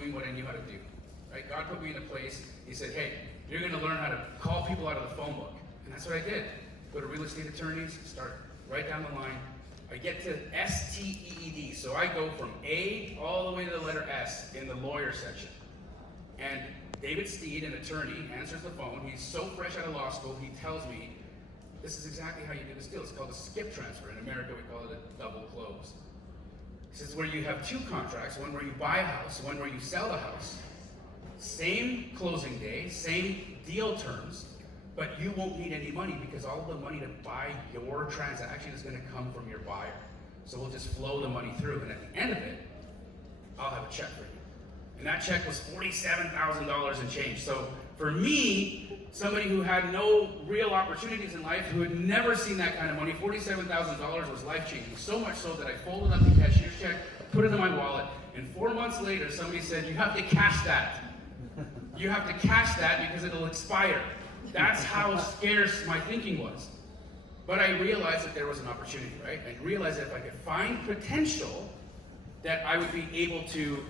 doing what I knew how to do. Right? God put me in a place, he said, hey, you're going to learn how to call people out of the phone book. And that's what I did. Go to real estate attorneys, start right down the line. I get to STEED, so I go from A all the way to the letter S in the lawyer section. And David Steed, an attorney, answers the phone. He's so fresh out of law school, he tells me, this is exactly how you do this deal. It's called a skip transfer. In America, we call it a double close. He says where you have two contracts, one where you buy a house, one where you sell a house. Same closing day, same deal terms, but you won't need any money because all the money to buy your transaction is going to come from your buyer. So we'll just flow the money through, and at the end of it, I'll have a check for you. And that check was $47,000 and change. So for me, somebody who had no real opportunities in life, who had never seen that kind of money, $47,000 was life-changing. So much so that I folded up the cashier's check, put it in my wallet, and 4 months later, somebody said, you have to cash that. You have to cash that because it'll expire. That's how scarce my thinking was. But I realized that there was an opportunity, right? I realized that if I could find potential, that I would be able to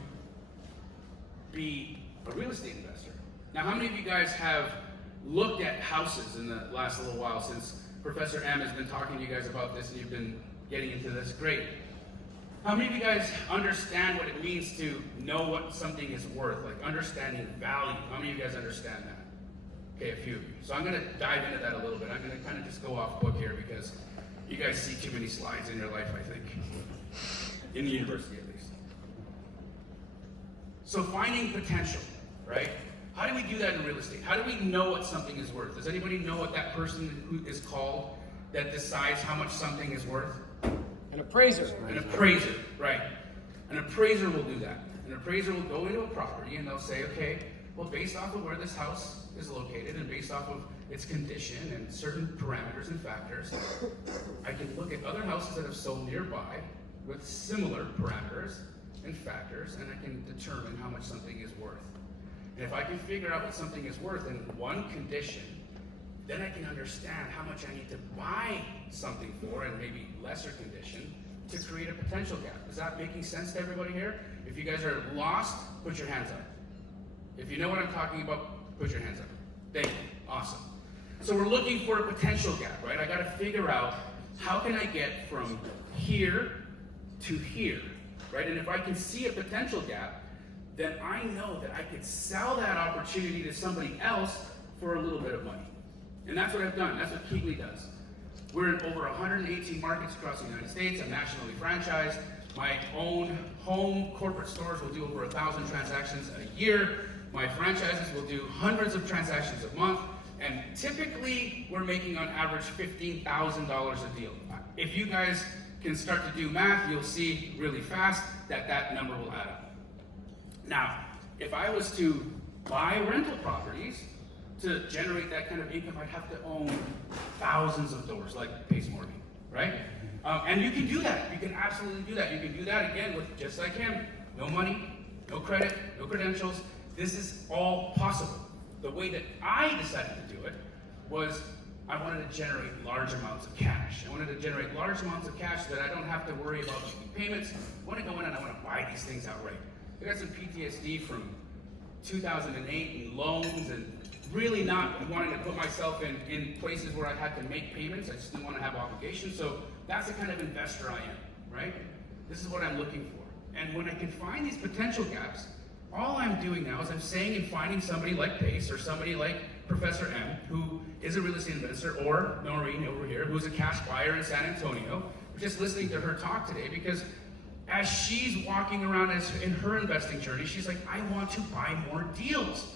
be a real estate investor. Now, how many of you guys have looked at houses in the last little while since Professor M has been talking to you guys about this and you've been getting into this? Great. How many of you guys understand what it means to know what something is worth, like understanding value? How many of you guys understand that? Okay, a few of you. So I'm going to dive into that a little bit. I'm going to kind of just go off book here because you guys see too many slides in your life, I think. In the university, at least. So finding potential, right? How do we do that in real estate? How do we know what something is worth? Does anybody know what that person who is called that decides how much something is worth? An appraiser. An appraiser, right. An appraiser will do that. An appraiser will go into a property and they'll say, okay, well, based off of where this house is located and based off of its condition and certain parameters and factors, I can look at other houses that have sold nearby with similar parameters and factors, and I can determine how much something is worth. And if I can figure out what something is worth in one condition, then I can understand how much I need to buy something for in maybe lesser condition to create a potential gap. Is that making sense to everybody here? If you guys are lost, put your hands up. If you know what I'm talking about, put your hands up. Thank you. Awesome. So we're looking for a potential gap, right? I got to figure out how can I get from here to here, right? And if I can see a potential gap, then I know that I could sell that opportunity to somebody else for a little bit of money. And that's what I've done. That's what Keegley does. We're in over 118 markets across the United States. I'm nationally franchised. My own home corporate stores will do over 1,000 transactions a year. My franchises will do hundreds of transactions a month. And typically, we're making on average $15,000 a deal. If you guys can start to do math, you'll see really fast that that number will add up. Now, if I was to buy rental properties, to generate that kind of income, I'd have to own thousands of doors, like Pace Morby, right? And you can do that. You can absolutely do that. You can do that again with just like him. No money, no credit, no credentials. This is all possible. The way that I decided to do it was I wanted to generate large amounts of cash. I wanted to generate large amounts of cash so that I don't have to worry about making payments. I want to go in and I want to buy these things outright. I got some PTSD from 2008 and loans and really not wanting to put myself in places where I had to make payments. I just didn't want to have obligations. So that's the kind of investor I am, right? This is what I'm looking for. And when I can find these potential gaps, all I'm doing now is I'm saying and finding somebody like Pace or somebody like Professor M, who is a real estate investor, or Noreen over here, who's a cash buyer in San Antonio. We're just listening to her talk today because as she's walking around in her investing journey, she's like, I want to buy more deals.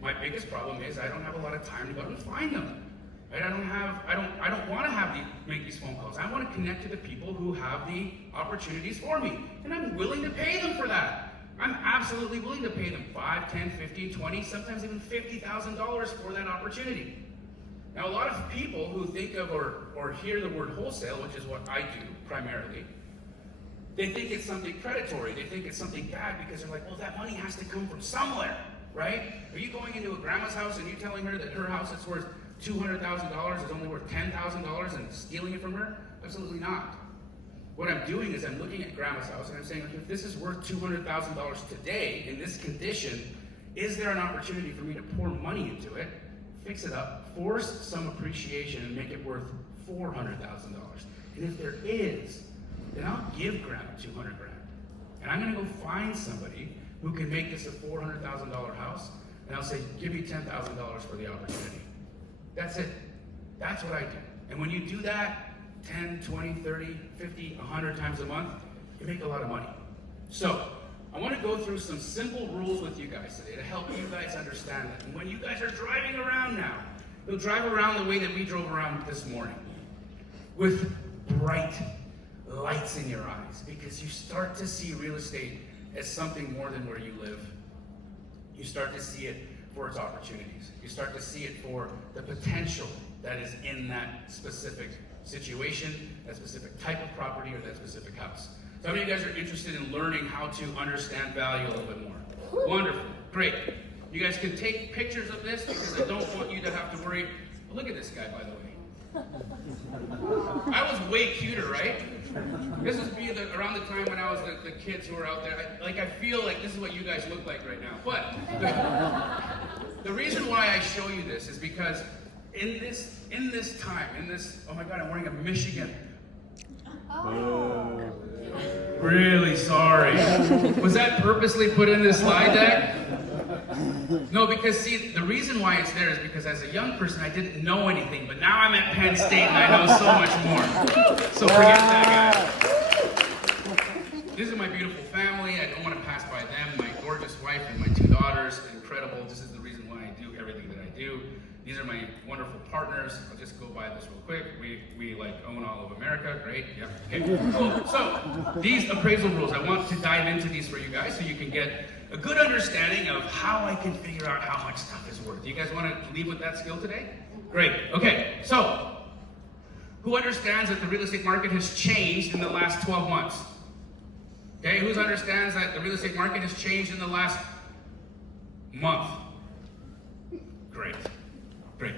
My biggest problem is I don't have a lot of time to go out and find them. Right? I don't want to make these phone calls. I want to connect to the people who have the opportunities for me. And I'm willing to pay them for that. I'm absolutely willing to pay them $5, $10, $15, $20, sometimes even $50,000 for that opportunity. Now, a lot of people who think of or hear the word wholesale, which is what I do primarily, they think it's something predatory. They think it's something bad because they're like, well, that money has to come from somewhere, right? Are you going into a grandma's house and you telling her that her house that's worth $200,000 is only worth $10,000 and stealing it from her? Absolutely not. What I'm doing is I'm looking at grandma's house and I'm saying, okay, if this is worth $200,000 today in this condition, is there an opportunity for me to pour money into it, fix it up, force some appreciation, and make it worth $400,000? And if there is, then I'll give grandma $200,000. And I'm gonna go find somebody who can make this a $400,000 house, and I'll say, give me $10,000 for the opportunity. That's it. That's what I do. And when you do that 10, 20, 30, 50, 100 times a month, you make a lot of money. So, I want to go through some simple rules with you guys today to help you guys understand that. And when you guys are driving around now, you'll drive around the way that we drove around this morning, with bright lights in your eyes, because you start to see real estate as something more than where you live. You start to see it for its opportunities. You start to see it for the potential that is in that specific situation, that specific type of property, or that specific house. So how many of you guys are interested in learning how to understand value a little bit more? Wonderful, great. You guys can take pictures of this because I don't want you to have to worry. Oh, look at this guy, by the way. I was way cuter, right? This is me around the time when I was the kids who were out there. I feel like this is what you guys look like right now. But the reason why I show you this is because in this time, oh my God, I'm wearing a Michigan. Oh. Really sorry. Was that purposely put in this slide deck? No, because see, the reason why it's there is because as a young person, I didn't know anything, but now I'm at Penn State and I know so much more. So forget that guy. This is my beautiful family. I don't want to pass by them. My gorgeous wife and my 2 daughters, incredible. This is the reason why I do everything that I do. These are my wonderful partners. I'll just go by this real quick. We like own all of America. Great. Yep. Okay. Cool. So these appraisal rules, I want to dive into these for you guys so you can get a good understanding of how I can figure out how much stuff is worth. Do you guys want to leave with that skill today? Great. Okay. So who understands that the real estate market has changed in the last 12 months? Okay. Who understands that the real estate market has changed in the last month? Great. Great.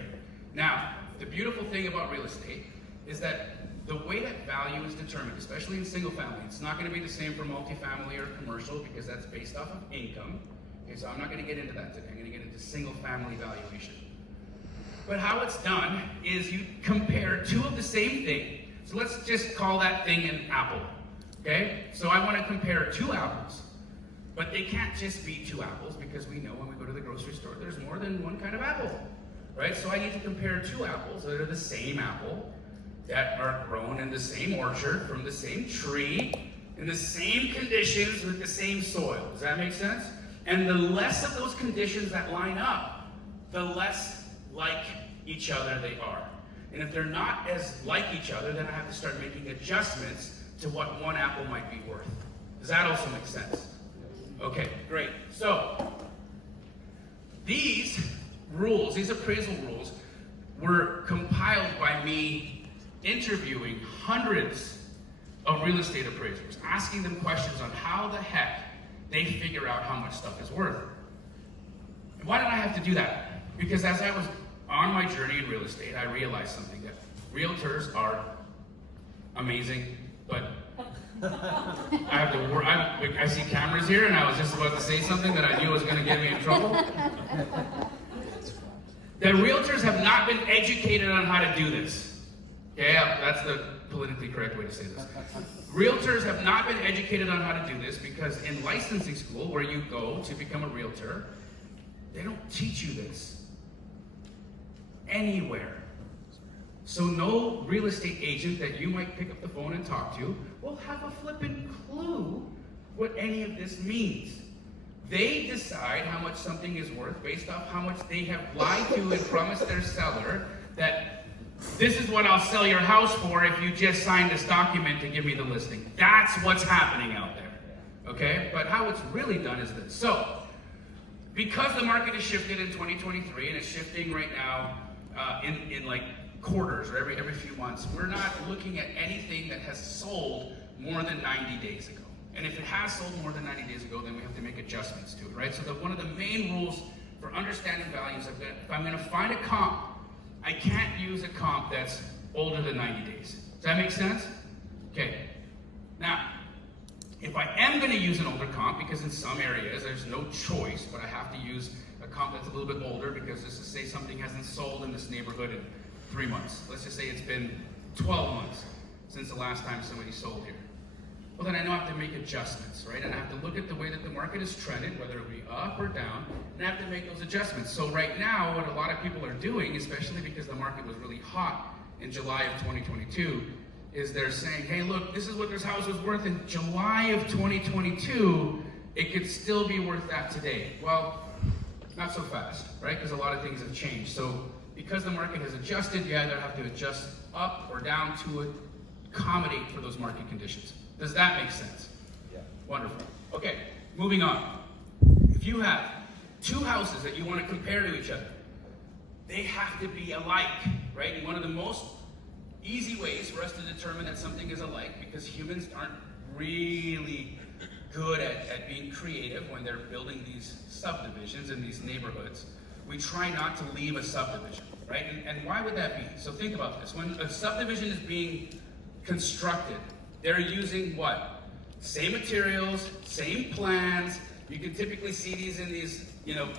Now, the beautiful thing about real estate is that the way that value is determined, especially in single family, it's not going to be the same for multifamily or commercial because that's based off of income. Okay, so I'm not going to get into that today. I'm going to get into single family valuation. But how it's done is you compare two of the same thing. So let's just call that thing an apple. Okay? So I want to compare 2 apples. But they can't just be 2 apples because we know when we go to the grocery store, there's more than one kind of apple. Right? So I need to compare 2 apples that are the same apple, that are grown in the same orchard, from the same tree, in the same conditions, with the same soil. Does that make sense? And the less of those conditions that line up, the less like each other they are. And if they're not as like each other, then I have to start making adjustments to what one apple might be worth. Does that also make sense? Okay, great. So, these rules, these appraisal rules, were compiled by me interviewing hundreds of real estate appraisers, asking them questions on how the heck they figure out how much stuff is worth. And why did I have to do that? Because as I was on my journey in real estate, I realized something, that realtors are amazing, but I have to work. I see cameras here, and I was just about to say something that I knew was going to get me in trouble. That realtors have not been educated on how to do this. Okay, that's the politically correct way to say this. Realtors have not been educated on how to do this because in licensing school, where you go to become a realtor, they don't teach you this anywhere. So no real estate agent that you might pick up the phone and talk to will have a flippin' clue what any of this means. They decide how much something is worth based off how much they have lied to and promised their seller that this is what I'll sell your house for if you just sign this document to give me the listing. That's what's happening out there. Okay? But how it's really done is this. So, because the market has shifted in 2023 and it's shifting right now in like quarters or every few months, we're not looking at anything that has sold more than 90 days ago. And if it has sold more than 90 days ago, then we have to make adjustments to it, right? So one of the main rules for understanding values is that if I'm going to find a comp, I can't use a comp that's older than 90 days. Does that make sense? Okay. If I am going to use an older comp, because in some areas there's no choice, but I have to use a comp that's a little bit older, because let's just say something hasn't sold in this neighborhood in 3 months. Let's just say it's been 12 months since the last time somebody sold here. Well, then I know I have to make adjustments, right? And I have to look at the way that the market is trended, whether it be up or down, and I have to make those adjustments. So right now, what a lot of people are doing, especially because the market was really hot in July of 2022, is they're saying, hey, look, this is what this house was worth in July of 2022. It could still be worth that today. Well, not so fast, right? Because a lot of things have changed. So because the market has adjusted, you either have to adjust up or down to accommodate for those market conditions. Does that make sense? Yeah. Wonderful. Okay, moving on. If you have two houses that you want to compare to each other, they have to be alike, right? And one of the most easy ways for us to determine that something is alike, because humans aren't really good at being creative when they're building these subdivisions in these neighborhoods, we try not to leave a subdivision, right? And why would that be? So think about this. When a subdivision is being constructed, they're using what? Same materials, same plans. You can typically see these in these,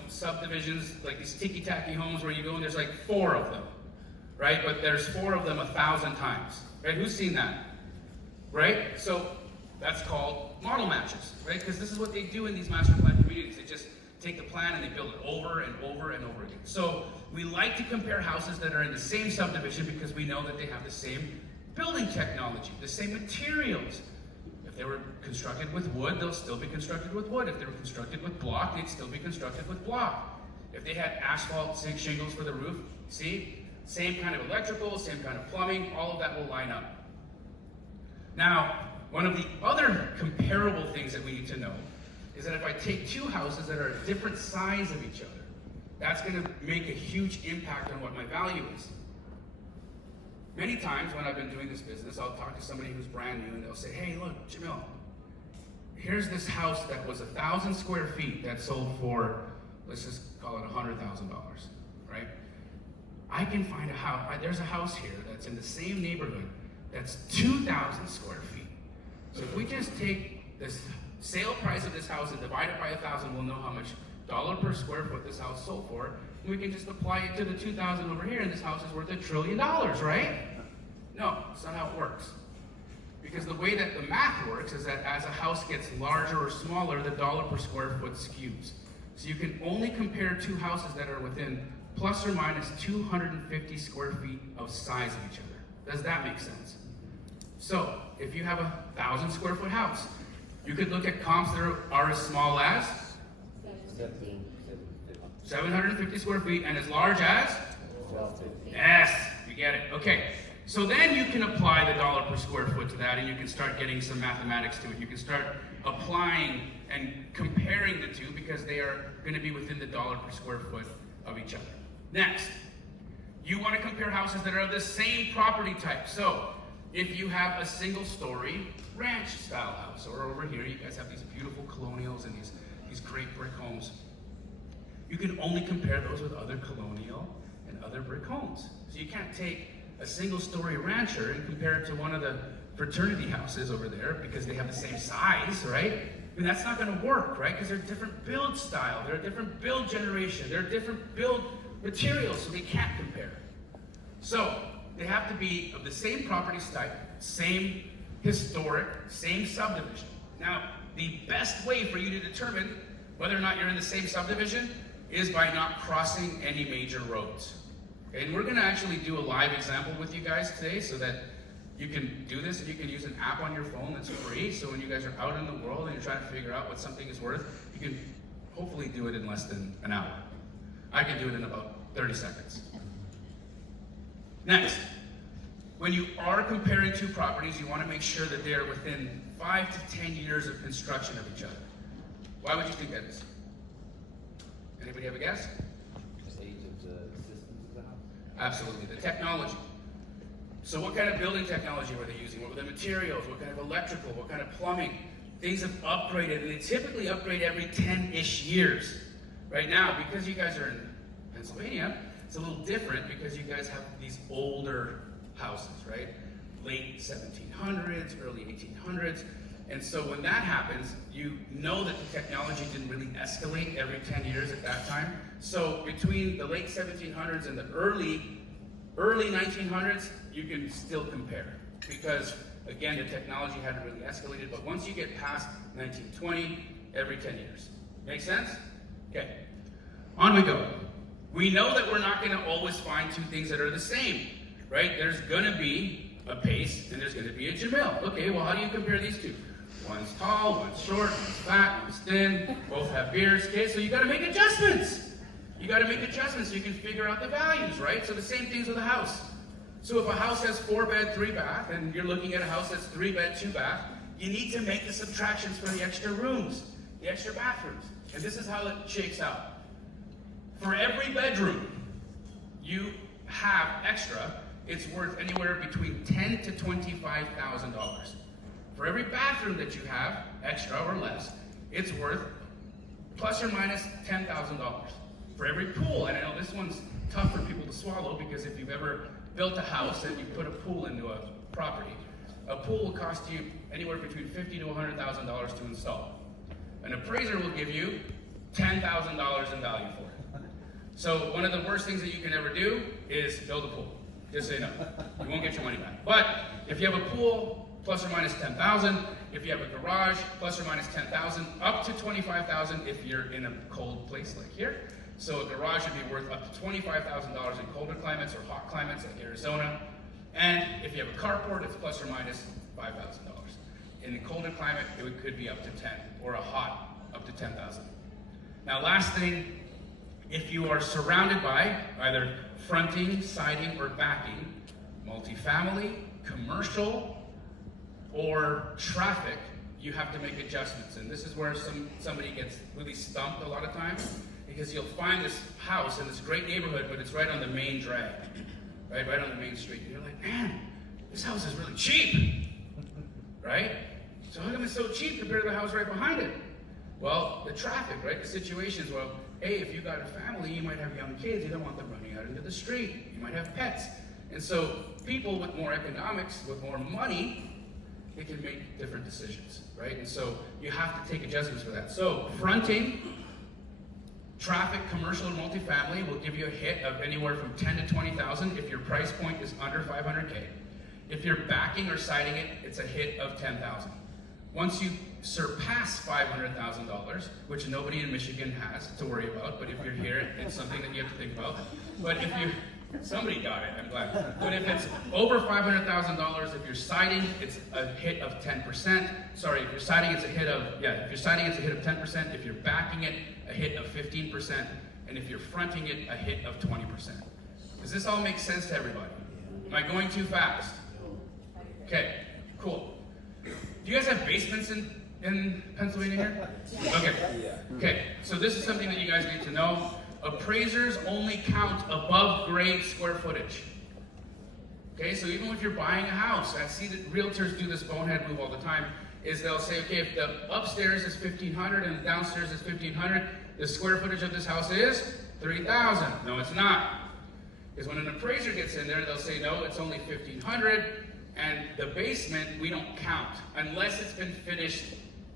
subdivisions, like these ticky-tacky homes where you go and there's like 4 of them, right? But there's 4 of them 1,000 times, right? Who's seen that, right? So that's called model matches, right? Because this is what they do in these master plan communities. They just take the plan and they build it over and over and over again. So we like to compare houses that are in the same subdivision because we know that they have the same building technology, the same materials. If they were constructed with wood, they'll still be constructed with wood. If they were constructed with block, they'd still be constructed with block. If they had asphalt zinc shingles for the roof, see? Same kind of electrical, same kind of plumbing, all of that will line up. Now, one of the other comparable things that we need to know is that if I take 2 houses that are a different size of each other, that's going to make a huge impact on what my value is. Many times when I've been doing this business, I'll talk to somebody who's brand new and they'll say, hey, look, Jamil, here's this house that was 1,000 square feet that sold for, let's just call it $100,000, right? I can find a house, there's a house here that's in the same neighborhood that's 2,000 square feet. So if we just take this sale price of this house and divide it by 1,000, we'll know how much dollar per square foot this house sold for. We can just apply it to the 2,000 over here, and this house is worth $1 trillion, right? No, that's not how it works. Because the way that the math works is that as a house gets larger or smaller, the dollar per square foot skews. So you can only compare 2 houses that are within plus or minus 250 square feet of size of each other. Does that make sense? So if you have 1,000 square foot house, you could look at comps that are as small as 750 square feet and as large as 1250. Yes, you get it. Okay. So then you can apply the dollar per square foot to that, and you can start getting some mathematics to it. You can start applying and comparing the two because they are going to be within the dollar per square foot of each other. Next, you want to compare houses that are of the same property type. So if you have a single-story ranch-style house, or over here you guys have these beautiful colonials and these great brick homes, you can only compare those with other colonial and other brick homes. So you can't take a single-story rancher and compare it to one of the fraternity houses over there because they have the same size, right? I mean, that's not going to work, right? Because they're different build style, they're a different build generation, they're different build materials, so they can't compare. So they have to be of the same property type, same historic, same subdivision. Now, the best way for you to determine whether or not you're in the same subdivision is by not crossing any major roads. Okay? And we're going to actually do a live example with you guys today so that you can do this and you can use an app on your phone that's free. So when you guys are out in the world and you're trying to figure out what something is worth, you can hopefully do it in less than an hour. I can do it in about 30 seconds. Next, when you are comparing 2 properties, you want to make sure that they are within 5 to 10 years of construction of each other. Why would you think that is? Anybody have a guess? Just age of the systems of the house? Absolutely, the technology. So what kind of building technology were they using? What were the materials? What kind of electrical? What kind of plumbing? Things have upgraded, and they typically upgrade every 10-ish years. Right now, because you guys are in Pennsylvania, it's a little different because you guys have these older houses, right? Late 1700s, early 1800s. And so when that happens, you know that the technology didn't really escalate every 10 years at that time. So between the late 1700s and the early 1900s, you can still compare. Because again, the technology hadn't really escalated, but once you get past 1920, every 10 years. Make sense? Okay, on we go. We know that we're not gonna always find two things that are the same, right? There's gonna be a Pace and there's gonna be a Jamil. Okay, well, how do you compare these two? One's tall, one's short, one's fat, one's thin, both have beards. Okay, so you gotta make adjustments. You gotta make adjustments so you can figure out the values, right? So the same things with a house. So if a house has 4 bed, 3 bath, and you're looking at a house that's 3 bed, 2 bath, you need to make the subtractions for the extra rooms, the extra bathrooms. And this is how it shakes out. For every bedroom you have extra, it's worth anywhere between $10,000 to $25,000. For every bathroom that you have, extra or less, it's worth plus or minus $10,000. For every pool, and I know this one's tough for people to swallow because if you've ever built a house and you put a pool into a property, a pool will cost you anywhere between $50,000 to $100,000 to install. An appraiser will give you $10,000 in value for it. So one of the worst things that you can ever do is build a pool. Just so you know, you won't get your money back. But if you have a pool, plus or minus 10,000. If you have a garage, plus or minus 10,000, up to 25,000 if you're in a cold place like here. So a garage would be worth up to $25,000 in colder climates or hot climates like Arizona. And if you have a carport, it's plus or minus $5,000. In the colder climate, it could be up to 10, or a hot, up to 10,000. Now last thing, if you are surrounded by either fronting, siding, or backing, multifamily, commercial, or traffic, you have to make adjustments. And this is where somebody gets really stumped a lot of times, because you'll find this house in this great neighborhood, but it's right on the main drag, right on the main street. And you're like, man, this house is really cheap, right? So how come it's so cheap compared to the house right behind it? Well, the traffic, right? The situation is, well, hey, if you got a family, you might have young kids, you don't want them running out into the street. You might have pets. And so people with more economics, with more money, they can make different decisions, right? And so you have to take adjustments for that. So fronting, traffic, commercial, and multifamily will give you a hit of anywhere from 10 to 20,000 if your price point is under 500K. If you're backing or siding it, it's a hit of 10,000. Once you surpass $500,000, which nobody in Michigan has to worry about, but if you're here, it's something that you have to think about. But if you, somebody got it, I'm glad. But if it's over $500,000, if you're siding, it's a hit of 10%. Sorry, if you're siding, it's a hit of, if you're siding, it's a hit of 10%. If you're backing it, a hit of 15%. And if you're fronting it, a hit of 20%. Does this all make sense to everybody? Am I going too fast? Okay, cool. Do you guys have basements in Pennsylvania here? Okay. Okay, so this is something that you guys need to know. Appraisers only count above grade square footage. Okay, so even if you're buying a house, I see that realtors do this bonehead move all the time, is they'll say, okay, if the upstairs is 1,500 and the downstairs is 1,500, the square footage of this house is 3,000. No, it's not. Because when an appraiser gets in there, they'll say, no, it's only 1,500, and the basement, we don't count, unless it's been finished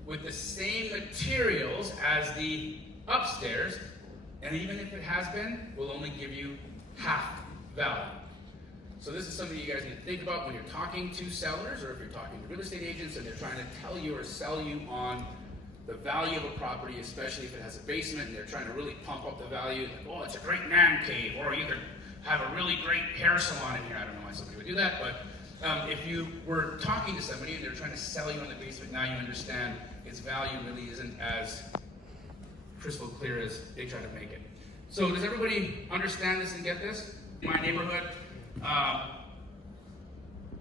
with the same materials as the upstairs, and even if it has been, we'll only give you half value. So this is something you guys need to think about when you're talking to sellers, or if you're talking to real estate agents and they're trying to tell you or sell you on the value of a property, especially if it has a basement and they're trying to really pump up the value, like, oh, it's a great man cave, or you could have a really great hair salon in here. I don't know why somebody would do that, but if you were talking to somebody and they're trying to sell you on the basement, now you understand its value really isn't as crystal clear as they try to make it. So does everybody understand this and get this? My neighborhood,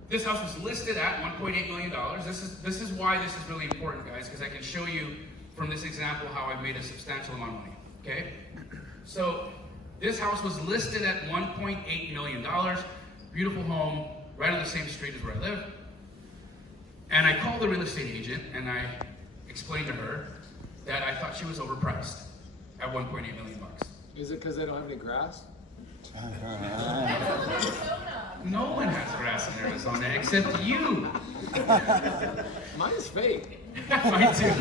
this house was listed at $1.8 million. This is why this is really important, guys, because I can show you from this example how I've made a substantial amount of money, okay? So this house was listed at $1.8 million, beautiful home, right on the same street as where I live. And I called the real estate agent and I explained to her that I thought she was overpriced at $1.8 million. Is it because they don't have any grass? No one has grass in Arizona except you. Mine is fake. Mine too.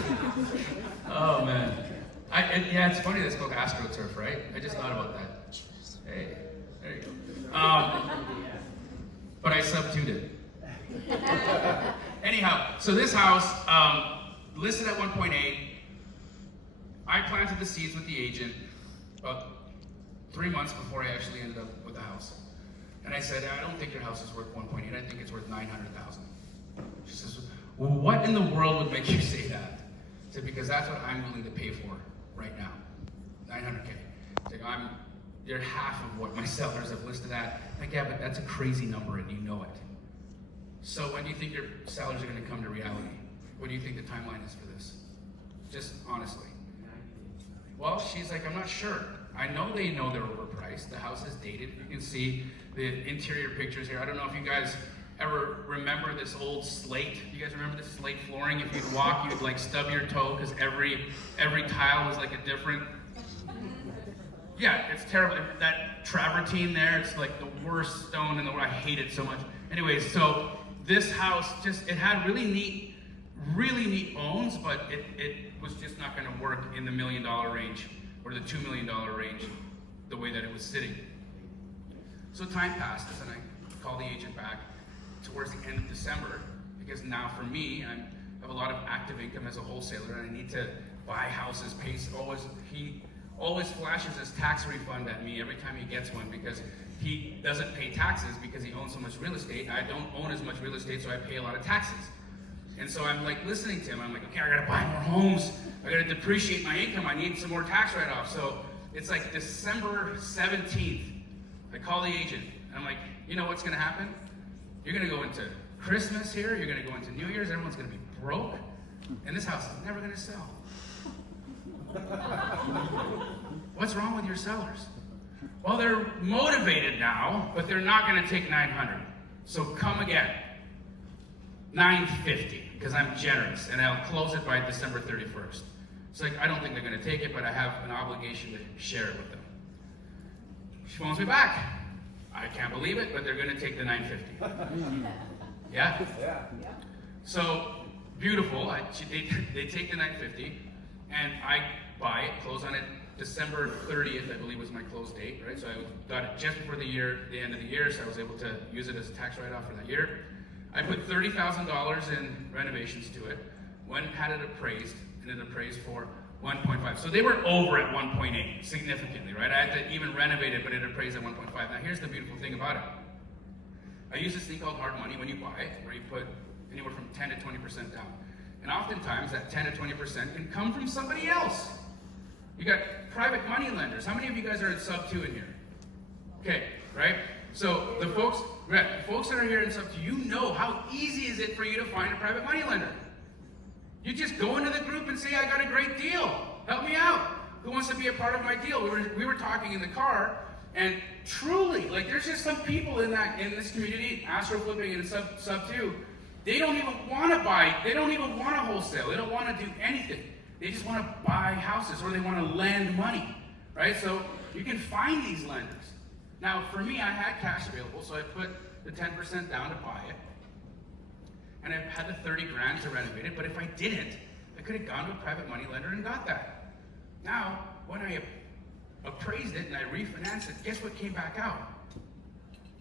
Oh man. Yeah, it's funny that's called AstroTurf, right? I just thought about that. Hey, there you go. But I substituted it. Anyhow, so this house, listed at 1.8. I planted the seeds with the agent about 3 months before I actually ended up with the house. And I said, I don't think your house is worth 1.8. I think it's worth 900,000. She says, well, what in the world would make you say that? I said, because that's what I'm willing to pay for right now, 900K. It's like, you're half of what my sellers have listed at. I'm like, yeah, but that's a crazy number and you know it. So when do you think your sellers are going to come to reality? What do you think the timeline is for this? Just honestly. Well, she's like, I'm not sure. I know they know they're overpriced. The house is dated. You can see the interior pictures here. I don't know if you guys ever remember this old slate. You guys remember this slate flooring? If you'd walk, you'd like stub your toe because every tile was like a different. Yeah, it's terrible. That travertine there, it's like the worst stone in the world. I hate it so much. Anyways, so this house it had really neat bones, but it was just not going to work in the $1 million range or the $2 million range the way that it was sitting. So time passes and I call the agent back towards the end of December because now for me, I have a lot of active income as a wholesaler and I need to buy houses. He always flashes his tax refund at me every time he gets one because he doesn't pay taxes because he owns so much real estate. I don't own as much real estate, so I pay a lot of taxes. And so I'm like listening to him. I'm like, okay, I gotta buy more homes. I gotta depreciate my income. I need some more tax write-offs. So it's like December 17th. I call the agent. And I'm like, you know what's gonna happen? You're gonna go into Christmas here. You're gonna go into New Year's. Everyone's gonna be broke. And this house is never gonna sell. What's wrong with your sellers? Well, they're motivated now, but they're not gonna take 900. So come again. 950. Because I'm generous, and I'll close it by December 31st. It's like, I don't think they're going to take it, but I have an obligation to share it with them. She phones me back. I can't believe it, but they're going to take the 950. Yeah? Yeah. So, beautiful. They take the 950, and I buy it, close on it December 30th, I believe was my close date, right? So I got it just before the end of the year, so I was able to use it as a tax write-off for that year. I put $30,000 in renovations to it, had it appraised, and it appraised for 1.5. So they were over at 1.8, significantly, right? I had to even renovate it, but it appraised at 1.5. Now here's the beautiful thing about it. I use this thing called hard money when you buy it, where you put anywhere from 10 to 20% down. And oftentimes that 10 to 20% can come from somebody else. You got private money lenders. How many of you guys are in sub 2 in here? Okay, right? So the folks that are here in sub 2, you know how easy is it for you to find a private money lender. You just go into the group and say, I got a great deal. Help me out. Who wants to be a part of my deal? We were talking in the car, and truly, like there's just some people in this community, astro flipping and sub 2, they don't even want to buy, they don't even want to wholesale, they don't want to do anything. They just want to buy houses or they want to lend money, right? So you can find these lenders. Now, for me, I had cash available, so I put the 10% down to buy it. And I had the 30 grand to renovate it, but if I didn't, I could have gone to a private money lender and got that. Now, when I appraised it and I refinanced it, guess what came back out?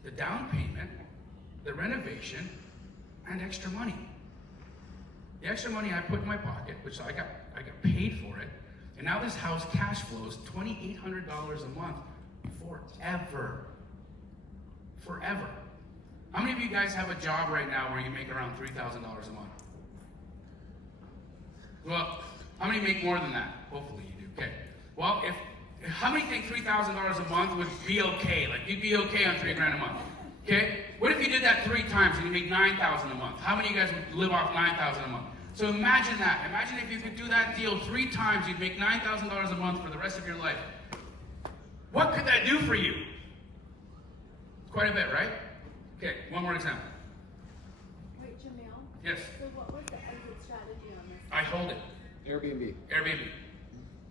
The down payment, the renovation, and extra money. The extra money I put in my pocket, which I got paid for it, and now this house cash flows $2,800 a month forever. Forever. How many of you guys have a job right now where you make around $3,000 a month? Well, how many make more than that? Hopefully you do. Okay. Well, how many think $3,000 a month would be okay? Like you'd be okay on $3 grand a month. Okay? What if you did that 3 times and you make $9,000 a month? How many of you guys would live off $9,000 a month? So imagine that. Imagine if you could do that deal 3 times, you'd make $9,000 a month for the rest of your life. What could that do for you? Quite a bit, right? Okay, one more example. Wait, Jamil? Yes. So what was the exit strategy on this? I hold it. Airbnb. Airbnb.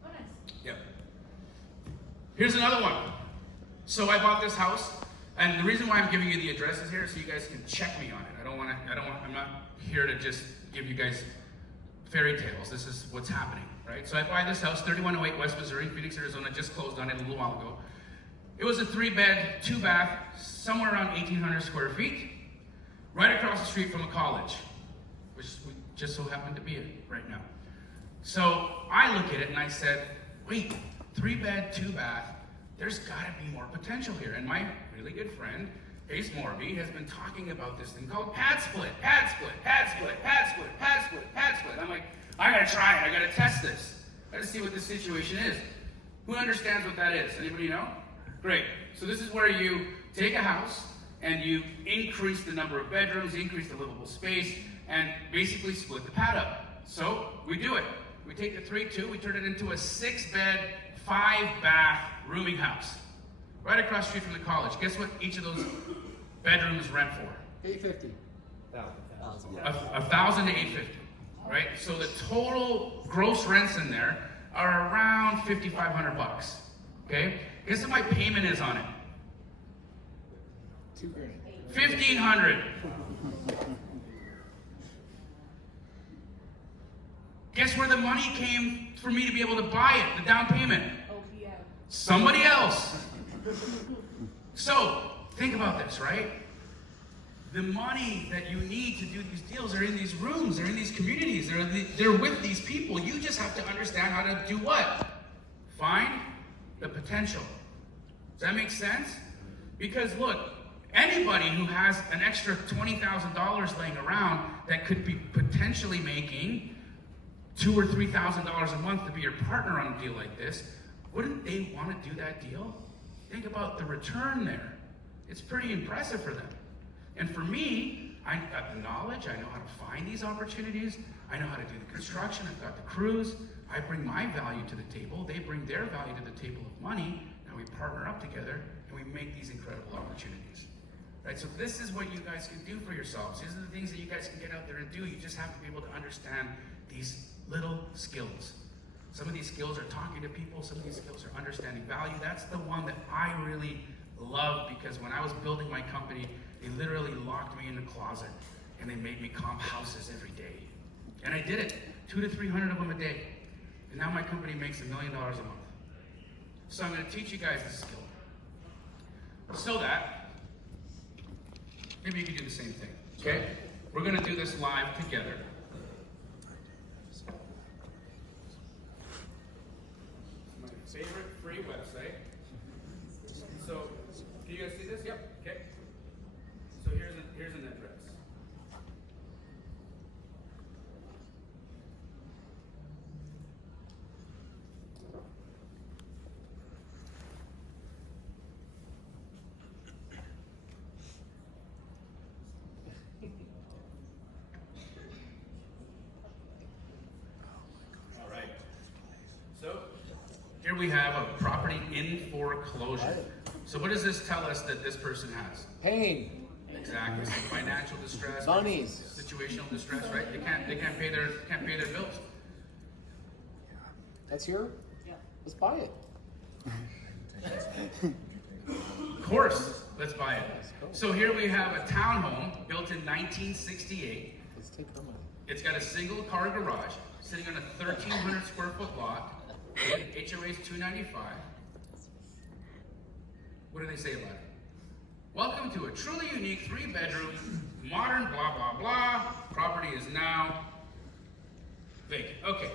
Oh, nice. Yep. Here's another one. So I bought this house, and the reason why I'm giving you the address is here so you guys can check me on it. I'm not here to just give you guys fairy tales. This is what's happening, right? So I buy this house, 3108 West Missouri, Phoenix, Arizona. Just closed on it a little while ago. It was a 3-bed, 2-bath, somewhere around 1,800 square feet, right across the street from a college, which we just so happen to be in right now. So I look at it and I said, wait, 3-bed, 2-bath, there's gotta be more potential here. And my really good friend, Ace Morby, has been talking about this thing called pad split, pad split, pad split, pad split, pad split, pad split. I'm like, I gotta try it, I gotta test this. I gotta see what this situation is. Who understands what that is? Anybody know? Great. So this is where you take a house and you increase the number of bedrooms, increase the livable space, and basically split the pad up. So we do it. We take the 3-2, we turn it into a 6-bed, 5-bath rooming house. Right across the street from the college. Guess what each of those bedrooms rent for? $850. 1,000 to 850. Right? So the total gross rents in there are around $5,500. Okay? Guess what my payment is on it? $2,000. $1,500. Guess where the money came for me to be able to buy it, the down payment? OPM. Somebody else. So, think about this, right? The money that you need to do these deals are in these rooms, they're in these communities, they're with these people. You just have to understand how to do what? Find the potential. Does that make sense? Because look, anybody who has an extra $20,000 laying around that could be potentially making $2,000 or $3,000 a month to be your partner on a deal like this, wouldn't they want to do that deal? Think about the return there. It's pretty impressive for them. And for me, I got the knowledge, I know how to find these opportunities, I know how to do the construction, I've got the crews, I bring my value to the table, they bring their value to the table of money, and we partner up together, and we make these incredible opportunities. Right, so this is what you guys can do for yourselves. These are the things that you guys can get out there and do. You just have to be able to understand these little skills. Some of these skills are talking to people, some of these skills are understanding value. That's the one that I really love, because when I was building my company, they literally locked me in the closet and they made me comp houses every day. And I did it, 200 to 300 of them a day. And now my company makes $1 million a month. So I'm gonna teach you guys this skill, so that maybe you can do the same thing, okay? We're gonna do this live together. My favorite free website. So, can you guys see this? Yep, okay. So here's an address. All right. So here we have a property in foreclosure. So what does this tell us that this person has? Pain. Exactly. So financial distress, Bunnies. situational distress, right? They can't pay their bills. That's here? Yeah. Let's buy it. Of course, let's buy it. So here we have a townhome built in 1968. Let's take her money. It's got a single car garage sitting on a 1,300 square foot lot. HOA is $295. What do they say about it? Welcome to a truly unique 3-bedroom, modern blah blah blah. Property is now vacant. Okay,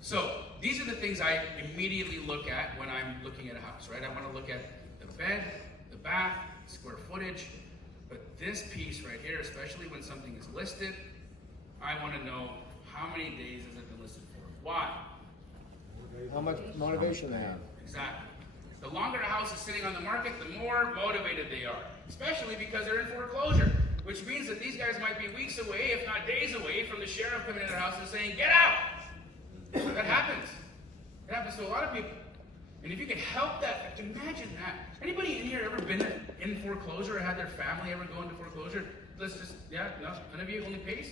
so these are the things I immediately look at when I'm looking at a house, right? I want to look at the bed, the bath, square footage, but this piece right here, especially when something is listed, I want to know how many days has it been listed for. Why? How much motivation they have. Exactly. The longer a house is sitting on the market, the more motivated they are, especially because they're in foreclosure, which means that these guys might be weeks away, if not days away, from the sheriff coming in their house and saying, get out! That happens. It happens to a lot of people. And if you can help that, imagine that. Anybody in here ever been in foreclosure or had their family ever go into foreclosure? Let's just, yeah, no, none of you, only Pace?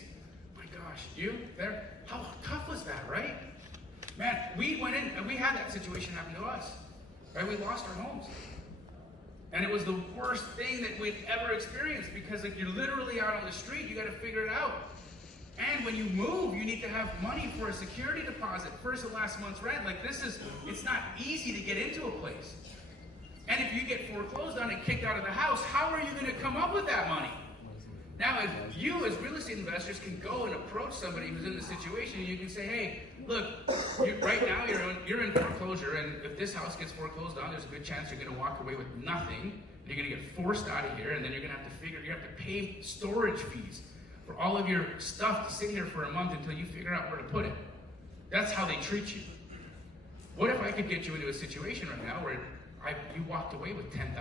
My gosh, you there? How tough was that, right? Man, we went in and we had that situation happen to us. Right? We lost our homes. And it was the worst thing that we'd ever experienced, because like, you're literally out on the street, you gotta figure it out. And when you move, you need to have money for a security deposit, first and last month's rent. Like it's not easy to get into a place. And if you get foreclosed on and kicked out of the house, how are you going to come up with that money? Now, if you as real estate investors can go and approach somebody who's in the situation, and you can say, hey, look, right now you're in foreclosure, and if this house gets foreclosed on, there's a good chance you're going to walk away with nothing. And you're going to get forced out of here, and then you're going to have to pay storage fees for all of your stuff to sit here for a month until you figure out where to put it. That's how they treat you. What if I could get you into a situation right now where you walked away with $10,000,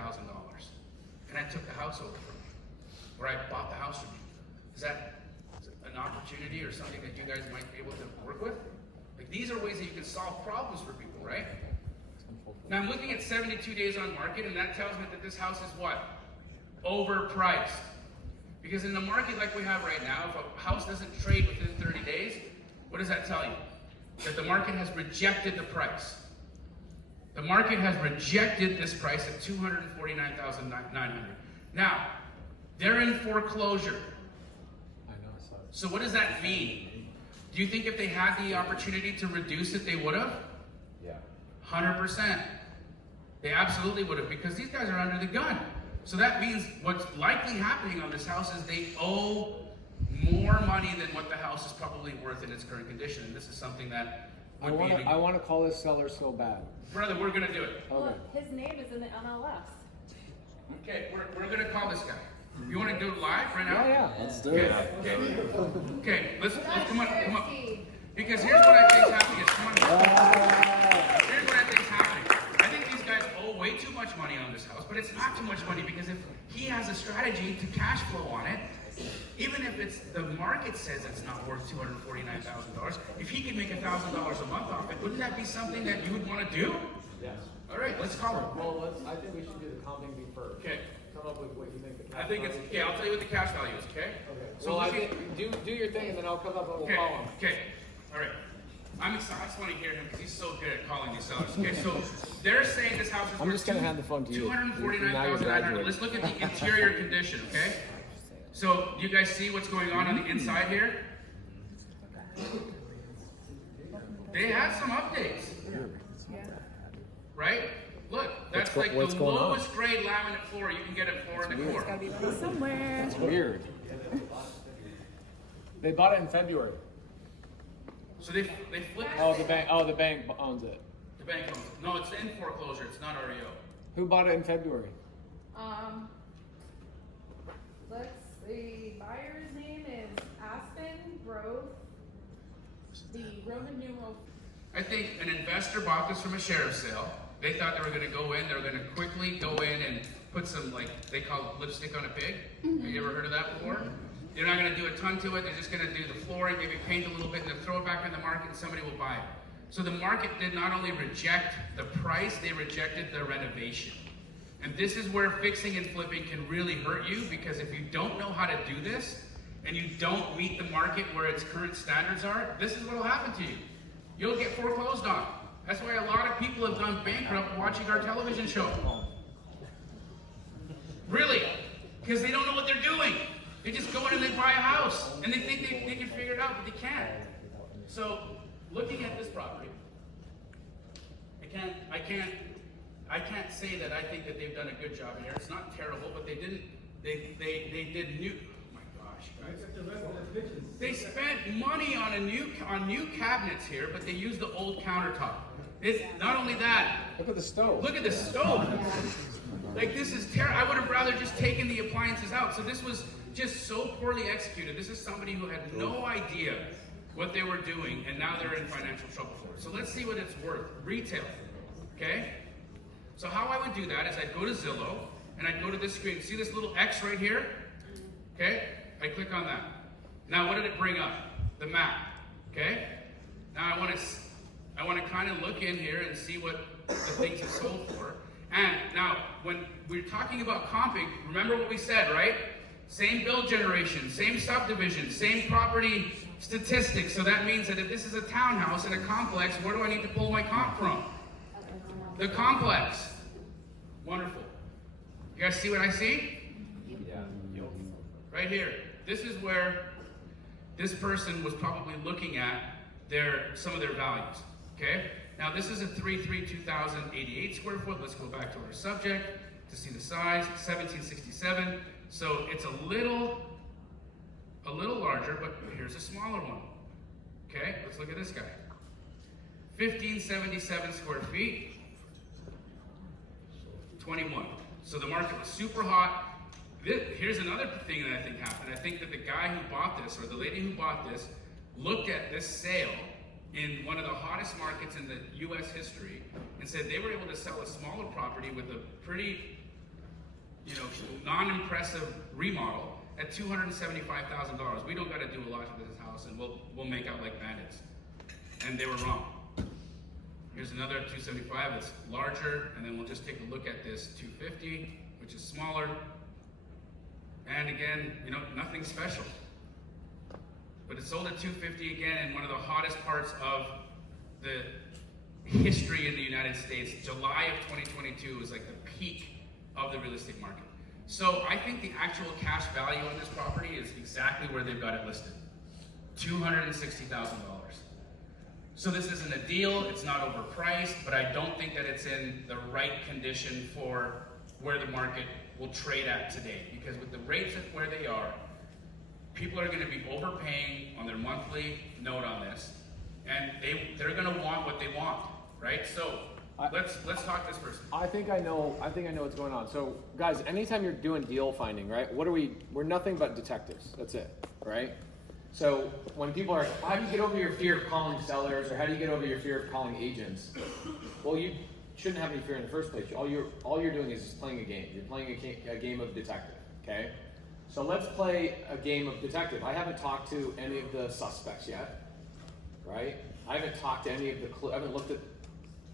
and I took the house over from you, or I bought the house from you? Is that an opportunity or something that you guys might be able to work with? Like, these are ways that you can solve problems for people, right? Now I'm looking at 72 days on market, and that tells me that this house is what? Overpriced. Because in the market like we have right now, if a house doesn't trade within 30 days, what does that tell you? That the market has rejected the price. The market has rejected this price at $249,900. Now, they're in foreclosure. I know, I saw it. So what does that mean? Do you think if they had the opportunity to reduce it, they would have? Yeah. 100%. They absolutely would have, because these guys are under the gun. So that means what's likely happening on this house is they owe more money than what the house is probably worth in its current condition. And this is something that I would be... want to call this seller so bad. Brother, we're going to do it. Well, Okay. his name is in the MLS. Okay, we're going to call this guy. You want to do it live right now? Yeah, let's do Okay, it. okay, let's come on. Because here's what I think is happening. Come on. Here's what I think is happening. I think these guys owe way too much money on this house, but it's not too much money, because if he has a strategy to cash flow on it, even if it's the market says it's not worth $249,000, if he can make $1,000 a month off it, wouldn't that be something that you would want to do? Yes. All right, let's call him. Well, I think we should do the comping bee first. Okay. Come up with what you think the I cash think it's value is. okay. I'll tell you what the cash value is. Okay. Okay. So Well, I looking- think do your thing, and then I'll come up and we'll Okay, call him. okay, all right. I just want to hear him because he's so good at calling these sellers. Okay, so they're saying this house is I'm worth just gonna hand the phone to you. $249,900. Let's look at the interior condition, okay? So you guys see what's going on the inside here? They had some updates, right? Look, that's like the what's going on? lowest grade laminate floor you can get at 4 1/4. Somewhere. It's weird. They bought it in February. So they flipped. Oh, the bank owns it. The bank owns it. No, it's in foreclosure. It's not REO. Who bought it in February? Let's see. Buyer's name is Aspen Grove. The Roman numeral. I think an investor bought this from a sheriff's sale. They thought they were going to go in. They were going to quickly go in and put some, like, they call it lipstick on a pig. Have you ever heard of that before? They're not going to do a ton to it. They're just going to do the flooring, maybe paint a little bit, and then throw it back in the market, and somebody will buy it. So the market did not only reject the price, they rejected the renovation. And this is where fixing and flipping can really hurt you, because if you don't know how to do this, and you don't meet the market where its current standards are, this is what will happen to you. You'll get foreclosed on. That's why a lot of people have gone bankrupt watching our television show. Really, because they don't know what they're doing. They just go in and they buy a house, and they think they can figure it out, but they can't. So, looking at this property, I can't say that I think that they've done a good job here. It's not terrible, but they didn't. They did new. Oh my gosh, guys! They spent money on new cabinets here, but they used the old countertop. It's not only that. Look at the stove. Look at the stove. Like, this is terrible. I would have rather just taken the appliances out. So this was just so poorly executed. This is somebody who had no idea what they were doing, and now they're in financial trouble for it. So let's see what it's worth. Retail, okay? So how I would do that is I'd go to Zillow, and I'd go to this screen. See this little X right here? Okay? I click on that. Now what did it bring up? The map, okay? Now I want to kind of look in here and see what the things have sold for. And now, when we're talking about comping, remember what we said, right? Same build generation, same subdivision, same property statistics. So that means that if this is a townhouse in a complex, where do I need to pull my comp from? The complex. Wonderful. You guys see what I see? Yeah. Right here. This is where this person was probably looking at some of their values, okay? Now this is a 2,088 square foot. Let's go back to our subject to see the size, 1767. So it's a little larger, but here's a smaller one, okay? Let's look at this guy. 1577 square feet, 21. So the market was super hot. Here's another thing that I think happened. I think that the guy who bought this, or the lady who bought this, looked at this sale in one of the hottest markets in the US history and said they were able to sell a smaller property with a pretty, non-impressive remodel at $275,000. We don't gotta do a lot to this house and we'll make out like bandits. And they were wrong. Here's another 275 that's larger, and then we'll just take a look at this 250, which is smaller. And again, nothing special. But it sold at 250 again in one of the hottest parts of the history in the United States. July of 2022 was like the peak of the real estate market. So I think the actual cash value on this property is exactly where they've got it listed. $260,000. So this isn't a deal, it's not overpriced, but I don't think that it's in the right condition for where the market will trade at today. Because with the rates at where they are, people are gonna be overpaying on their monthly note on this, and they're gonna want what they want, right? So let's talk to this person. I think I know what's going on. So guys, anytime you're doing deal finding, right? We're nothing but detectives. That's it, right? So when people are, how do you get over your fear of calling sellers, or how do you get over your fear of calling agents? Well, you shouldn't have any fear in the first place. All you're doing is just playing a game. You're playing a game of detective, okay? So let's play a game of detective. I haven't talked to any of the suspects yet, right? I haven't talked to any of the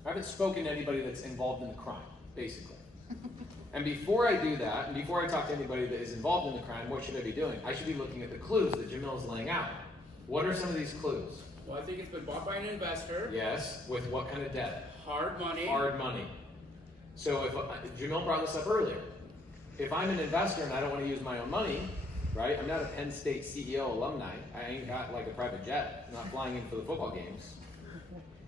I haven't spoken to anybody that's involved in the crime, basically. And before I do that, and before I talk to anybody that is involved in the crime, what should I be doing? I should be looking at the clues that Jamil is laying out. What are some of these clues? Well, I think it's been bought by an investor. Yes, with what kind of debt? Hard money. Hard money. So if Jamil brought this up earlier, if I'm an investor and I don't want to use my own money, right? I'm not a Penn State CEO alumni. I ain't got like a private jet. I'm not flying in for the football games.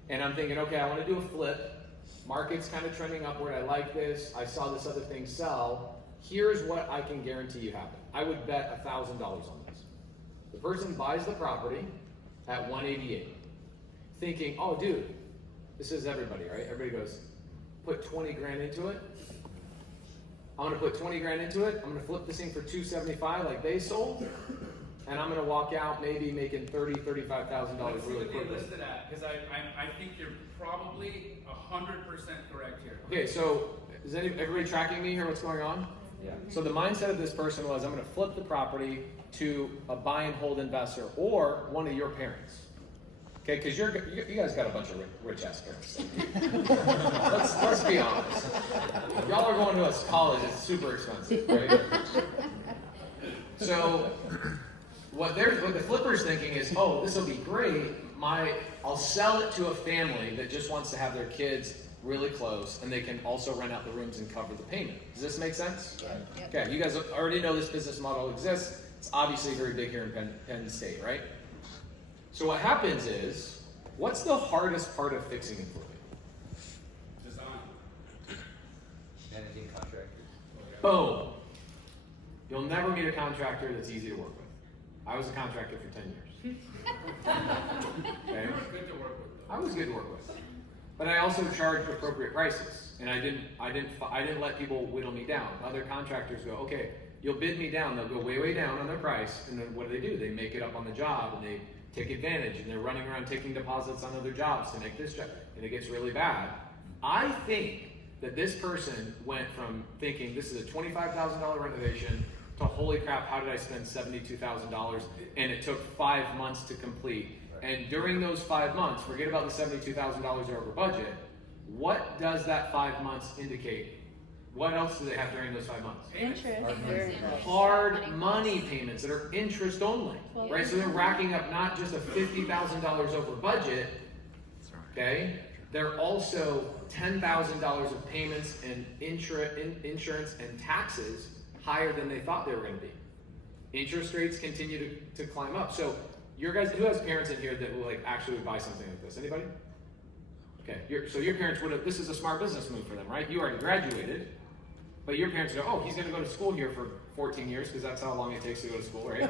And I'm thinking, okay, I want to do a flip. Market's kind of trending upward. I like this. I saw this other thing sell. Here's what I can guarantee you happen. I would bet $1,000 on this. The person buys the property at 188, thinking, oh, dude, this is everybody, right? Everybody goes, put 20 grand into it. I'm gonna put 20 grand into it. I'm gonna flip this thing for 275 like they sold. And I'm gonna walk out maybe making $30,000, $35,000 really quickly. Listed at, because I think you're probably 100% correct here. Okay, so is everybody tracking me here? What's going on? Yeah. So the mindset of this person was, I'm gonna flip the property to a buy and hold investor or one of your parents. Okay, because you guys got a bunch of rich ass parents. let's be honest. Y'all are going to a college, it's super expensive, right? So what the flipper's thinking is, oh, this will be great. I'll sell it to a family that just wants to have their kids really close, and they can also rent out the rooms and cover the payment. Does this make sense? Right. Yep. Okay, you guys already know this business model exists. It's obviously very big here in Penn State, right? So what happens is, what's the hardest part of fixing and flipping? Design. Managing contractors. Boom. You'll never meet a contractor that's easy to work with. I was a contractor for 10 years. Okay? Good to work with. I was good to work with. But I also charged appropriate prices, and I didn't let people whittle me down. Other contractors go, okay, you'll bid me down. They'll go way down on their price, and then what do? They make it up on the job, and they take advantage, and they're running around taking deposits on other jobs to make this job, and it gets really bad. I think that this person went from thinking this is a $25,000 renovation to holy crap, how did I spend $72,000? And it took 5 months to complete. And during those 5 months, forget about the $72,000 over budget. What does that 5 months indicate? What else do they have during those 5 months? Interest. Hard money payments that are interest only, right? So they're racking up not just a $50,000 over budget, okay? They're also $10,000 of payments and insurance and taxes higher than they thought they were going to be. Interest rates continue to climb up. So Your guys, who has parents in here that will like actually would buy something like this? Anybody? Okay, so your parents would have, this is a smart business move for them, right? You already graduated, but your parents go, oh, he's gonna go to school here for 14 years, because that's how long it takes to go to school, right?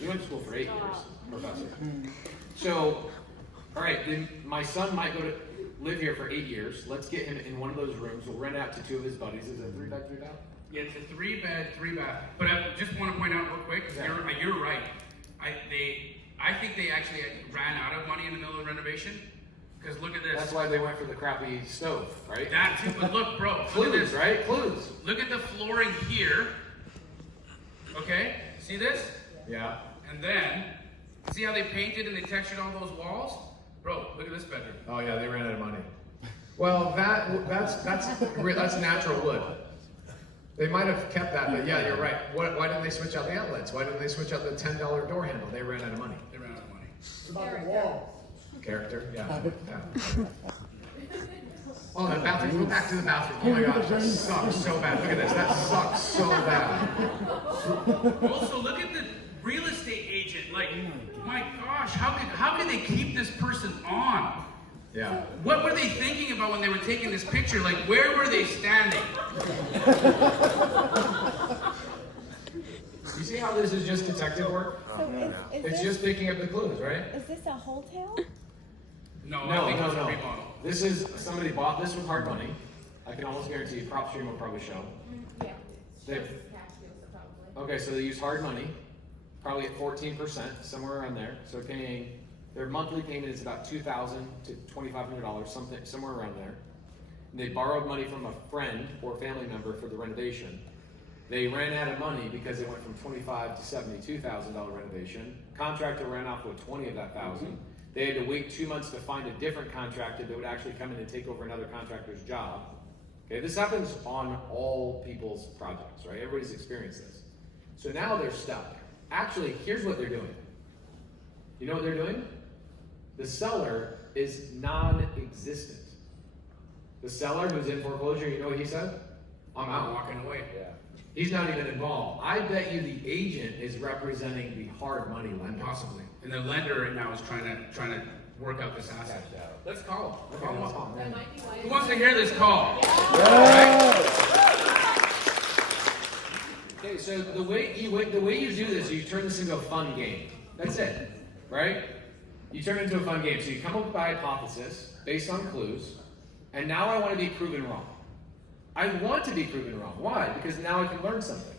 You went to school for 8 years, professor. So, all right, then my son might live here for 8 years. Let's get him in one of those rooms. We'll rent out to 2 of his buddies. Is it a 3-bed, 3-bath? Yeah, it's a 3-bed, 3-bath. But I just want to point out real quick, you're right. I think they actually ran out of money in the middle of the renovation. Because look at this. That's why they went for the crappy stove, right? That too, but look, bro. Look Clues, at this. right? Clues. Look at the flooring here. Okay? See this? Yeah. And then, see how they painted and they textured all those walls? Bro, look at this bedroom. Oh yeah, they ran out of money. Well, that's natural wood. They might have kept that, but yeah, you're right. Why didn't they switch out the outlets? Why didn't they switch out the $10 door handle? They ran out of money. They ran out of money. It's about the wall. Character, yeah. Oh, that bathroom. Go back to the bathroom. Oh my gosh, that sucks so bad. Look at this. That sucks so bad. Also, look at the real estate agent. Like, my gosh, how could they keep this person on? Yeah. What were they thinking about when they were taking this picture? Like, where were they standing? You see how this is just detective work? So It's just picking up the clues, right? is this a hotel? No, I think it was a remodel. This is, somebody bought this with hard money. I can almost guarantee you, prop stream will probably show. Yeah. They- Cash deals, so probably. Okay, so they use hard money, probably at 14%, somewhere around there. So they're paying, their monthly payment is about $2,000 to $2,500, somewhere around there. And they borrowed money from a friend or family member for the renovation. They ran out of money because it went from $25,000 to $72,000 renovation. Contractor ran off with 20 of that thousand. They had to wait 2 months to find a different contractor that would actually come in and take over another contractor's job. Okay, this happens on all people's projects, right? Everybody's experienced this. So now they're stuck. Actually, here's what they're doing. You know what they're doing? The seller is non-existent. The seller who's in foreclosure, you know what he said? I'm out. Walking away. Yeah. He's not even involved. I bet you the agent is representing the hard money lender. Possibly. And the lender right now is trying to work out this asset. Cash out. Let's call him. Okay, let's call him. That might be why. Who wants to hear this call? Okay, so the way you do this, you turn this into a fun game. That's it, right? You turn it into a fun game. So you come up with a hypothesis based on clues, and now I want to be proven wrong. I want to be proven wrong. Why? Because now I can learn something.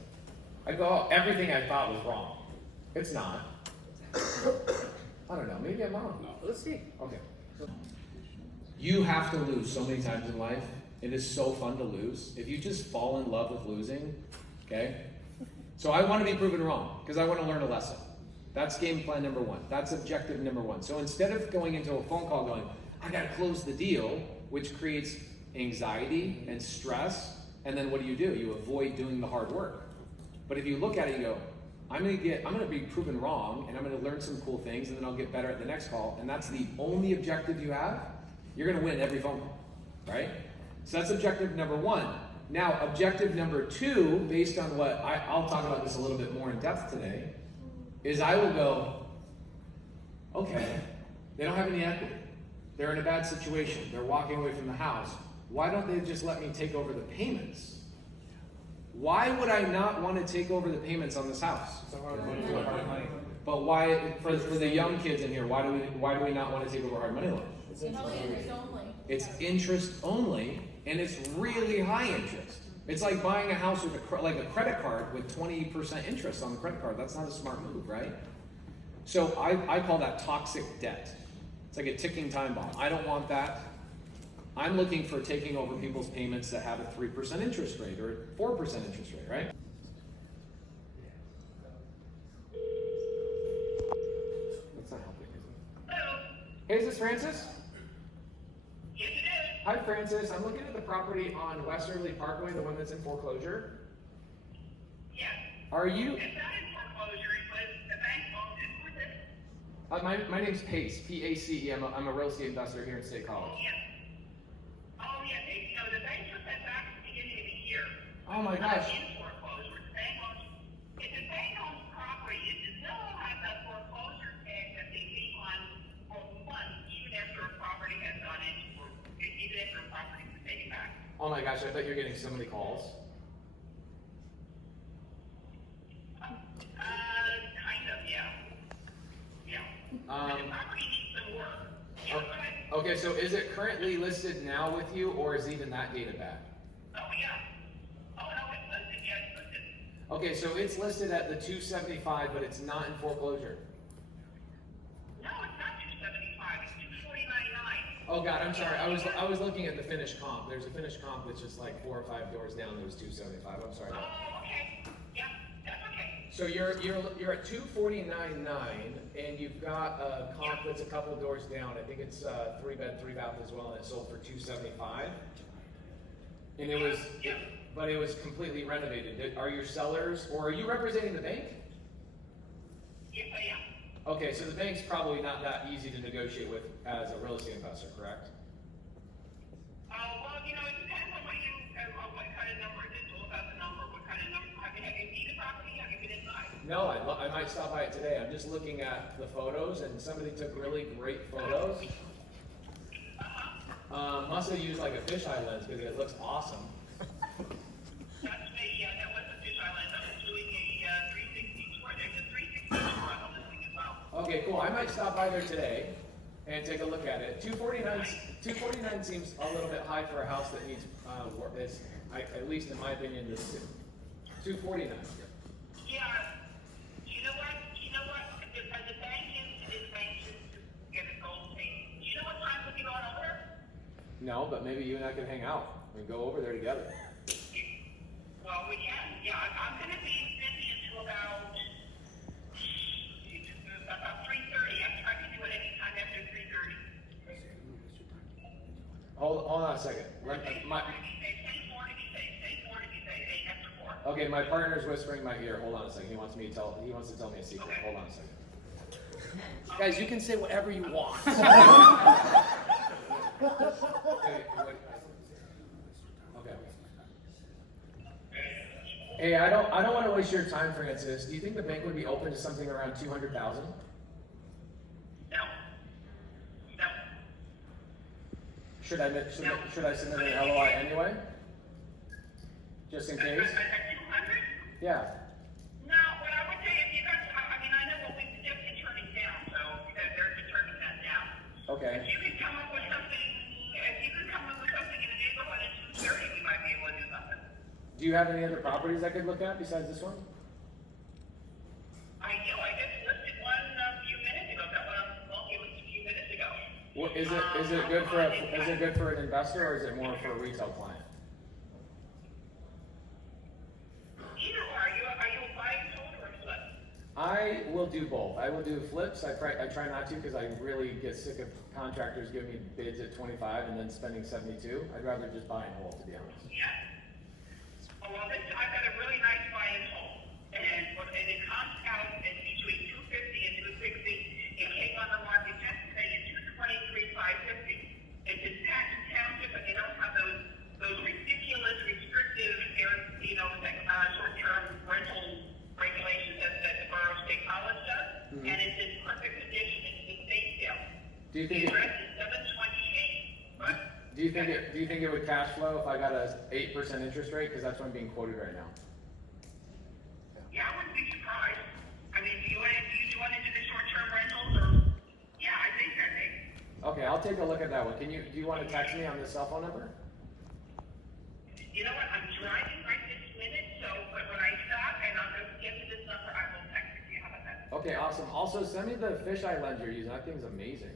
I go, oh, everything I thought was wrong. It's not. I don't know. Maybe I'm wrong. No, let's see. Okay. You have to lose so many times in life. It is so fun to lose. If you just fall in love with losing, okay? So I want to be proven wrong because I want to learn a lesson. That's game plan number one. That's objective number one. So instead of going into a phone call going, I got to close the deal, which creates anxiety and stress, and then what do? You avoid doing the hard work. But if you look at it and go, I'm gonna be proven wrong, and I'm gonna learn some cool things, and then I'll get better at the next call, and that's the only objective you have, you're gonna win every phone call, right? So that's objective number one. Now, objective number two, based on what I'll talk about this a little bit more in depth today, is I will go, okay, they don't have any equity. They're in a bad situation. They're walking away from the house. Why don't they just let me take over the payments? Why would I not want to take over the payments on this house? But why, for the young kids in here, why do we not want to take over hard money loans? It's interest only. It's interest only, and it's really high interest. It's like buying a house with a credit card with 20% interest on the credit card. That's not a smart move, right? So I call that toxic debt. It's like a ticking time bomb. I don't want that. I'm looking for taking over people's payments that have a 3% interest rate or a 4% interest rate, right? That's not helping, is it? Hello. Hey, is this Francis? Yes, it is. Hi, Francis. I'm looking at the property on Westerly Parkway, the one that's in foreclosure. Yes. Are you? It's not in foreclosure, but the bank owns it. Who's it? My name's Pace, P-A-C-E. I'm a real estate investor here at State College. Oh, yes. Oh, yes. You know, the bank took that back at the beginning of the year. Oh my It's not gosh. in foreclosure. The bank owns, if the bank owns property, it still has that foreclosure Oh my gosh, I bet you're getting so many calls. Kind of, yeah. Yeah. The property needs some work. Yeah, go ahead. Okay, so is it currently listed now with you, or is even that data back? Oh, yeah. Oh, no, it's listed, yeah, it's listed. Okay, so it's listed at the 275, but it's not in foreclosure. No, it's not 275, it's 249.9. Oh God, I'm sorry. I was looking at the finished comp. There's a finished comp that's just like 4 or 5 doors down. That was 275. I'm sorry. Oh, okay. Yeah, that's okay. So you're at 249.9, and you've got a comp that's a couple doors down. I think it's 3-bed, 3-bath as well, and it sold for 275. And it was, but it was completely renovated. Are your sellers, or are you representing the bank? Yes, I am. Okay, so the bank's probably not that easy to negotiate with as a real estate investor, correct? Well, you know, it depends on what kind of number it is. It's all about the number. What kind of number? Have you seen the property? Have you been inside? No, I might stop by it today. I'm just looking at the photos, and somebody took really great photos. Must have used like a fisheye lens because it looks awesome. That's me. Yeah, that was the fish island. I was doing a 360 tour. There's a 360 tour on the listing as well. Okay, cool. I might stop by there today and take a look at it. 249 seems a little bit high for a house that needs work. At least in my opinion, this 249. Yeah. You know what? The bank is anxious to get a gold thing. You know what time we'll be going over there? No, but maybe you and I can hang out and go over there together. Well, we can. Yeah, I'm going to be busy until about 3:30. I can do it anytime after 3:30. Hold on a second. Say 4 to be safe. After 4. Okay, my partner's whispering in my ear. Hold on a second. He wants to tell me a secret. Hold on a second. Guys, you can say whatever you want. Okay. Hey, I don't want to waste your time, Francis. Do you think the bank would be open to something around 200,000? No. Should I submit an LOI anyway? Just in case? At 200? Yeah. No, what I would say if you guys, I mean, I know what we just been turning down, so they're turning that down. Okay. If you could come up with something, in the neighborhood at 230, we might be able to do something. Do you have any other properties I could look at besides this one? I do. I just listed one a few minutes ago. That one it was a few minutes ago. What, is it good for an investor, or is it more for a retail client? Either or. Are you a buy and hold or a flip? I will do both. I will do flips. I try not to because I really get sick of contractors giving me bids at 25 and then spending 72. I'd rather just buy and hold, to be honest. Yeah. Oh, well, I've got a really nice buy and hold, and it comes out at between 250 and 260. It came on the market yesterday at 223,550. It's in Patton Township, but they don't have those ridiculous restrictive, short-term rental regulations that the Borough State College does, and it's in perfect condition. It's the state sale. Do you The think address is 728. What? Do you think it would cash flow if I got a 8% interest rate? Because that's what I'm being quoted right now. Yeah, I wouldn't be surprised. I mean, do you want to do the short-term rentals, or? Yeah, I think that they. Okay, I'll take a look at that one. Do you want to text me on this cell phone number? You know what? I'm driving right this minute, but when I stop and I'll just get to this number, I will text it to you. How about that? Okay, awesome. Also, send me the fisheye lens you're using. That thing's amazing.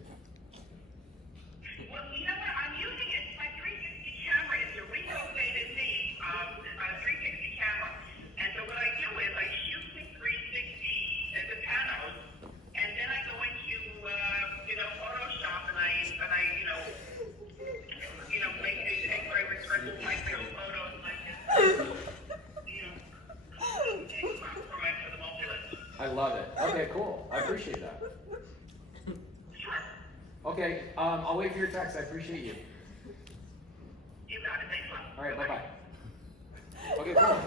Well, you know what? I'm using it. My 360 camera is a Ricoh-dated 360 camera. And so what I do is I shoot the 360 at the panos, and then I go into, Photoshop, and I make these X-ray restricted micro photos like this, for the multi-list. I love it. Okay, cool. I appreciate that. Sure. Okay, I'll wait for your text. I appreciate you. You got it. Thanks a lot. All right, bye-bye. Okay, cool.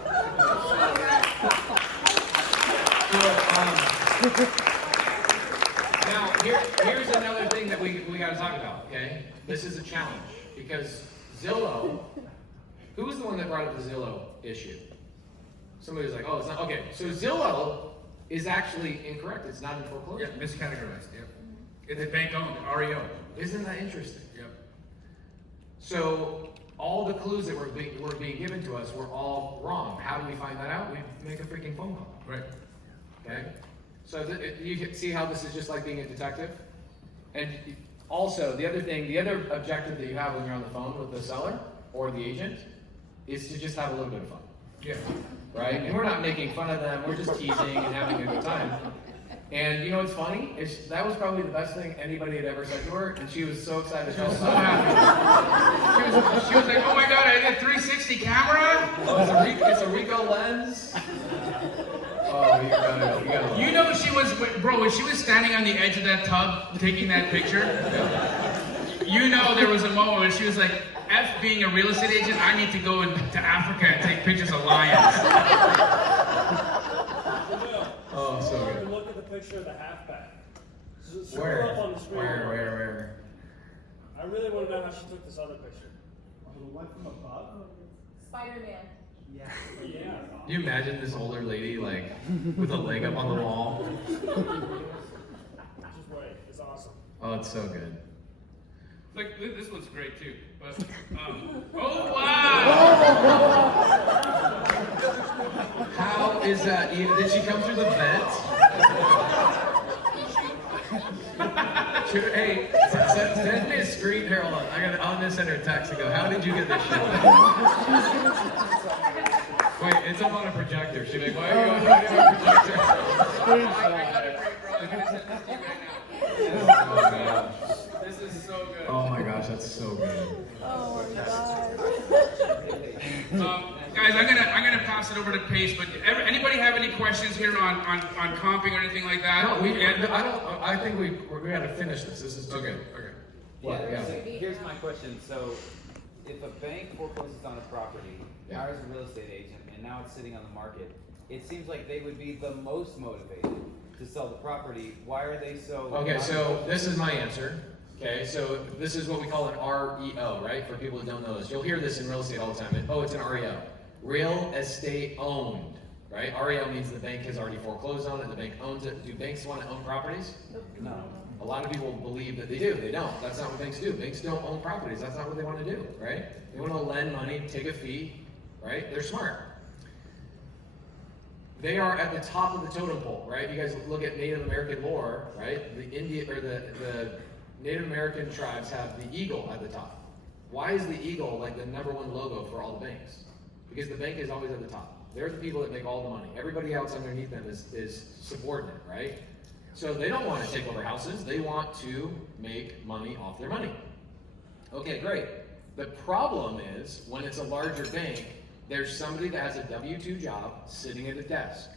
Now, here's another thing that we got to talk about, okay? This is a challenge because Zillow who was the one that brought up the Zillow issue? Somebody was like, oh, it's not, okay, so Zillow is actually incorrect, it's not in foreclosure. Yeah, miscategorized, yep. It's bank owned, REO. Isn't that interesting? Yep. So all the clues that were being given to us were all wrong. How do we find that out? We make a freaking phone call. Right. Okay? So you can see how this is just like being a detective? And also, the other objective that you have when you're on the phone with the seller or the agent is to just have a little bit of fun. Yeah. Right? And we're not making fun of them, we're just teasing and having a good time. And you know what's funny? That was probably the best thing anybody had ever said to her, and she was so excited. She was so happy. She was like, oh my god, I did a 360 camera? Oh, it's a Ricoh lens. Oh, you gotta. You know she was, bro, when she was standing on the edge of that tub taking that picture, you know there was a moment when she was like, F being a real estate agent, I need to go to Africa and take pictures of lions. Oh, so good. Look at the picture of the halfback. Scroll Where? up on the screen. Where? I really want to know how she took this other picture. The one from above? Spider-Man. Yeah. Yeah. Can you imagine this older lady, like, with a leg up on the wall? Just wait. It's awesome. Oh, it's so good. Like, this one's great too. But, oh wow! How is that? Did she come through the vent? Hey, send me a screen. Here, hold on. I'm gonna send her a text and go, how did you get this shit? Wait, it's up on a projector. She's like, why are you on a projector? I got it great, bro. I'm gonna send this to you right now. This is so good. Oh my gosh, that's so good. Oh my god. Guys, I'm gonna pass it over to Pace. But anybody have any questions here on comping or anything like that? No, I think we gotta finish this. This is too good. Okay. Yeah, Yeah. so here's my question. So, if a bank forecloses on a property, Yeah. hires a real estate agent, and now it's sitting on the market, it seems like they would be the most motivated to sell the property. Why are they so? Okay, so this is my answer. Okay, so this is what we call an REO, right? For people who don't know this. You'll hear this in real estate all the time. It's an REO. Real estate owned, right? REO means the bank has already foreclosed on it, the bank owns it. Do banks want to own properties? No. A lot of people believe that they do. They don't. That's not what banks do. Banks don't own properties. That's not what they want to do, right? They want to lend money, take a fee, right? They're smart. They are at the top of the totem pole, right? You guys look at Native American lore, right? The Native American tribes have the eagle at the top. Why is the eagle like the #1 logo for all the banks? Because the bank is always at the top. They're the people that make all the money. Everybody else underneath them is subordinate, right? So they don't want to take over houses. They want to make money off their money. Okay, great. The problem is when it's a larger bank, there's somebody that has a W-2 job sitting at a desk.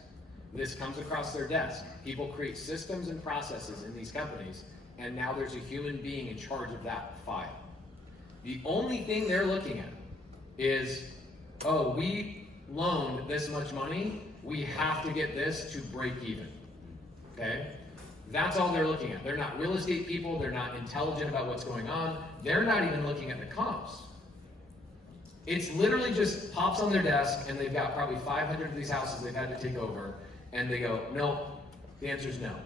This comes across their desk. People create systems and processes in these companies, and now there's a human being in charge of that file. The only thing they're looking at is, oh, we loaned this much money, we have to get this to break even. Okay? That's all they're looking at. They're not real estate people, they're not intelligent about what's going on, they're not even looking at the comps. It's literally just pops on their desk, and they've got probably 500 of these houses they've had to take over, and they go, no, the answer is no.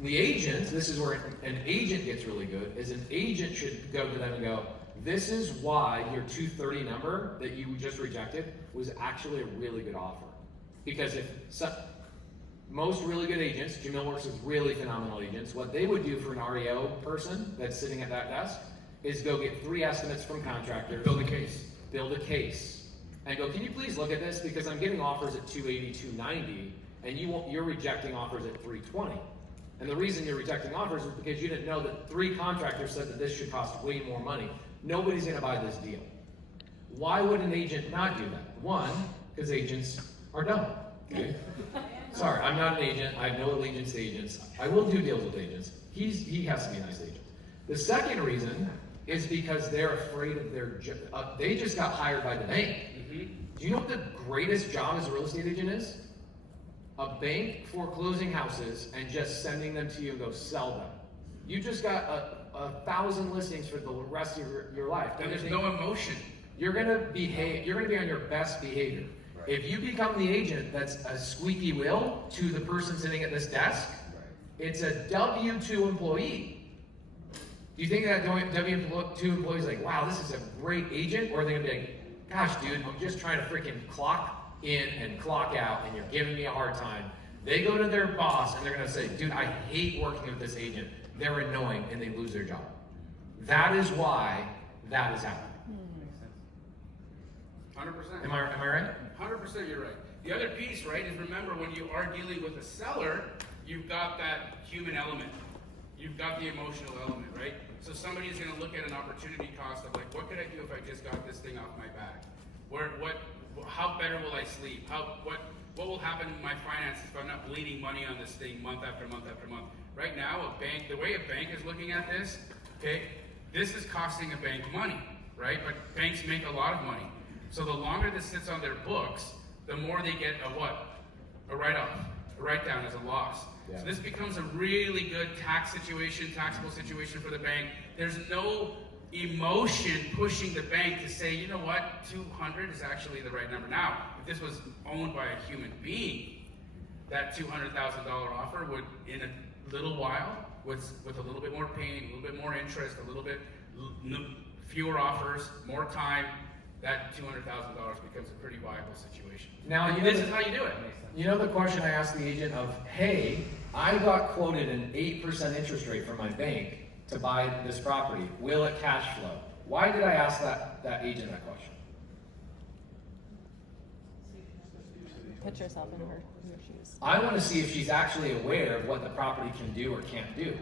The agent, this is where an agent gets really good, is an agent should go to them and go, this is why your 230 number that you just rejected was actually a really good offer. Because most really good agents, Jamil works with really phenomenal agents, what they would do for an REO person that's sitting at that desk is go get 3 estimates from contractors. Build a case. Build a case. And go, can you please look at this? Because I'm getting offers at 280, 290, and you're rejecting offers at 320. And the reason you're rejecting offers is because you didn't know that 3 contractors said that this should cost way more money. Nobody's gonna buy this deal. Why would an agent not do that? One, because agents are dumb. Okay? Sorry, I'm not an agent. I have no allegiance to agents. I will do deals with agents. He has to be a nice agent. The second reason is because they're afraid of their job. They just got hired by the bank. Do you know what the greatest job as a real estate agent is? A bank foreclosing houses and just sending them to you and go sell them. You just got 1,000 listings for the rest of your life. And there's no emotion. you're gonna behave, you're gonna be on your best behavior. Right. If you become the agent that's a squeaky wheel to the person sitting at this desk, it's a W-2 employee. Do you think that W-2 employee is like, wow, this is a great agent? Or are they gonna be like, gosh, dude, I'm just trying to freaking clock in and clock out, and you're giving me a hard time. They go to their boss and they're gonna say, dude, I hate working with this agent. They're annoying, and they lose their job. That is why that is happening. 100%. Am I right? 100% you're right. The other piece, right, is remember when you are dealing with a seller, you've got that human element. You've got the emotional element, right? So somebody is going to look at an opportunity cost of like, what could I do if I just got this thing off my back? How better will I sleep? What will happen in my finances if I'm not bleeding money on this thing month after month after month? Right now, the way a bank is looking at this, okay, this is costing a bank money, right? But banks make a lot of money. So the longer this sits on their books, the more they get a what? A write-off, a write-down as a loss. Yeah. So this becomes a really good taxable situation for the bank. There's no emotion pushing the bank to say, you know what, 200 is actually the right number. Now, if this was owned by a human being, that $200,000 offer would, in a little while, with a little bit more pain, a little bit more interest, a little bit fewer offers, more time, that $200,000 becomes a pretty viable situation. Now, this is how you do it. You know the question I asked the agent of, hey, I got quoted an 8% interest rate from my bank to buy this property. Will it cash flow? Why did I ask that agent that question? Put yourself in her shoes. I want to see if she's actually aware of what the property can do or can't do.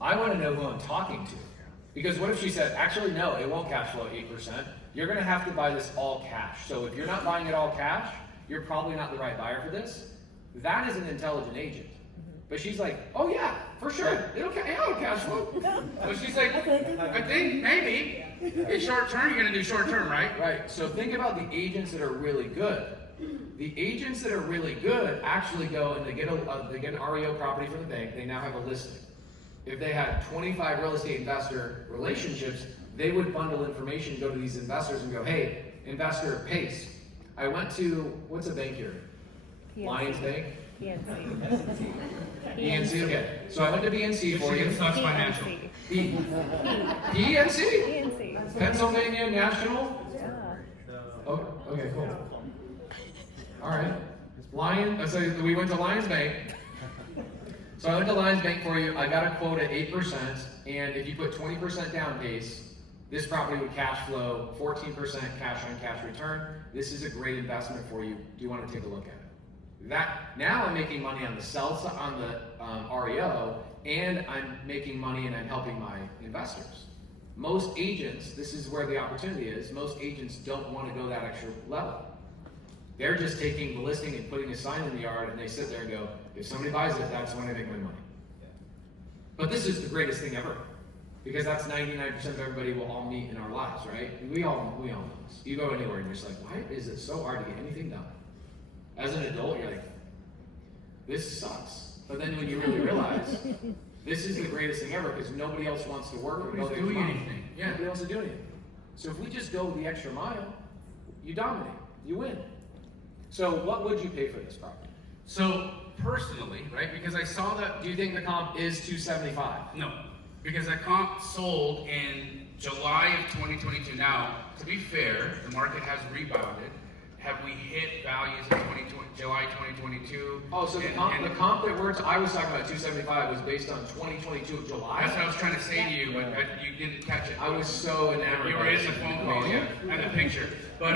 I want to know who I'm talking to. Because what if she said, actually, no, it won't cash flow 8%. You're going to have to buy this all cash. So if you're not buying it all cash, you're probably not the right buyer for this. That is an intelligent agent. But she's like, oh yeah, for sure. It'll cash flow. So she's like, I think maybe. In short term, you're going to do short term, right? Right. So think about the agents that are really good. The agents that are really good actually go and they get an REO property from the bank. They now have a listing. If they had 25 real estate investor relationships, they would bundle information, go to these investors and go, hey, investor Pace, I went to, what's a bank here? Lions Bank? PNC. PNC, okay. So I went to PNC for you. Michigan Sucks Financial. PNC? PNC. Pennsylvania National? Yeah. Oh, okay, cool. All right. So we went to Lions Bank. So I went to Lions Bank for you. I got a quote at 8%, and if you put 20% down Pace, this property would cash flow 14% cash on cash return. This is a great investment for you. Do you want to take a look at it? Now I'm making money on the sell side, on the REO, and I'm making money and I'm helping my investors. Most agents, this is where the opportunity is, most agents don't want to go that extra level. They're just taking the listing and putting a sign in the yard, and they sit there and go, if somebody buys it, that's when I make my money. But this is the greatest thing ever. Because that's 99% of everybody we'll all meet in our lives, right? We all know this. You go anywhere and you're just like, why is it so hard to get anything done? As an adult, you're like, this sucks. But then when you really realize, this is the greatest thing ever because nobody else wants to work or Nobody's doing anything. Yeah. Nobody else is doing anything. So if we just go the extra mile, you dominate. You win. So what would you pay for this property? So personally, right, because I saw that. Do you think the comp is 275? No, because that comp sold in July of 2022. Now, to be fair, the market has rebounded. Have we hit values in July 2022? Oh, so the comp that I was talking about 275 was based on 2022 July. That's what I was trying to say to you, but you didn't catch it. I was so enamored. You were in the phone call, Amazing. yeah, and the picture. But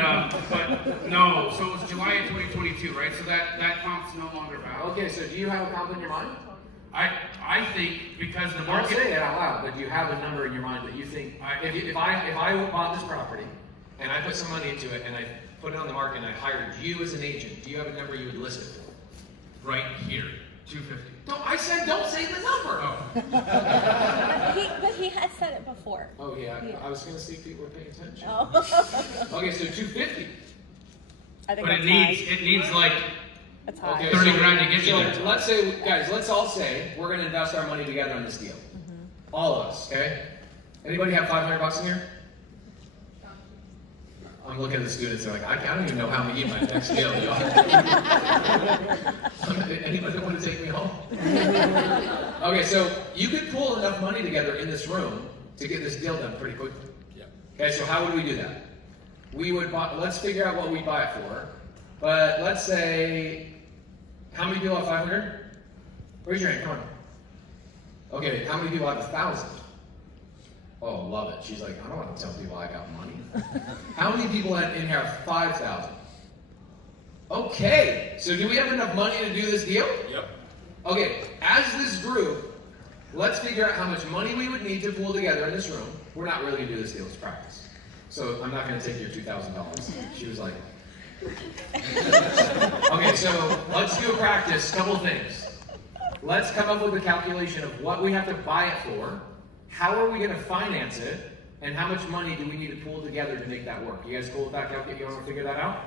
no, so it was July of 2022, right? So that comp's no longer valid. Okay, so do you have a comp in your mind? I think because the Don't market. say it out loud, but do you have a number in your mind that you think if I bought this property and I put some money into it and I put it on the market and I hired you as an agent, do you have a number you would list it for? Right here, 250. I said don't say the number. Oh. But he had said it before. Oh yeah, Yeah. I was gonna see if people were paying attention. Oh. Okay, so 250. I think But that's it needs like That's high. Okay, 30 grand to get you so there. let's say, guys, let's all say we're gonna invest our money together on this deal. All of us, okay? Anybody have $500 in here? I'm looking at the students, they're like, I don't even know how I'm gonna eat my next meal. Anybody want to take me home? Okay, so you could pull enough money together in this room to get this deal done pretty quickly. Yeah. Okay, so how would we do that? We would buy, let's figure out what we buy it for. But let's say, how many people have 500? Raise your hand, come on. Okay, how many people have 1,000? Oh, love it. She's like, I don't want to tell people I got money. How many people in here have 5,000? Okay, so do we have enough money to do this deal? Yep. Okay, as this group, let's figure out how much money we would need to pool together in this room. We're not really going to do this deal, it's practice. So I'm not going to take your $2,000. She was like, okay, so let's do a practice, couple things. Let's come up with a calculation of what we have to buy it for, how are we going to finance it, and how much money do we need to pool together to make that work? You guys cool with that calculation? You want to figure that out?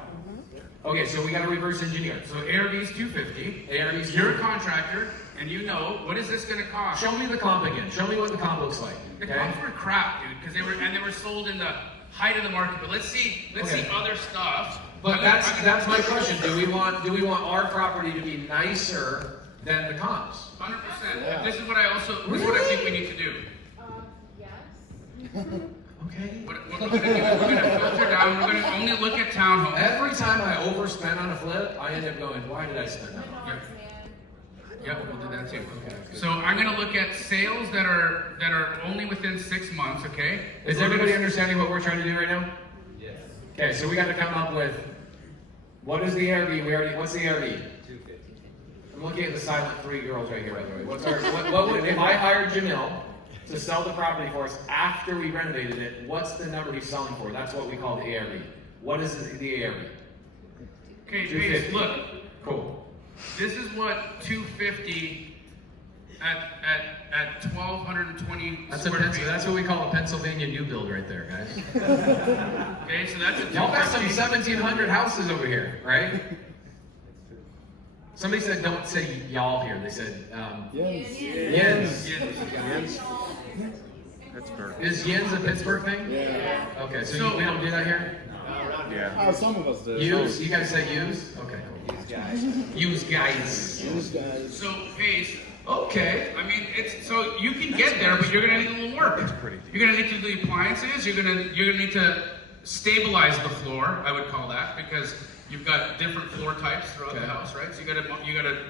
Okay, so we got to reverse engineer. So ARV is 250. ARV's You're a contractor, and you know, what is this going to cost? Show me the comp again. Show me what the comp looks like. The Okay? comps were crap, dude, because they were sold in the height of the market. But let's see Okay. other stuff. But that's my question. Do we want our property to be nicer than the comps? 100%. Yeah. This is what I think we need to do. Yes. Okay. What we're going to do, we're going to filter down. We're going to only look at townhomes. Every time I overspend on a flip, I end up going, why did I spend that? Yep, we'll do that too. So I'm going to look at sales that are only within 6 months. Okay. Is everybody understanding what we're trying to do right now? Yes. Okay, so we got to come up with, what is the ARV? What's the ARV? 250. I'm looking at the silent three girls right here, by the way. What would, if I hired Jamil to sell the property for us after we renovated it, what's the number he's selling for? That's what we call the ARV. What is the ARV? Okay, 250. Pace, look. Cool. This is what 250 at 1,220 square feet. That's what we call a Pennsylvania new build right there, guys. Okay, so that's a Y'all got some 250. 1,700 houses over here, right? Somebody said don't say y'all here. They said Yes. yens. Yes. Is yens a Pittsburgh thing? Yeah. Okay, so we don't do that here? Some of us do. Use? You guys say use? Okay, cool. These guys. Use guys. These guys. So Pace, Okay. I mean, it's so you can get there, but you're gonna need a little work. You're gonna need to do the appliances. You're gonna need to stabilize the floor. I would call that because you've got different floor types throughout the house, right? So you gotta.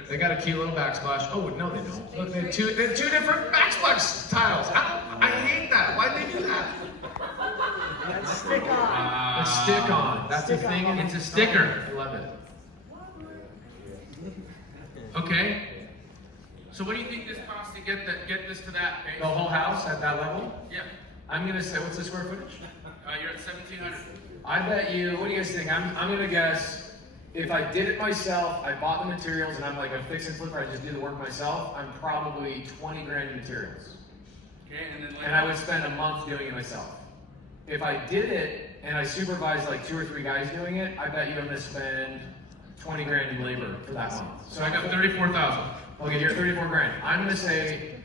They got a cute little backsplash. Oh no, they don't. Look, they have two different backsplash tiles. I hate that. Why'd they do that? Stick on. A stick on. That's a thing. It's a sticker. I love it. Okay. So what do you think this costs to get this to that? Pace? The whole house at that level? Yeah. I'm gonna say, what's the square footage? You're at 1,700. I bet you. What do you guys think? I'm gonna guess. If I did it myself, I bought the materials, and I'm like a fix and flipper. I just do the work myself. I'm probably 20 grand in materials, Okay, and then and I would spend a month doing it myself. If I did it and I supervised like 2 or 3 guys doing it, I bet you I'm gonna spend 20 grand in labor for that month. So I got 34,000. Okay, you're 34 grand. I'm gonna say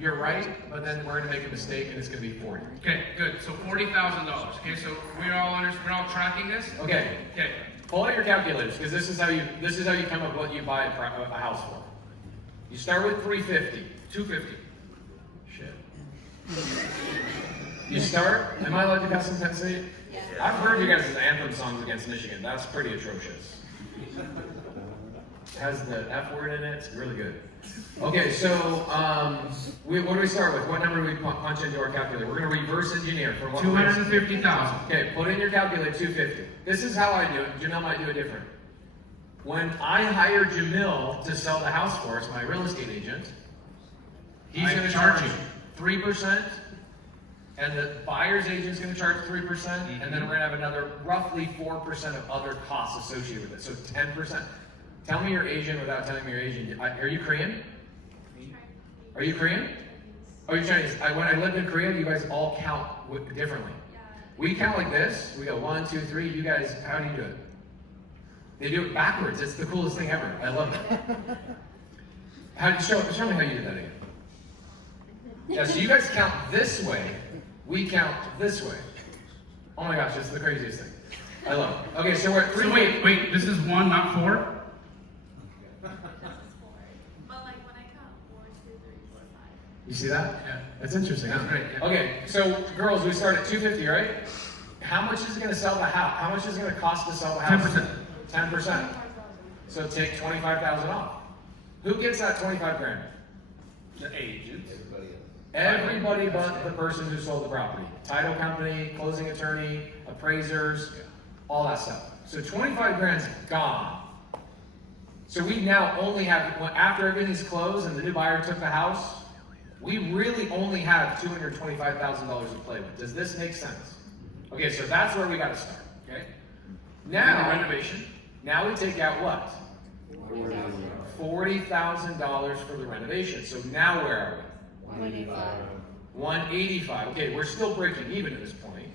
you're right, but then we're gonna make a mistake and it's gonna be 40. Okay, good. So $40,000. Okay, so we're all tracking this. Okay, Okay. pull out your calculators because this is how you come up with what you buy a house for. You start with 350, 250. Shit. You start. Am I allowed to cuss in Penn State? Yeah. I've heard you guys' anthem songs against Michigan. That's pretty atrocious. It has the F word in it. It's really good. Okay, so what do we start with? What number do we punch into our calculator? We're going to reverse engineer from what 250,000. Okay, put in your calculator 250. This is how I do it. Jamil might do it different. When I hire Jamil to sell the house for us, my real estate agent, he's I going to charge charge 3%, and the buyer's agent's going to charge 3%, and then we're going to have another roughly 4% of other costs associated with it. So 10%. Tell me your agent without telling me your agent. Are you Korean? Are you Korean? Oh, you're Chinese. When I lived in Korea, you guys all count differently. We count like this. We go 1, 2, 3. You guys, how do you do it? They do it backwards. It's the coolest thing ever. I love it. Show me how you did that again. Yeah, so you guys count this way. We count this way. Oh my gosh, it's the craziest thing. I love it. Okay, so we're at So 3. wait, this is 1, not 4? But like when I count 4, 2, 3, 4, 5. You see that? Yeah. That's interesting. That's Huh? great, yeah. Okay, so girls, we start at 250, right? How much is it going to sell the house? How much is it going to cost to sell the house? 10%. 10%. So take 25,000 off. Who gets that 25 grand? The agent. Everybody but the person who sold the property. Title company, closing attorney, appraisers, all that stuff. So 25 grand's gone. So we now only have, after everything's closed and the new buyer took the house, we really only have $225,000 to play with. Does this make sense? Okay, so that's where we gotta start, okay? Now, Renovation. now we take out what? $40,000 for the renovation. So now where are we? 185. Okay, we're still breaking even at this point.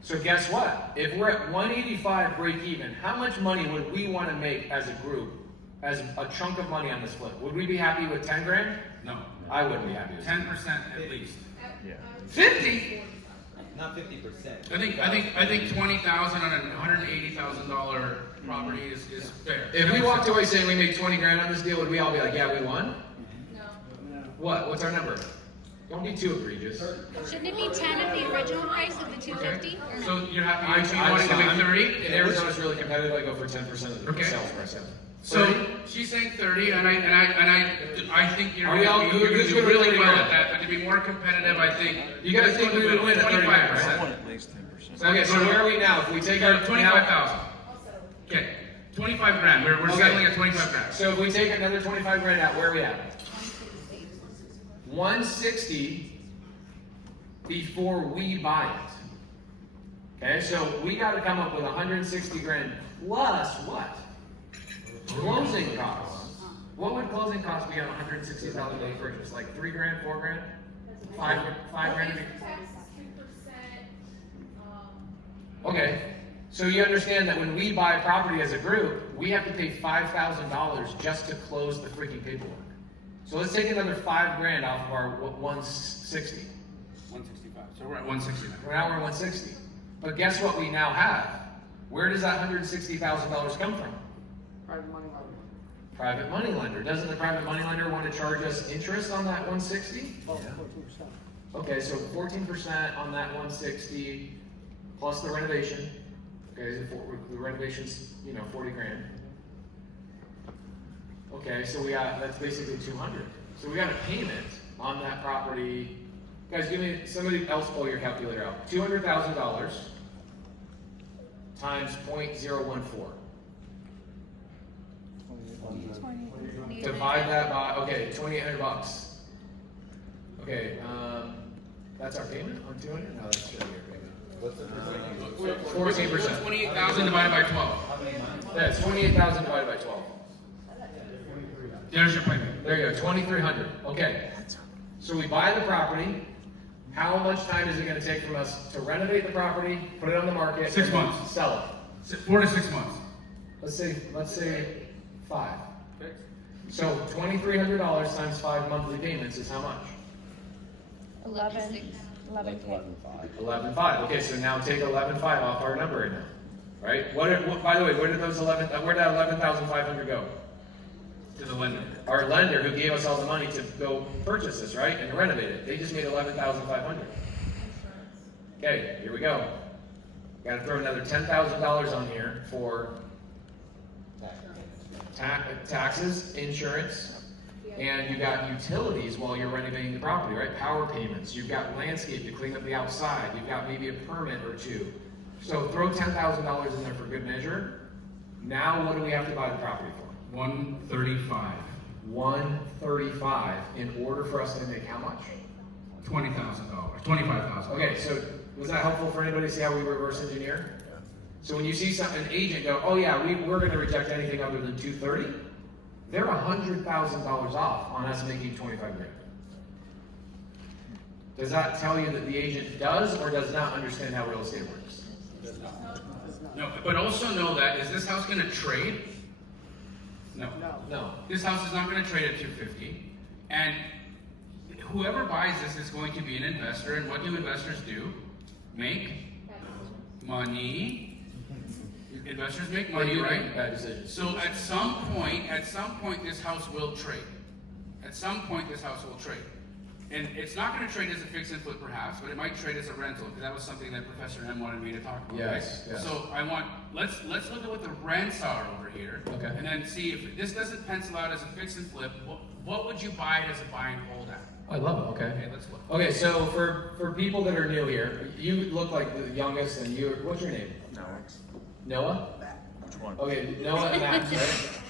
So guess what? If we're at 185 break even, how much money would we want to make as a group, as a chunk of money on this flip? Would we be happy with 10 grand? No. I wouldn't be happy with 10% at least. 50. Not 50%. I think 20,000 on a $180,000 property is fair. If we walked away saying we made 20 grand on this deal, would we all be like, yeah, we won? No. What? What's our number? Don't be too egregious. Shouldn't it be 10 of the original price of the 250? Or no? So you're happy? I You want to go with 30? In Arizona, it's really competitive. I go for 10% of the Okay. sales price. So 30? she's saying 30, and I think you're Are we all gonna good? do Who's good with really 30 well grand? at that. But to be more competitive, I think You gotta let's think go we would win at 30 grand, right? 25%. At least 10%. Okay, so where are we now? If we take our 25,000. Okay, 25 grand. We're Okay. settling at 25 grand. So if we take another 25 grand out, where are we at? 160 before we buy it. Okay, so we got to come up with 160 grand plus what? Closing costs. What would closing costs be on $160,000 purchase? Like 3 grand, 4 grand, 5 grand? Okay, so you understand that when we buy property as a group, we have to pay $5,000 just to close the freaking paperwork. So let's take another 5 grand off of our 160. 165. So we're at 169. Now we're 160. But guess what we now have? Where does that $160,000 come from? Private money lender. Private money lender. Doesn't the private money lender want to charge us interest on that 160? Oh, 14%. Okay, so 14% on that 160 plus the renovation. Okay, the renovation's 40 grand. Okay, so that's basically 200. So we got a payment on that property. Guys, somebody else pull your calculator out. $200,000 times 0.014. Divide that by, okay, 2,800 bucks. Okay, that's our payment on 200? No, that's your payment. What's the percentage? 14%. 28,000 divided by 12. How many months? Yeah, it's 28,000 divided by 12. There's your payment. There you go, 2,300. Okay. So we buy the property. How much time is it going to take from us to renovate the property, put it on the market, 6 and then months. sell it? 4 to 6 months. Let's say 5. So $2,300 times 5 monthly payments is how much? 11K. 11.5. Okay, so now take 11.5 off our number right now, right? By the way, where did those where did that 11,500 go? To the lender. Our lender who gave us all the money to go purchase this, right, and renovate it. They just made 11,500. Okay, here we go. Got to throw another $10,000 on here for taxes, insurance, and you got utilities while you're renovating the property, right? Power payments. You've got landscape to clean up the outside. You've got maybe a permit or two. So throw $10,000 in there for good measure. Now what do we have to buy the property for? 135. 135 in order for us to make how much? $20,000. 25,000. Okay, so was that helpful for anybody to see how we reverse engineer? So when you see an agent go, oh yeah, we're going to reject anything other than 230, they're $100,000 off on us making 25 grand. Does that tell you that the agent does or does not understand how real estate works? No, but also know that, is this house going to trade? No. No. This house is not going to trade at 250. And whoever buys this is going to be an investor. And what do investors do? Make money investors make Or money, you right? make bad decisions. So at some point, this house will trade. At some point, this house will trade. And it's not gonna trade as a fix and flip perhaps, but it might trade as a rental, because that was something that Professor M wanted me to talk about. Yes, right? yes. So let's look at what the rents are over here. Okay. And then see if this doesn't pencil out as a fix and flip, what would you buy it as a buy and hold at? I love it, okay. Okay, let's look. Okay, so for people that are new here, you look like the youngest, and what's your name? Noah? Which one? Okay, Noah and Max,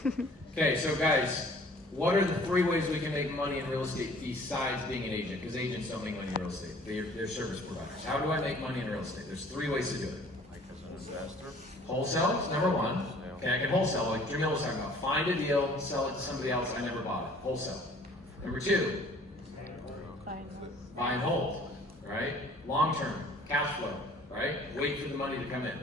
right? Okay, so guys, what are the 3 ways we can make money in real estate besides being an agent? Because agents don't make money in real estate. They're service providers. How do I make money in real estate? There's 3 ways to do it. Like as an investor? Wholesale is number 1. Okay, I can wholesale, like Jamil was talking about. Find a deal, sell it to somebody else, I never bought it. Wholesale. Number 2, buy and hold, right? Long term, cash flow, right? Wait for the money to come in.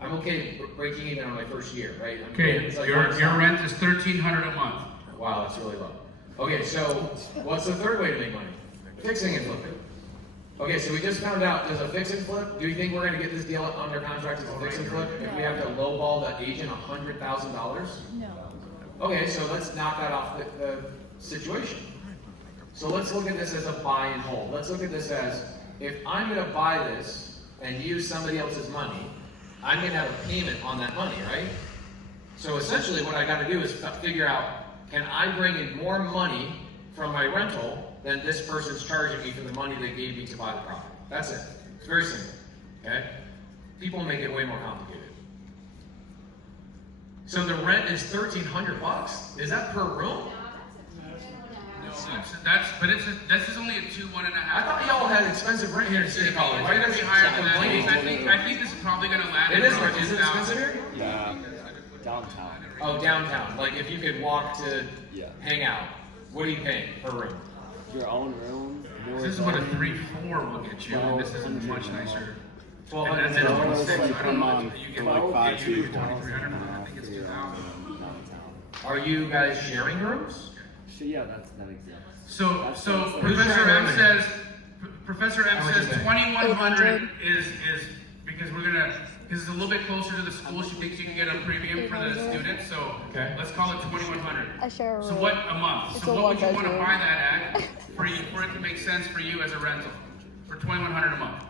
I'm okay breaking even on my first year, right? Okay, It's like your one rent is $1,300 a month. Wow, that's really low. Okay, so what's the 3rd way to make money? Fixing and flipping. Okay, so we just found out there's a fix and flip. Do you think we're gonna get this deal under contract as a fix and flip if we have to lowball the agent $100,000? No. Okay, so let's knock that off the situation. So let's look at this as a buy and hold. Let's look at this as, if I'm gonna buy this and use somebody else's money, I'm gonna have a payment on that money, right? So essentially what I gotta do is figure out, can I bring in more money from my rental than this person's charging me for the money they gave me to buy the property? That's it. It's very simple, okay? People make it way more complicated. So the rent is $1,300. Is that per room? This is only a 2, 1.5. I thought y'all had expensive rent here in City College. Why are you It's guys gonna be higher than that. complaining? I think this is probably gonna land. It is, around is it 2,000. expensive here? Yeah. Downtown. Oh, downtown. Like if you could walk to Yeah. hang out, what are you paying per room? Your own room. This is what a 3-4 will get you, and this is much nicer. And $1,200. then $12 it's like 6, I don't know, per if you get month for like 5 you to 2,300, I think it's 2,000. Are you guys sharing rooms? Yeah, that exists. So Who's Professor M sharing? says, Professor M How much says is that? 2,100 is because because it's a little bit closer to the school. She thinks you can get a premium for the students, so Okay. let's call it 2,100. I share a So room. what a month? It's So a what would you want to one-bedroom. buy that at for it to make sense for you as a rental for 2,100 a month?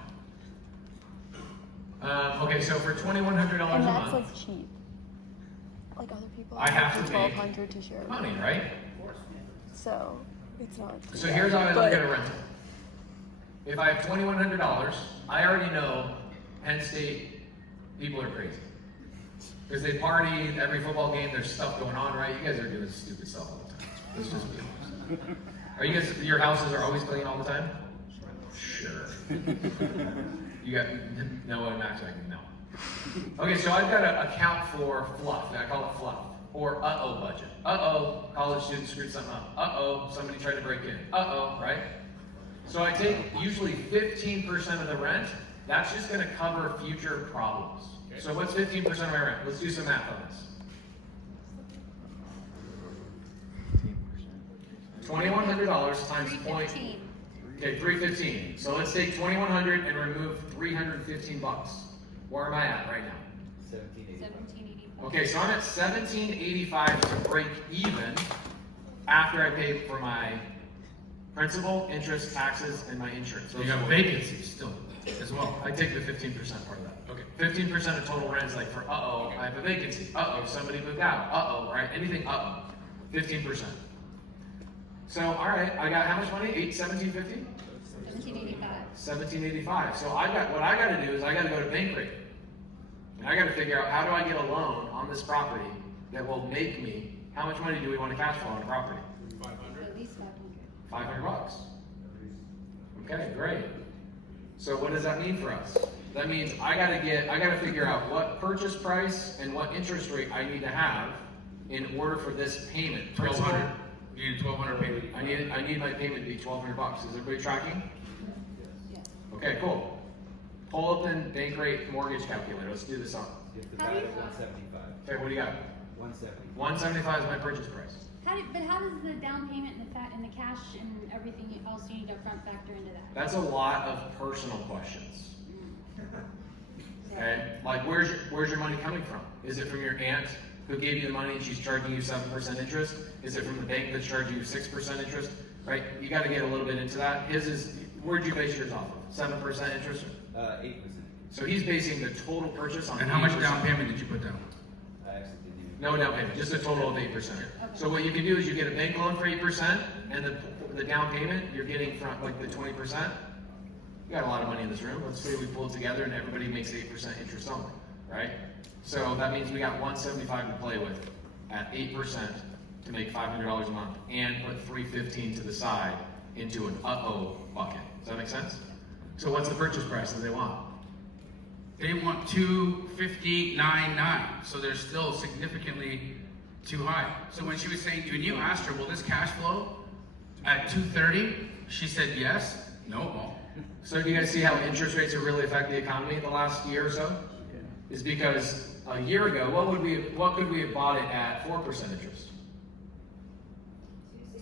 Okay, so for $2,100 a And that's month, like cheap. Like other people I have to make $1,200 to share. a room. money, right? So it's not. So here's how I look at a rental. If I have $2,100, I already know Penn State people are crazy. Because they party every football game, there's stuff going on, right? You guys are doing stupid stuff all the time. Let's just be honest. Are you guys, your houses are always clean all the time? Sure. You got Noah and Max, like, no. Okay, so I've got to account for fluff. I call it fluff. Or uh-oh budget. Uh-oh, college student screwed something up. Uh-oh, somebody tried to break in. Uh-oh, right? So I take usually 15% of the rent. That's just going to cover future problems. So what's 15% of my rent? Let's do some math on this. $2,100 times point. Okay, $315. So let's take $2,100 and remove $315. Where am I at right now? 1780. Okay, so I'm at $1,785 to break even after I pay for my principal, interest, taxes, and my insurance. So you have vacancies still as well. I take the 15% part of that. Okay. 15% of total rent is like for uh-oh, I have a vacancy. Uh-oh, somebody moved out. Uh-oh, right? Anything uh-oh. 15%. So, all right, I got how much money? $1,750? 1785. So what I got to do is I got to go to bank rate. And I got to figure out how do I get a loan on this property that will make me, how much money do we want to cash flow on the property? At least 500. $500. Okay, great. So what does that mean for us? That means I gotta figure out what purchase price and what interest rate I need to have in order for this payment. 1,200. You need 1,200 payment. I need my payment to be $1,200. Is everybody tracking? Yeah. Okay, cool. Pull up the bank rate mortgage calculator. Let's do this on. You have to buy it at 175. Okay, what do you got? 170. 175 is my purchase price. But how does the down payment and the cash and everything else you need up front factor into that? That's a lot of personal questions. Okay? Like like where's your money coming from? Is it from your aunt who gave you the money and she's charging you 7% interest? Is it from the bank that's charging you 6% interest? Right? You got to get a little bit into that. His is, where'd you base yours off of? 7% interest? 8%. So he's basing the total purchase on. And how much 8%. down payment did you put down? I actually didn't even. No down payment, just a total of 8%. So what you can do is you get a bank loan for 8%, and the down payment you're getting from like the 20%. You got a lot of money in this room. Let's say we pull it together and everybody makes 8% interest only, right? So that means we got 175 to play with at 8% to make $500 a month, and put 315 to the side into an uh-oh bucket. Does that make sense? So what's the purchase price that they want? They want $259.9, so they're still significantly too high. So when she was saying, when you asked her, will this cash flow at 230? She said yes. No, it won't. So do you guys see how interest rates have really affected the economy the last year or so? Is because a year ago, what could we have bought it at 4% interest?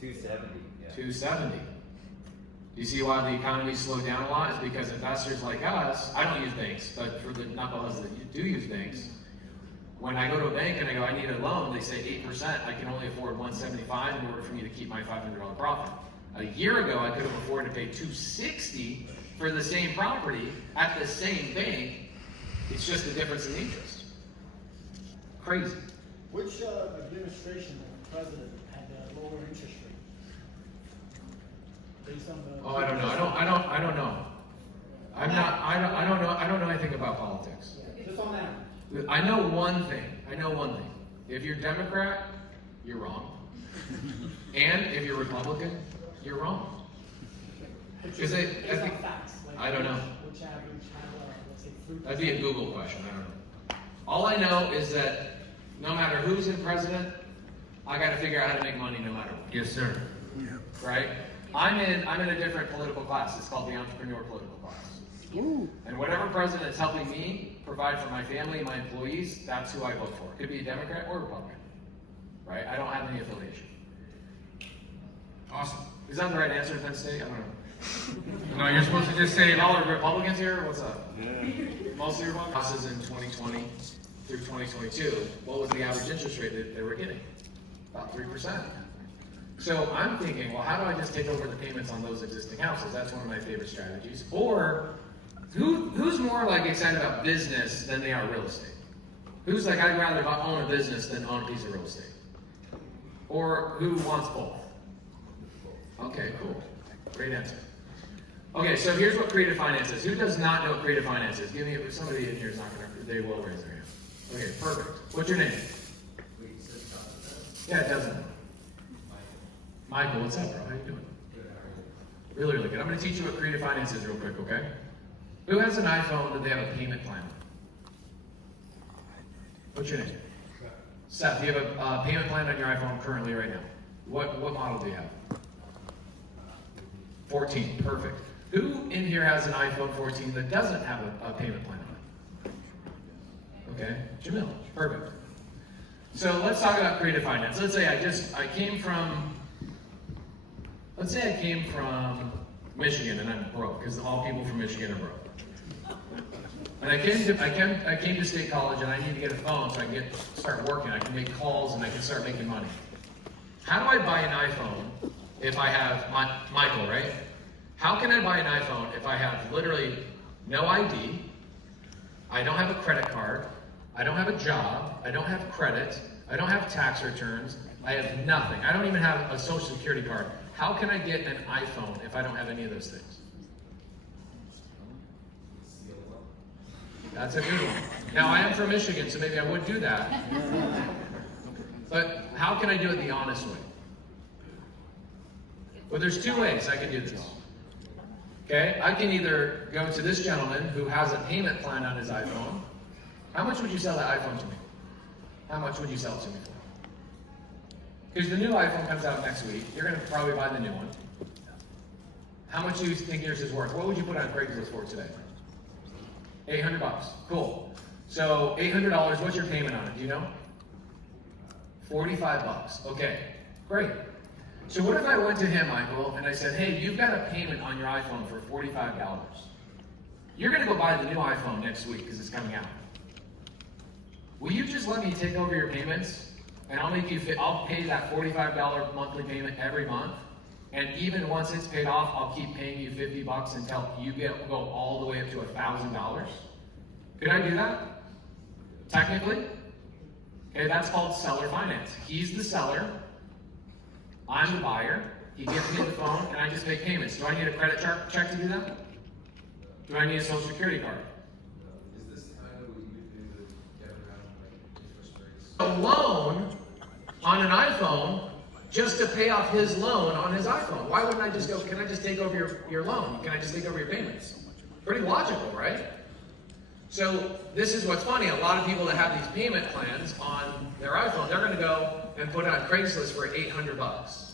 270. Yeah. 270. Do you see why the economy slowed down a lot? Is because investors like us, I don't use banks, but for the knuckleheads that do use banks, when I go to a bank and I go, I need a loan, they say 8%, I can only afford 175 in order for me to keep my $500 profit. A year ago, I could have afforded to pay 260 for the same property at the same bank. It's just the difference in interest. Crazy. Which administration or president had a lower interest rate? Based on the. Oh, I don't know. I don't know. I don't know anything about politics. Just on that. I know one thing. If you're Democrat, you're wrong. And if you're Republican, you're wrong. Because I think, Facts, like I don't know. Which average have, let's say, 3%. That'd be a Google question. I don't know. All I know is that no matter who's in president, I got to figure out how to make money no matter what. Yes, sir. Right? I'm in a different political class. It's called the entrepreneur political class. And whatever president is helping me provide for my family and my employees, that's who I vote for. It could be a Democrat or Republican. Right? I don't have any affiliation. Awesome. Is that the right answer, Penn State? I don't know. No, you're supposed to just say, Y'all are Republicans here? What's up? Mostly Republicans. Classes in 2020 through 2022, what was the average interest rate that they were getting? About 3%. So I'm thinking, well, how do I just take over the payments on those existing houses? That's one of my favorite strategies. Or who's more like excited about business than they are real estate? Who's like, I'd rather own a business than own a piece of real estate? Or who wants both? Okay, cool. Great answer. Okay, so here's what creative finance is. Who does not know what creative finance is? Give me, somebody in here is not going to, they will raise their hand. Okay, perfect. What's your name? Yeah, it doesn't. Michael, what's up, bro? How you doing? Really, really good. I'm going to teach you what creative finance is real quick, okay? Who has an iPhone that they have a payment plan on? What's your name? Seth, you have a payment plan on your iPhone currently right now. What model do you have? 14, perfect. Who in here has an iPhone 14 that doesn't have a payment plan on it? Okay, Jamil, perfect. So let's talk about creative finance. Let's say I came from Michigan and I'm broke, because all people from Michigan are broke. And I came to State College and I need to get a phone so I can start working. I can make calls and I can start making money. How do I buy an iPhone if I have Michael, right? How can I buy an iPhone if I have literally no ID, I don't have a credit card, I don't have a job, I don't have credit, I don't have tax returns, I have nothing. I don't even have a social security card. How can I get an iPhone if I don't have any of those things? That's a good one. Now I am from Michigan, so maybe I would do that. But how can I do it the honest way? Well, there's two ways I can do this. Okay, I can either go to this gentleman who has a payment plan on his iPhone. How much would you sell that iPhone to me? How much would you sell it to me for? Because the new iPhone comes out next week. You're going to probably buy the new one. How much do you think yours is worth? What would you put on Craigslist for today? $800. Cool. So $800, what's your payment on it? Do you know? $45. Okay, great. So what if I went to him, Michael, and I said, hey, you've got a payment on your iPhone for $45. You're going to go buy the new iPhone next week because it's coming out. will you just let me take over your payments? And I'll pay that $45 monthly payment every month. And even once it's paid off, I'll keep paying you $50 until you go all the way up to $1,000. Could I do that? Technically? Okay, that's called seller finance. He's the seller, I'm the buyer, he gives me the phone, and I just make payments. Do I need a credit check to do that? Do I need a social security card? Is this kind of what you do to get around like interest rates? A loan on an iPhone just to pay off his loan on his iPhone. Why wouldn't I just go, can I just take over your loan? Can I just take over your payments? Pretty logical, right? So this is what's funny. A lot of people that have these payment plans on their iPhone, they're going to go and put it on Craigslist for $800.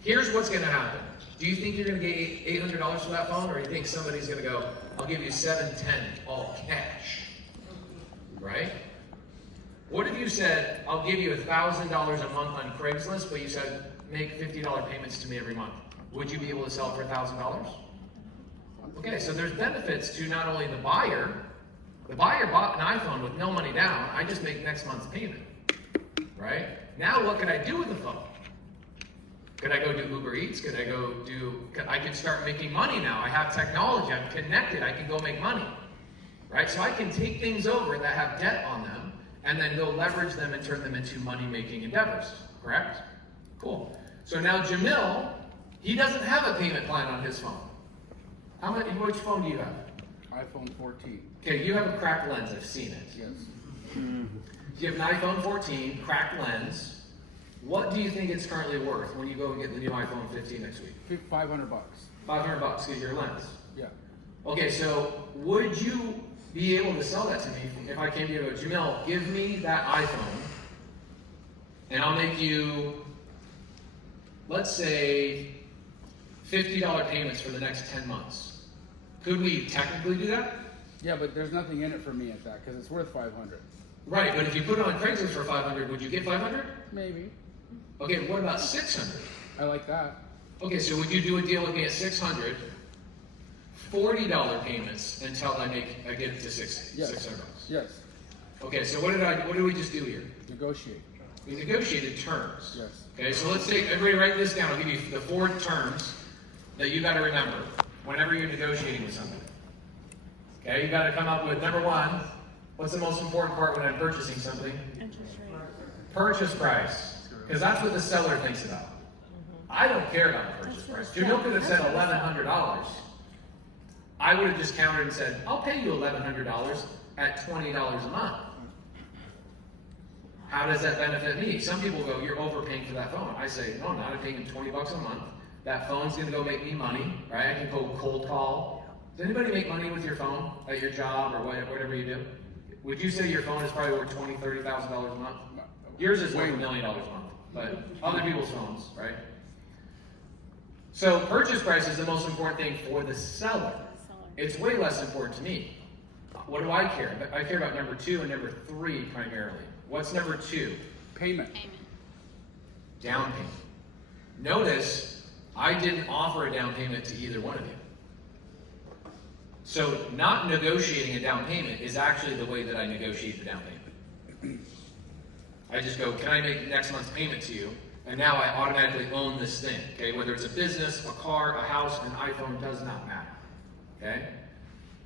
Here's what's going to happen. Do you think you're going to get $800 for that phone, or do you think somebody's going to go, I'll give you $710 all cash? Right? What if you said, I'll give you $1,000 a month on Craigslist, but you said, make $50 payments to me every month? Would you be able to sell it for $1,000? Okay, so there's benefits to not only the buyer. The buyer bought an iPhone with no money down. I just make next month's payment, right? Now what could I do with the phone? Could I go do Uber Eats? I can start making money now. I have technology, I'm connected, I can go make money, right? So I can take things over that have debt on them and then go leverage them and turn them into money-making endeavors, correct? Cool. So now Jamil, he doesn't have a payment plan on his phone. Which phone do you have? iPhone 14. Okay, you have a cracked lens, I've seen it. Yes. You have an iPhone 14, cracked lens. What do you think it's currently worth when you go and get the new iPhone 15 next week? $500. $500 because your lens. Yeah. Okay, so would you be able to sell that to me if I came to you and go, Jamil, give me that iPhone and I'll make you, let's say, $50 payments for the next 10 months. Could we technically do that? Yeah, but there's nothing in it for me at that because it's worth $500. Right, but if you put it on Craigslist for $500, would you get $500? Maybe. Okay, what about $600? I like that. Okay, so would you do a deal with me at $600, $40 payments until I get it to $600? Yes. Okay, so what did we just do here? Negotiate. We negotiated terms. Yes. Okay, so let's take, everybody write this down. I'll give you the 4 terms that you gotta remember whenever you're negotiating with somebody. Okay, you gotta come up with, number 1, what's the most important part when I'm purchasing something? Interest rate. Purchase price. Because that's what the seller thinks about. I don't care about the purchase price. Jamil could have said $1,100. I would have just countered and said, I'll pay you $1,100 at $20 a month. How does that benefit me? Some people go, you're overpaying for that phone. I say, no, I'm not. I'm paying $20 a month. That phone's gonna go make me money, right? I can go cold call. Does anybody make money with your phone at your job or whatever you do? Would you say your phone is probably worth $20,000, $30,000 a month? Yours is worth $1 million a month, but other people's phones, right? So purchase price is the most important thing for the seller. It's way less important to me. What do I care? I care about number 2 and number 3 primarily. What's number 2? Payment. Down payment. Notice, I didn't offer a down payment to either one of you. So not negotiating a down payment is actually the way that I negotiate the down payment. I just go, can I make next month's payment to you? And now I automatically own this thing, okay? Whether it's a business, a car, a house, an iPhone, does not matter, okay?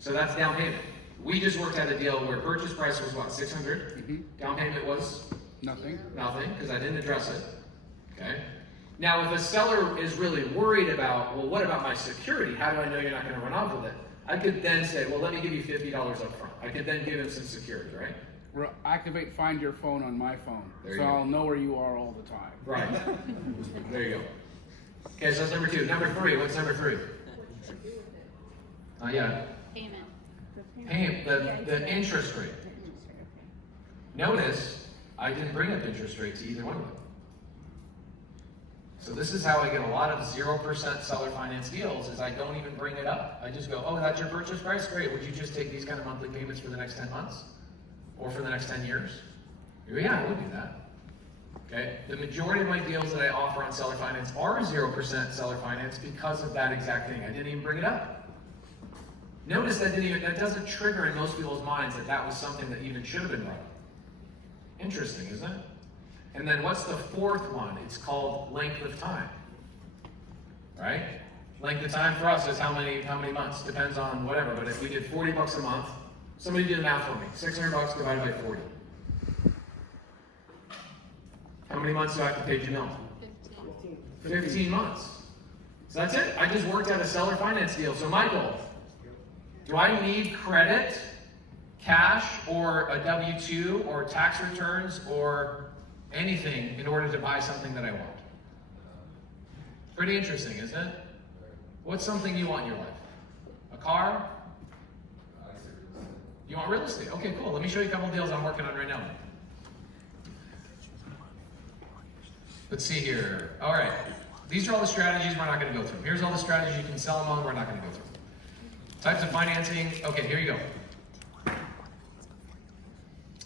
So that's down payment. We just worked out a deal where purchase price was what, $600? Down payment was? Nothing. Nothing, because I didn't address it, okay? Now, if a seller is really worried about, well, what about my security? How do I know you're not gonna run off with it? I could then say, well, let me give you $50 up front. I could then give him some security, right? Activate Find Your Phone on my phone, There you so go. I'll know where you are all the time. Right. There you go. Okay, so that's number 2. Number 3, what's number 3? Yeah. Payment. The interest rate. Notice, I didn't bring up interest rate to either one of them. So this is how I get a lot of 0% seller finance deals, is I don't even bring it up. I just go, oh, that's your purchase price? Great, would you just take these kind of monthly payments for the next 10 months? Or for the next 10 years? You go, yeah, I would do that. Okay, the majority of my deals that I offer on seller finance are 0% seller finance because of that exact thing. I didn't even bring it up. Notice that doesn't trigger in most people's minds that that was something that even should have been brought up. Interesting, isn't it? And then what's the fourth one? It's called length of time. Right? Length of time for us is how many months? Depends on whatever. But if we did $40 a month, somebody did the math for me. $600 divided by 40. How many months do I have to pay Jamil? 15 months. So that's it. I just worked out a seller finance deal. So my goal, do I need credit, cash, or a W-2, or tax returns, or anything in order to buy something that I want? Pretty interesting, isn't it? What's something you want in your life? A car? You want real estate? Okay, cool. Let me show you a couple of deals I'm working on right now. Let's see here. All right. These are all the strategies we're not going to go through. Here's all the strategies you can sell them on. We're not going to go through. Types of financing. Okay, here you go.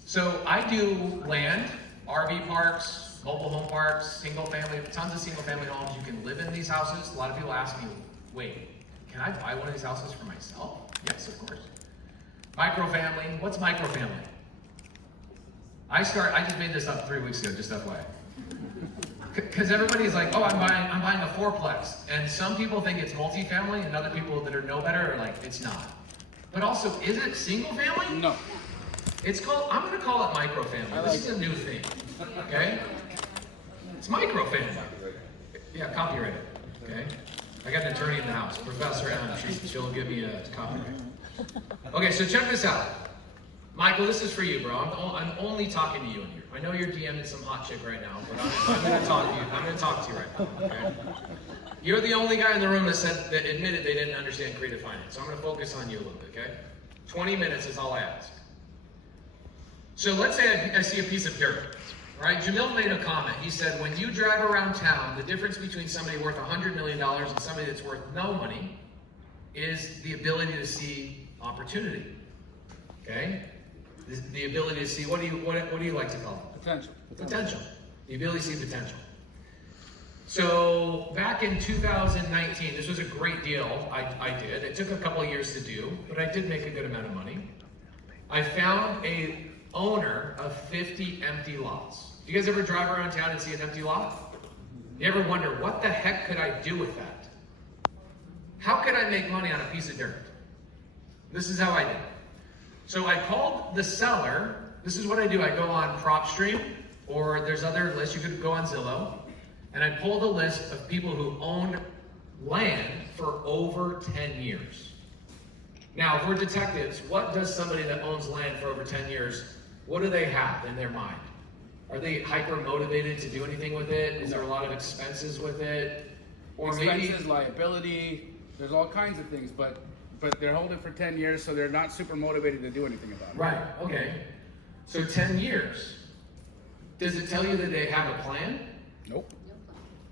So I do land, RV parks, mobile home parks, single family, tons of single family homes. You can live in these houses. A lot of people ask me, wait, can I buy one of these houses for myself? Yes, of course. Microfamily. What's microfamily? I just made this up 3 weeks ago, just FYI. Because everybody's like, oh, I'm buying a fourplex. And some people think it's multifamily, and other people that know better are like, it's not. But also, is it single family? No. It's called, I'm going to call it microfamily. This is a new thing. Okay? It's microfamily. Yeah, copyright it. Okay? I got an attorney in the house, Professor M. She'll give me a copyright. Okay, so check this out. Michael, this is for you, bro. I'm only talking to you in here. I know you're DMing some hot chick right now, but I'm going to talk to you. I'm going to talk to you right now. Okay? You're the only guy in the room that admitted they didn't understand creative finance. So I'm going to focus on you a little bit, okay? 20 minutes is all I ask. So let's say I see a piece of dirt. Right? Jamil made a comment. He said, when you drive around town, the difference between somebody worth $100 million and somebody that's worth no money is the ability to see opportunity. Okay? The ability to see, what do you like to call it? Potential. Potential. The ability to see potential. So back in 2019, this was a great deal I did. It took a couple of years to do, but I did make a good amount of money. I found a owner of 50 empty lots. Do you guys ever drive around town and see an empty lot? You ever wonder, what the heck could I do with that? How could I make money on a piece of dirt? This is how I did it. So I called the seller. This is what I do. I go on PropStream, or there's other lists. You could go on Zillow. And I pulled a list of people who owned land for over 10 years. Now, if we're detectives, what does somebody that owns land for over 10 years, what do they have in their mind? Are they hyper motivated to do anything with it? Is there a lot of expenses with it? Or Expenses, maybe liability, there's all kinds of things, but they're holding for 10 years, so they're not super motivated to do anything about it. Right, okay. So 10 years. Does it tell you that they have a plan? Nope.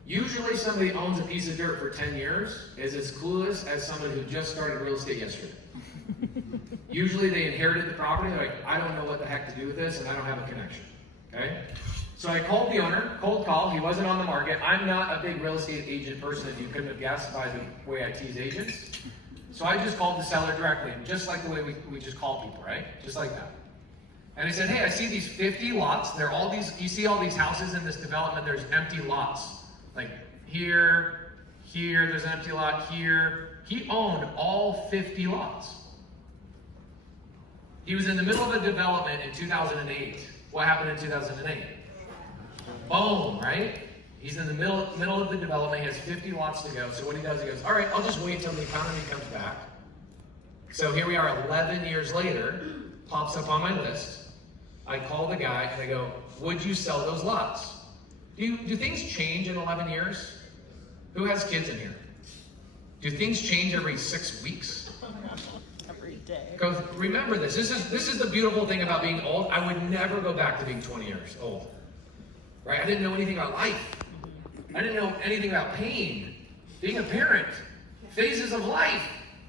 Usually somebody owns a piece of dirt for 10 years is as clueless as somebody who just started real estate yesterday. Usually they inherited the property, they're like, I don't know what the heck to do with this, and I don't have a connection. Okay? So I called the owner, cold call, he wasn't on the market. I'm not a big real estate agent person, if you couldn't have guessed by the way I tease agents. So I just called the seller directly, just like the way we just call people, right? Just like that. And I said, hey, I see these 50 lots. They're all these, you see all these houses in this development, there's empty lots. Like here, there's an empty lot here. He owned all 50 lots. He was in the middle of a development in 2008. What happened in 2008? Boom, right? He's in the middle of the development. He has 50 lots to go. So what he does, he goes, all right, I'll just wait till the economy comes back. So here we are 11 years later, pops up on my list. I call the guy and I go, would you sell those lots? Do things change in 11 years? Who has kids in here? Do things change every 6 weeks? Every day. Because remember this. This is the beautiful thing about being old. I would never go back to being 20 years old. Right? I didn't know anything about life. I didn't know anything about pain, being a parent, phases of life,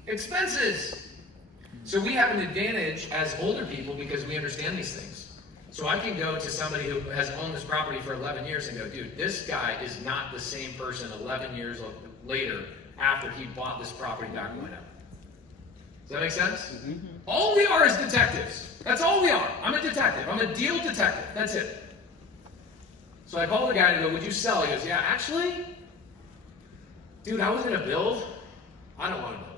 expenses. So we have an advantage as older people because we understand these things. So I can go to somebody who has owned this property for 11 years and go, dude, this guy is not the same person 11 years later after he bought this property back when. Does that make sense? Mm-hmm. All we are is detectives. That's all we are. I'm a detective. I'm a deal detective. That's it. So I called the guy and I go, would you sell? He goes, yeah, actually, dude, I was gonna build. I don't want to build.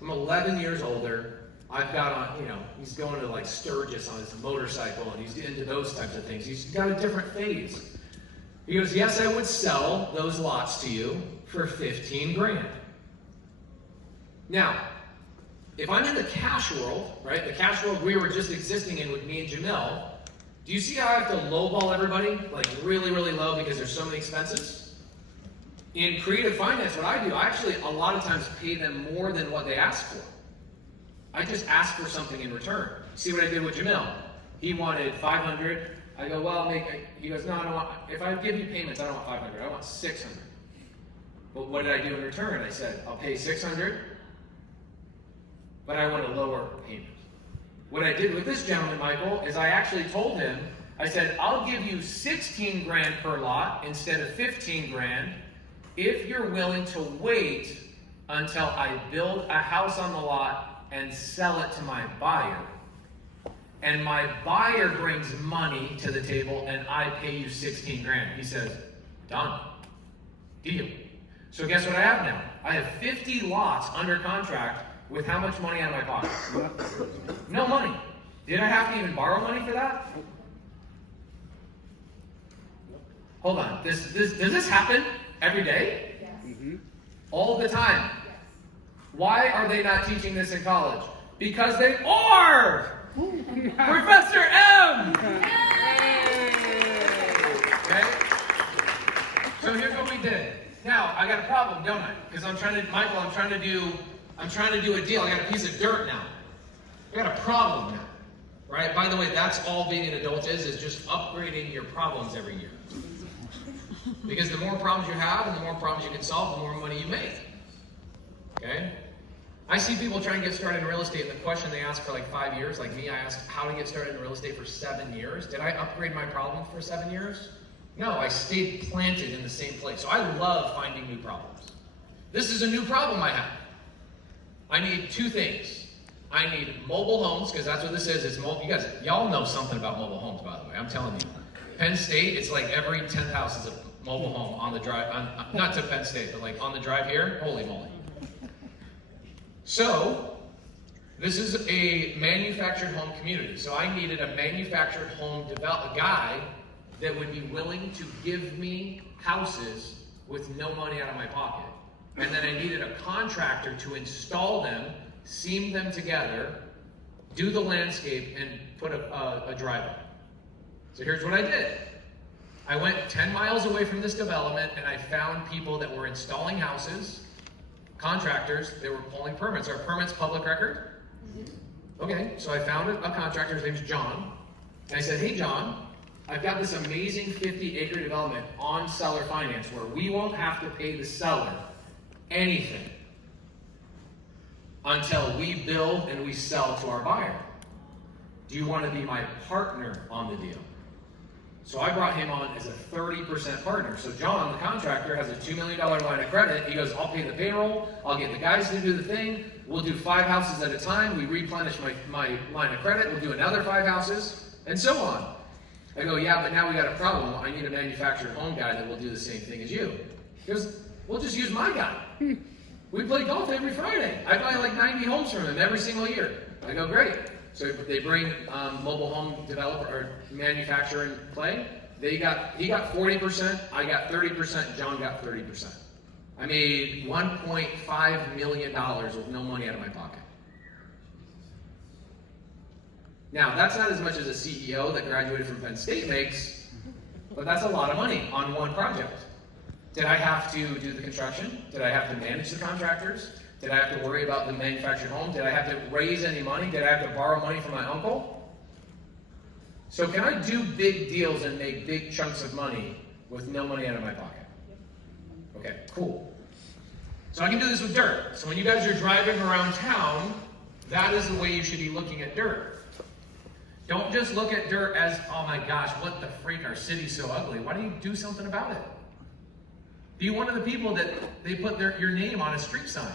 I'm 11 years older. I've got on, he's going to like Sturgis on his motorcycle and he's into those types of things. He's got a different phase. He goes, yes, I would sell those lots to you for 15 grand. Now, if I'm in the cash world, right, the cash world we were just existing in with me and Jamil, do you see how I have to lowball everybody, like really, really low because there's so many expenses? In creative finance, what I do, I actually a lot of times pay them more than what they ask for. I just ask for something in return. See what I did with Jamil? He wanted 500. I go, well, he goes, no, I don't want, if I give you payments, I don't want 500, I want 600. But what did I do in return? I said, I'll pay 600, but I want a lower payment. What I did with this gentleman, Michael, is I actually told him, I said, I'll give you 16 grand per lot instead of 15 grand if you're willing to wait until I build a house on the lot and sell it to my buyer. And my buyer brings money to the table and I pay you 16 grand. He says, done. Deal. So guess what I have now? I have 50 lots under contract with how much money out of my pocket? No money. Did I have to even borrow money for that? Hold on. Does this happen every day? Yes. Mm-hmm. All the time? Yes. Why are they not teaching this in college? Because they are! Professor M! Okay? So here's what we did. Now, I got a problem, don't I? Because I'm trying to do a deal. I got a piece of dirt now. I got a problem now. Right? By the way, that's all being an adult is just upgrading your problems every year. Because the more problems you have and the more problems you can solve, the more money you make. Okay? I see people trying to get started in real estate, and the question they ask for like 5 years, like me, I asked how to get started in real estate for 7 years. Did I upgrade my problems for 7 years? No, I stayed planted in the same place. So I love finding new problems. This is a new problem I have. I need two things. I need mobile homes, because that's what this is. It's mobile. You guys, y'all know something about mobile homes, by the way. I'm telling you. Penn State, it's like every 10th house is a mobile home on the drive. Not to Penn State, but like on the drive here. Holy moly. So, this is a manufactured home community. So I needed a manufactured home a guy that would be willing to give me houses with no money out of my pocket. And then I needed a contractor to install them, seam them together, do the landscape, and put a driveway. So here's what I did. I went 10 miles away from this development and I found people that were installing houses, contractors, they were pulling permits. Are permits public record? Okay, so I found a contractor, his name's John, and I said, hey John, I've got this amazing 50-acre development on seller finance where we won't have to pay the seller anything until we build and we sell to our buyer. Do you want to be my partner on the deal? So I brought him on as a 30% partner. So John, the contractor, has a $2 million line of credit. He goes, I'll pay the payroll, I'll get the guys to do the thing, we'll do 5 houses at a time, we replenish my line of credit, we'll do another 5 houses, and so on. I go, yeah, but now we got a problem. I need a manufactured home guy that will do the same thing as you. He goes, we'll just use my guy. We play golf every Friday. I buy like 90 homes from him every single year. I go, great. So they bring mobile home developer or manufacturer in play. He got 40%, I got 30%, John got 30%. I made $1.5 million with no money out of my pocket. Now, that's not as much as a CEO that graduated from Penn State makes, but that's a lot of money on one project. Did I have to do the construction? Did I have to manage the contractors? Did I have to worry about the manufactured home? Did I have to raise any money? Did I have to borrow money from my uncle? So can I do big deals and make big chunks of money with no money out of my pocket? Okay, cool. So I can do this with dirt. So when you guys are driving around town, that is the way you should be looking at dirt. Don't just look at dirt as, oh my gosh, what the freak, our city's so ugly. Why don't you do something about it? Be one of the people that they put your name on a street sign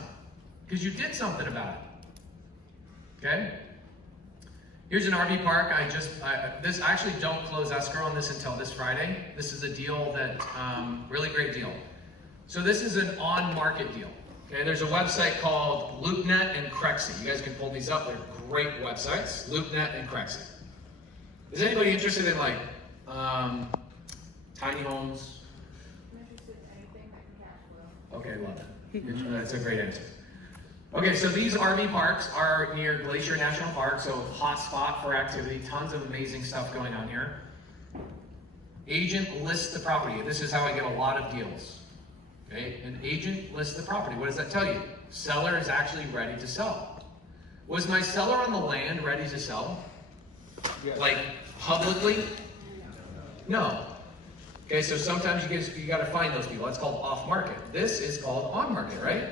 because you did something about it. Okay? Here's an RV park. I actually don't close escrow on this until this Friday. This is a deal that, really great deal. So this is an on-market deal. Okay, there's a website called LoopNet and Crexy. You guys can pull these up. They're great websites. LoopNet and Crexy. Is anybody interested in like tiny homes? I'm interested in anything that can cash flow. Okay, love it. That's a great answer. Okay, so these RV parks are near Glacier National Park, so hot spot for activity. Tons of amazing stuff going on here. Agent lists the property. This is how I get a lot of deals. Okay, an agent lists the property. What does that tell you? Seller is actually ready to sell. Was my seller on the land ready to sell? Yes. Like publicly? No. Okay, so sometimes you got to find those people. That's called off market. This is called on market, right?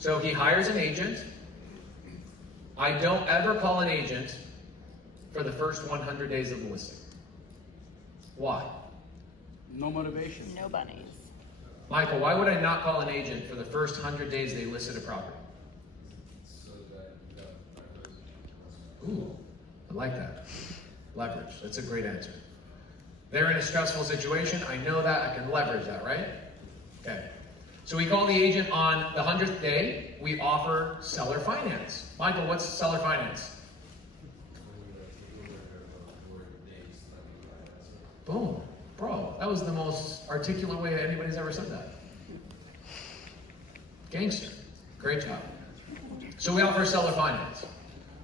So he hires an agent. I don't ever call an agent for the first 100 days of the listing. Why? No motivation. No bunnies. Michael, why would I not call an agent for the first 100 days they listed a property? So that you got leverage. Ooh, I like that. Leverage. That's a great answer. They're in a stressful situation. I know that. I can leverage that, right? Okay. So we call the agent on the 100th day. We offer seller finance. Michael, what's seller finance? Boom. Bro, that was the most articulate way anybody's ever said that. Gangster. Great job. So we offer seller finance.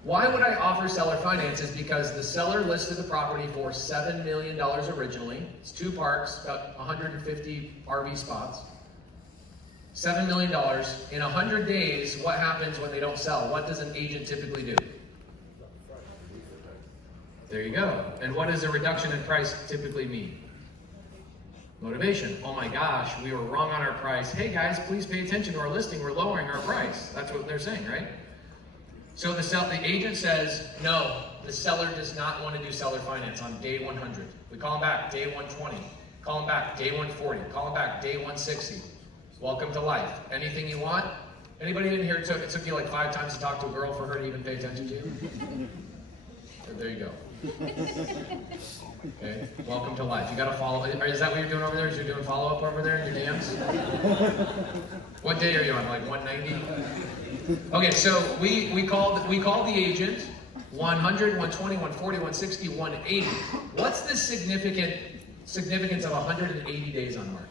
Why would I offer seller finance? Is because the seller listed the property for $7 million originally. It's 2 parks, about 150 RV spots. $7 million. In 100 days, what happens when they don't sell? What does an agent typically do? There you go. And what does a reduction in price typically mean? Motivation. Oh my gosh, we were wrong on our price. Hey guys, please pay attention to our listing. We're lowering our price. That's what they're saying, right? So the agent says, no, the seller does not want to do seller finance on day 100. We call them back day 120. Call them back day 140. Call them back day 160. Welcome to life. Anything you want? Anybody in here, it took you like 5 times to talk to a girl for her to even pay attention to you? There you go. Okay, welcome to life. You gotta follow. Is that what you're doing over there? Is you doing follow-up over there in your DMs? What day are you on? Like 190? Okay, so we call the agent 100, 120, 140, 160, 180. What's the significance of 180 days on market?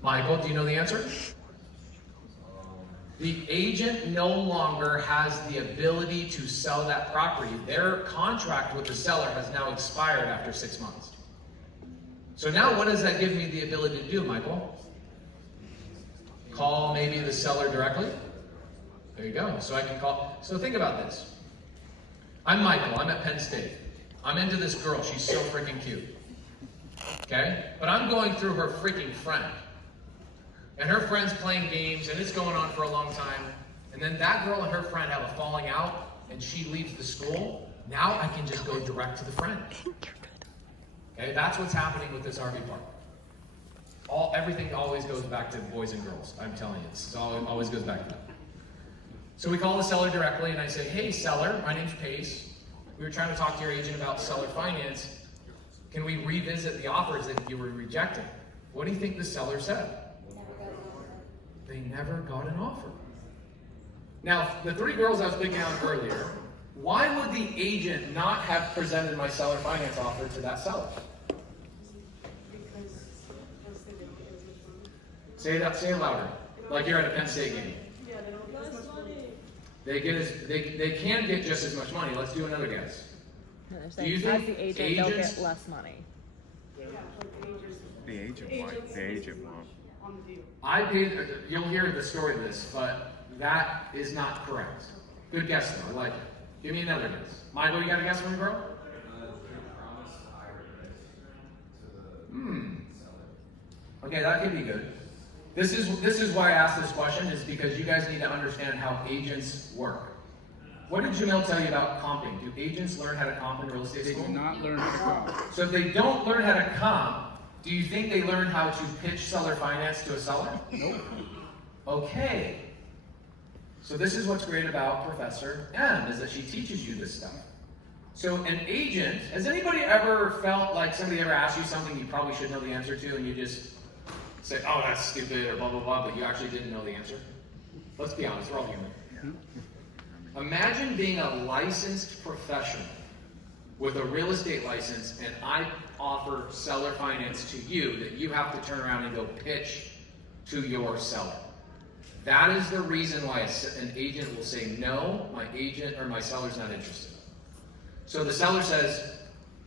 Michael, do you know the answer? The agent no longer has the ability to sell that property. Their contract with the seller has now expired after 6 months. So now what does that give me the ability to do, Michael? Call maybe the seller directly? There you go. So I can call. So think about this. I'm Michael. I'm at Penn State. I'm into this girl. She's so freaking cute. Okay? But I'm going through her freaking friend. And her friend's playing games, and it's going on for a long time. And then that girl and her friend have a falling out, and she leaves the school. Now I can just go direct to the friend. Okay, that's what's happening with this RV park. Everything always goes back to boys and girls. I'm telling you, it always goes back to that. So we call the seller directly, and I say, hey, seller, my name's Pace. We were trying to talk to your agent about seller finance. Can we revisit the offers that you were rejecting? What do you think the seller said? They never got an offer. Now, the 3 girls I was picking out earlier, why would the agent not have presented my seller finance offer to that seller? Say it louder. Like you're at a Penn State game. Yeah, they don't get as much money. They can get just as much money. Let's do another guess. No, they're Do saying you as think the agent, they'll agents- get less money. The agent won't. The agent won't. I paid, you'll hear the story of this, but that is not correct. Good guess though, I like it. Give me another guess. Michael, you got a guess from the girl? Promise higher price to the seller. Okay, that could be good. This is why I asked this question, is because you guys need to understand how agents work. What did Jamil tell you about comping? Do agents learn how to comp in real estate They school? do not learn how to comp. So if they don't learn how to comp, do you think they learn how to pitch seller finance to a seller? Nope. Okay. So this is what's great about Professor M, is that she teaches you this stuff. So an agent, has anybody ever felt like somebody ever asked you something you probably should know the answer to, and you just say, oh, that's stupid, or blah, blah, blah, but you actually didn't know the answer? Let's be honest, we're all human. Imagine being a licensed professional with a real estate license, and I offer seller finance to you that you have to turn around and go pitch to your seller. That is the reason why an agent will say, no, my agent or my seller's not interested. So the seller says,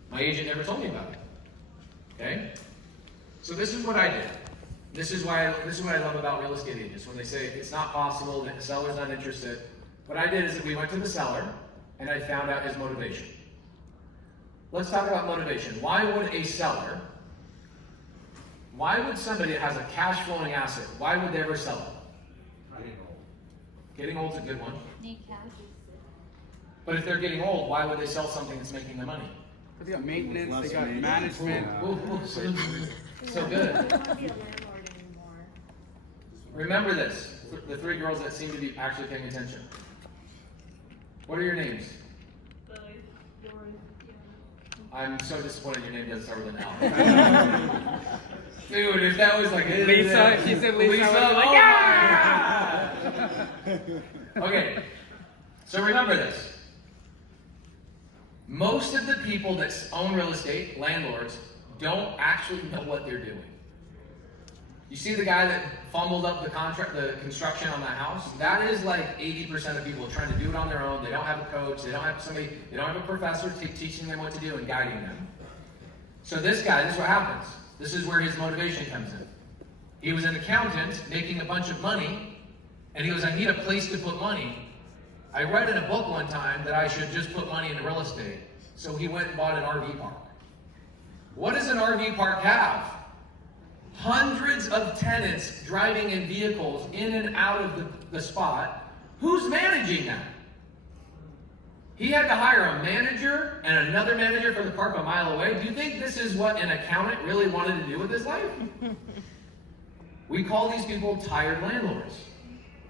my agent never told me about it. Okay? So this is what I did. This is what I love about real estate agents. When they say it's not possible, that the seller's not interested. What I did is that we went to the seller and I found out his motivation. Let's talk about motivation. Why would somebody that has a cash flowing asset, why would they ever sell it? Getting old is a good one. Need cash. But if they're getting old, why would they sell something that's making them money? They got maintenance, they got management. So good. Remember this, the three girls that seem to be actually paying attention. What are your names? I'm so disappointed your name doesn't start with an L. Dude, if that was like Lisa, she said Lisa. Oh yeah! Okay, so remember this. Most of the people that own real estate, landlords, don't actually know what they're doing. You see the guy that fumbled up the construction on that house? That is like 80% of people trying to do it on their own. They don't have a coach, they don't have a professor teaching them what to do and guiding them. So this guy, this is what happens. This is where his motivation comes in. He was an accountant making a bunch of money, and he goes, I need a place to put money. I read in a book one time that I should just put money into real estate. So he went and bought an RV park. What does an RV park have? Hundreds of tenants driving in vehicles in and out of the spot. Who's managing that? He had to hire a manager and another manager for the park a mile away. Do you think this is what an accountant really wanted to do with his life? We call these people tired landlords.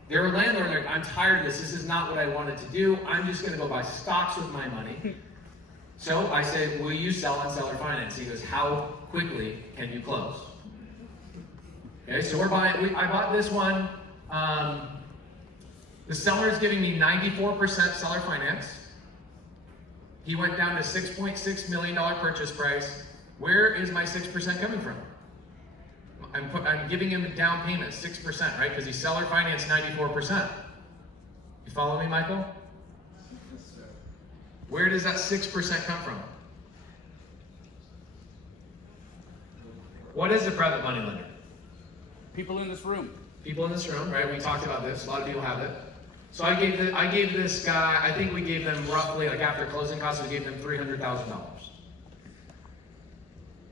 They're a landlord, they're like, I'm tired of this. This is not what I wanted to do. I'm just going to go buy stocks with my money. So I say, will you sell on seller finance? He goes, how quickly can you close? Okay, so I bought this one. The seller is giving me 94% seller finance. He went down to $6.6 million purchase price. Where is my 6% coming from? I'm giving him a down payment, 6%, right? Because he's seller finance 94%. You follow me, Michael? Where does that 6% come from? What is a private money lender? People in this room. People in this room, right? We talked about this. A lot of people have it. So I gave this guy, I think we gave them roughly, like after closing costs, we gave them $300,000.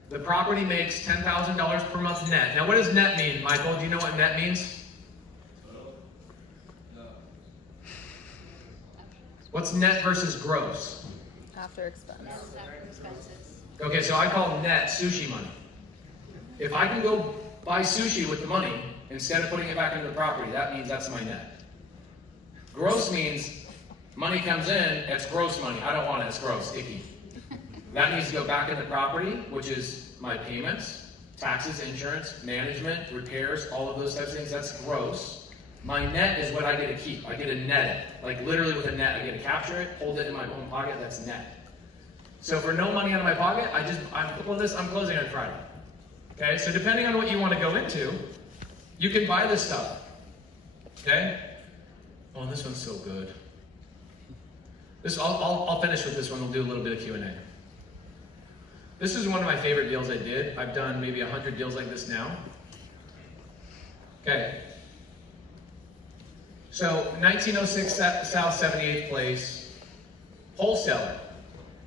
The property makes $10,000 per month net. Now what does net mean, Michael? Do you know what net means? What's net versus gross? After expense. Okay, so I call net sushi money. If I can go buy sushi with the money instead of putting it back into the property, that means that's my net. Gross means money comes in, it's gross money. I don't want it, it's gross, icky. That needs to go back in the property, which is my payments, taxes, insurance, management, repairs, all of those types of things. That's gross. My net is what I get to keep. I get to net it. Like literally with a net, I get to capture it, hold it in my own pocket, that's net. So for no money out of my pocket, I'm closing on Friday. Okay, so depending on what you want to go into, you can buy this stuff. Okay? Oh, this one's so good. I'll finish with this one. We'll do a little bit of Q&A. This is one of my favorite deals I did. I've done maybe 100 deals like this now. Okay. So 1906 South 78th Place, wholesaler,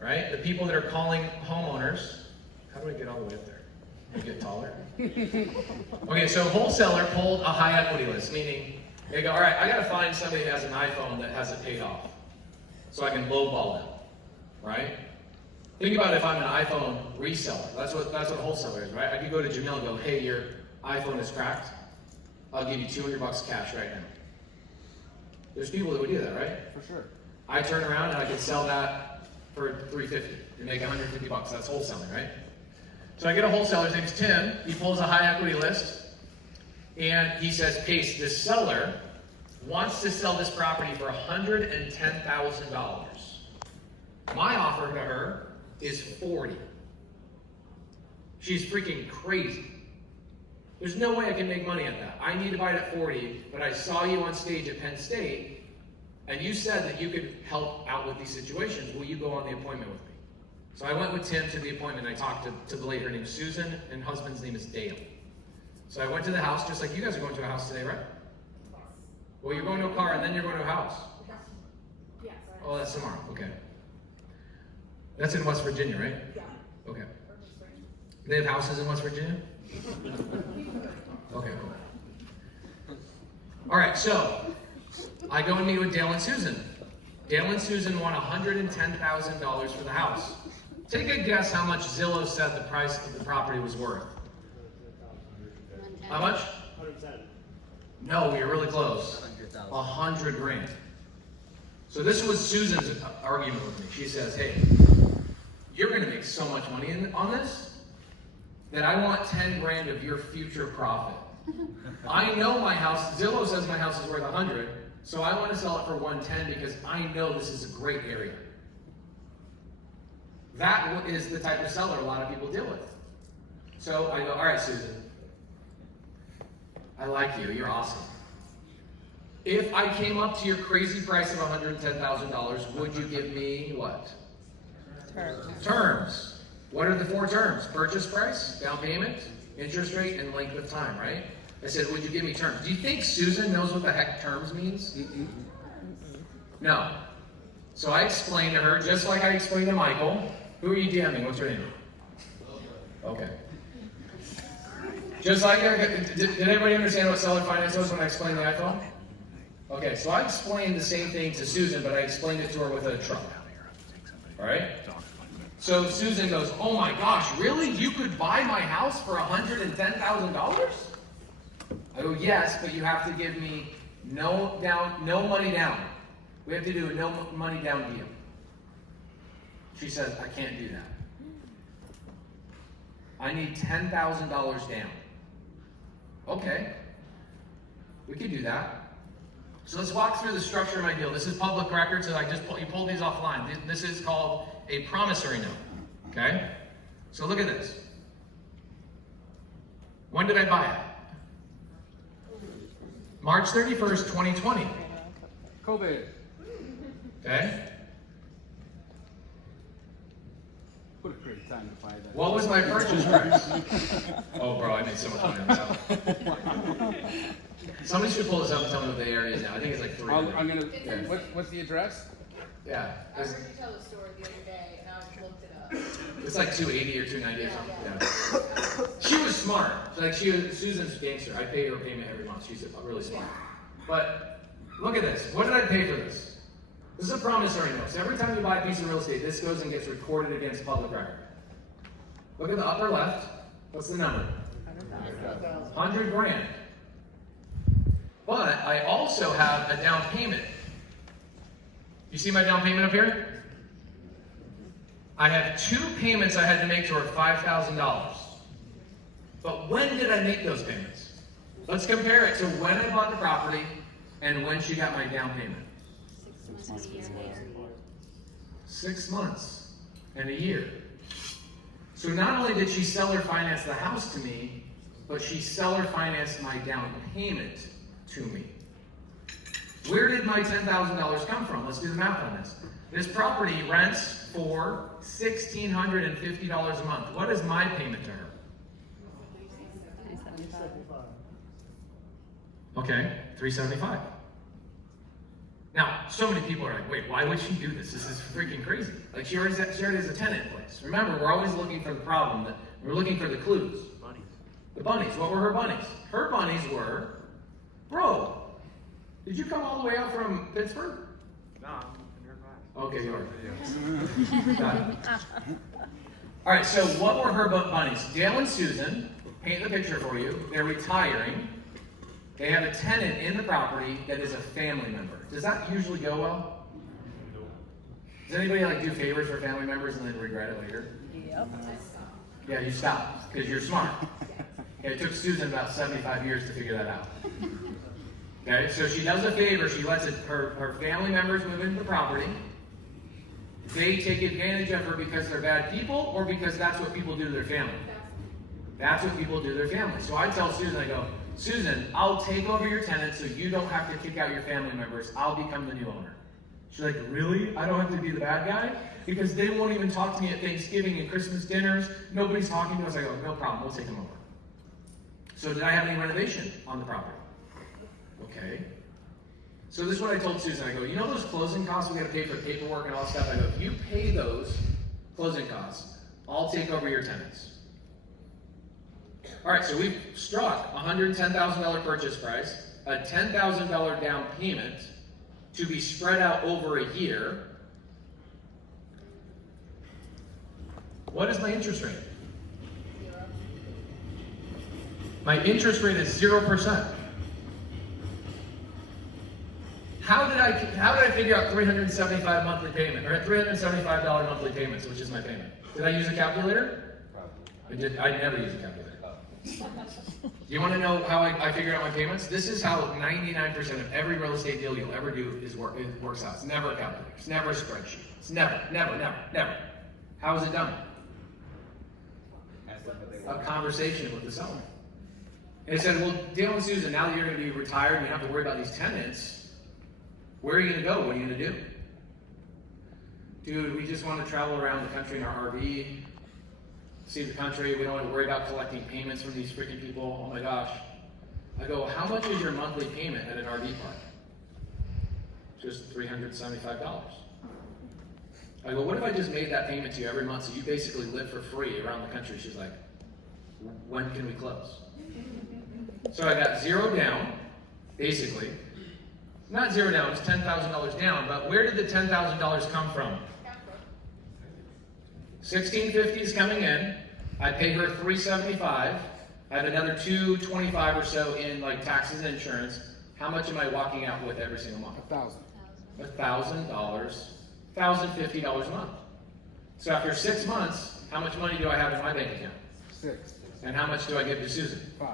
right? The people that are calling homeowners. How do I get all the way up there? I get taller. Okay, so wholesaler pulled a high equity list, meaning they go, all right, I got to find somebody who has an iPhone that hasn't paid off, so I can lowball them, right? Think about if I'm an iPhone reseller. That's what a wholesaler is, right? I could go to Jamil and go, hey, your iPhone is cracked. I'll give you $200 cash right now. There's people that would do that, right? For sure. I turn around and I could sell that for $350 and make $150. That's wholesaling, right? So I get a wholesaler, his name's Tim. He pulls a high equity list and he says, Pace, this seller wants to sell this property for $110,000. My offer to her is $40,000. She's freaking crazy. There's no way I can make money at that. I need to buy it at $40,000, but I saw you on stage at Penn State, and you said that you could help out with these situations. Will you go on the appointment with me? So I went with Tim to the appointment. I talked to the lady. Her name is Susan, and husband's name is Dale. So I went to the house, just like you guys are going to a house today, right? Well, you're going to a car, and then you're going to a house. Yes. Oh, that's tomorrow. Okay. That's in West Virginia, right? Yeah. Okay. They have houses in West Virginia? Okay, cool. All right, so I go and meet with Dale and Susan. Dale and Susan want $110,000 for the house. Take a guess how much Zillow said the price of the property was worth. How much? 110. No, we were really close. $100,000. So this was Susan's argument with me. She says, hey, you're going to make so much money on this that I want $10,000 of your future profit. I know my house, Zillow says my house is worth $100,000, so I want to sell it for $110,000 because I know this is a great area. That is the type of seller a lot of people deal with. So I go, all right, Susan, I like you, you're awesome. If I came up to your crazy price of $110,000, would you give me what? Terms. What are the 4 terms? Purchase price, down payment, interest rate, and length of time, right? I said, would you give me terms? Do you think Susan knows what the heck terms means? No. So I explained to her, just like I explained to Michael. Who are you DMing? What's your name? Okay. Just like, did everybody understand what seller finance was when I explained the iPhone? Okay, so I explained the same thing to Susan, but I explained it to her with a truck. All right? So Susan goes, oh my gosh, really? You could buy my house for $110,000? I go, yes, but you have to give me no money down. We have to do a no money down deal. She says, I can't do that. I need $10,000 down. Okay, we could do that. So let's walk through the structure of my deal. This is public record, so you pulled these offline. This is called a promissory note, okay? So look at this. When did I buy it? March 31st, 2020. COVID. Okay? What a great time to buy that. What was my purchase price? Oh, bro, I made so much money on that. Somebody should pull this up and tell me what the area is now. I think it's like 3. I'm gonna. What's the address? Yeah. I heard you tell the story the other day, and I looked it up. It's like 280 or 290 or something. Yeah. She was smart. Susan's a gangster. I pay her payment every month. She's really smart. But look at this. What did I pay for this? This is a promissory note. So every time you buy a piece of real estate, this goes and gets recorded against public record. Look at the upper left. What's the number? $100,000. But I also have a down payment. You see my down payment up here? I have 2 payments I had to make toward $5,000. But when did I make those payments? Let's compare it to when I bought the property and when she got my down payment. 6 months and a year. So not only did she seller finance the house to me, but she seller financed my down payment to me. Where did my $10,000 come from? Let's do the math on this. This property rents for $1,650 a month. What is my payment to her? Okay, $375. Now, so many people are like, wait, why would she do this? This is freaking crazy. Like, she already has a tenant in place. Remember, we're always looking for the problem. We're looking for the clues. The bunnies. What were her bunnies? Her bunnies were, bro, did you come all the way out from Pittsburgh? No, I'm nearby. Okay, you are. Got it. All right, so what were her bunnies? Dale and Susan, paint the picture for you. They're retiring. They have a tenant in the property that is a family member. Does that usually go well? Does anybody like do favors for family members and then regret it later? Yep. Yeah, you stop, because you're smart. Okay, it took Susan about 75 years to figure that out. Okay, so she does a favor, she lets her family members move into the property. They take advantage of her because they're bad people, or because that's what people do to their family? That's what people do to their family. So I tell Susan, I go, Susan, I'll take over your tenant so you don't have to kick out your family members. I'll become the new owner. She's like, really? I don't have to be the bad guy? Because they won't even talk to me at Thanksgiving and Christmas dinners. Nobody's talking to us. I go, no problem, we'll take them over. So did I have any renovation on the property? Okay. So this is what I told Susan. I go, you know those closing costs we got to pay for paperwork and all that stuff? I go, if you pay those closing costs, I'll take over your tenants. All right, so we've struck a $110,000 purchase price, a $10,000 down payment to be spread out over a year. What is my interest rate? My interest rate is 0%. How did I figure out $375 monthly payment, or $375 monthly payments, which is my payment? Did I use a calculator? Probably. I never use a calculator. You want to know how I figure out my payments? This is how 99% of every real estate deal you'll ever do works out. It's never a calculator. It's never a spreadsheet. It's never. How is it done? A conversation with the seller. And he said, well, Dale and Susan, now that you're going to be retired and you have to worry about these tenants, where are you going to go? What are you going to do? Dude, we just want to travel around the country in our RV, see the country. We don't want to worry about collecting payments from these freaking people. Oh my gosh. I go, how much is your monthly payment at an RV park? Just $375. I go, what if I just made that payment to you every month so you basically live for free around the country? She's like, when can we close? So I got zero down, basically. Not zero down, it's $10,000 down, but where did the $10,000 come from? $1,650 is coming in. I paid her $375. I have another $225 or so in like taxes and insurance. How much am I walking out with every single month? $1,000. $1,000. $1,050 a month. So after 6 months, how much money do I have in my bank account? 6. And how much do I give to Susan? 5.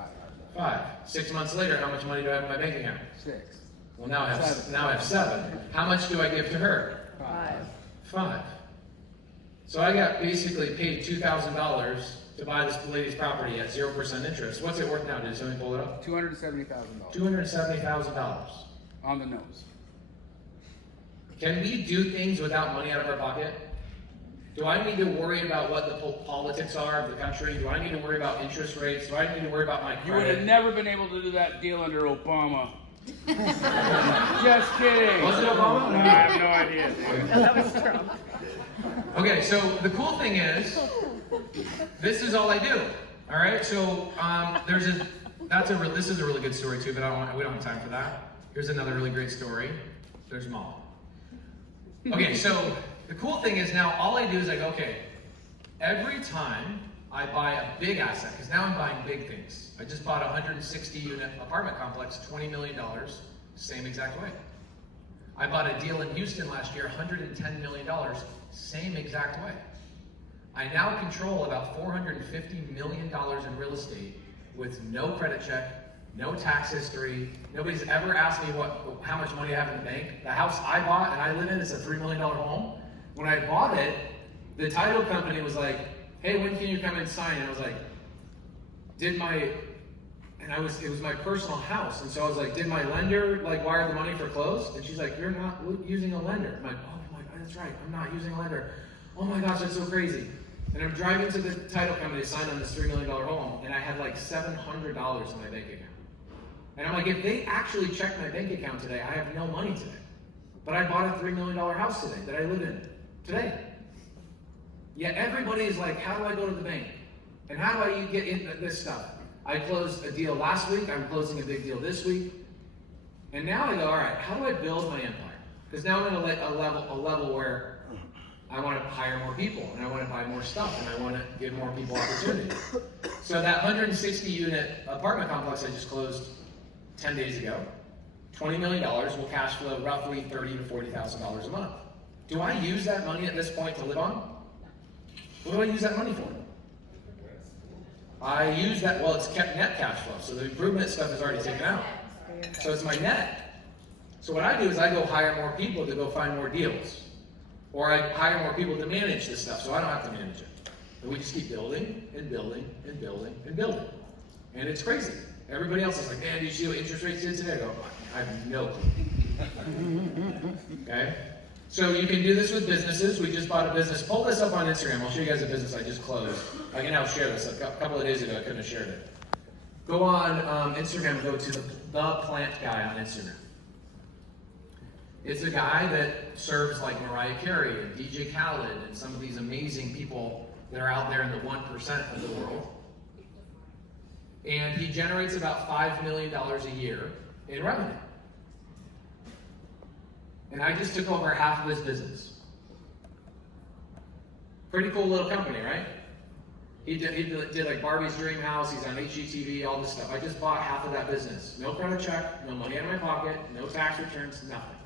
5. 6 months later, how much money do I have in my bank account? 6. Well, now I have 7. now I have 7. How much do I give to her? 5. 5. So I got basically paid $2,000 to buy this lady's property at 0% interest. What's it worth now? Did somebody pull it up? $270,000. $270,000. On the nose. Can we do things without money out of our pocket? Do I need to worry about what the politics are of the country? Do I need to worry about interest rates? Do I need to worry about my You would have credit? never been able to do that deal under Obama. Just kidding. Was it Obama? No, I have no idea. No, that was Trump. Okay, so the cool thing is, this is all I do. All right, so this is a really good story too, but we don't have time for that. Here's another really great story. There's Mom. Okay, so the cool thing is now all I do is I go, okay, every time I buy a big asset, because now I'm buying big things. I just bought a 160-unit apartment complex, $20 million, same exact way. I bought a deal in Houston last year, $110 million, same exact way. I now control about $450 million in real estate with no credit check, no tax history. Nobody's ever asked me how much money I have in the bank. The house I bought and I live in is a $3 million home. When I bought it, the title company was like, hey, when can you come and sign? And I was like, it was my personal house. And so I was like, did my lender wire the money for close? And she's like, you're not using a lender. I'm like, oh my God, that's right, I'm not using a lender. Oh my gosh, that's so crazy. And I'm driving to the title company to sign on this $3 million home, and I had like $700 in my bank account. And I'm like, if they actually check my bank account today, I have no money today. But I bought a $3 million house today that I live in today. Yet everybody is like, how do I go to the bank? And how do I get into this stuff? I closed a deal last week. I'm closing a big deal this week. And now I go, all right, how do I build my empire? Because now I'm at a level where I want to hire more people, and I want to buy more stuff, and I want to give more people opportunity. So that 160-unit apartment complex I just closed 10 days ago, $20 million will cash flow roughly $30,000 to $40,000 a month. Do I use that money at this point to live on? What do I use that money for? I use that, well, it's kept net cash flow, so the improvement stuff is already taken out. So it's my net. So what I do is I go hire more people to go find more deals. Or I hire more people to manage this stuff, so I don't have to manage it. And we just keep building and building and building and building. And it's crazy. Everybody else is like, man, do you see what interest rates did today? I go, I have no clue. Okay? So you can do this with businesses. We just bought a business. Pull this up on Instagram. I'll show you guys a business I just closed. I can now share this. A couple of days ago, I couldn't have shared it. Go on Instagram and go to the Plant Guy on Instagram. It's a guy that serves like Mariah Carey and DJ Khaled and some of these amazing people that are out there in the 1% of the world. And he generates about $5 million a year in revenue. And I just took over half of his business. Pretty cool little company, right? He did like Barbie's Dream House, he's on HGTV, all this stuff. I just bought half of that business. No credit check, no money out of my pocket, no tax returns, nothing.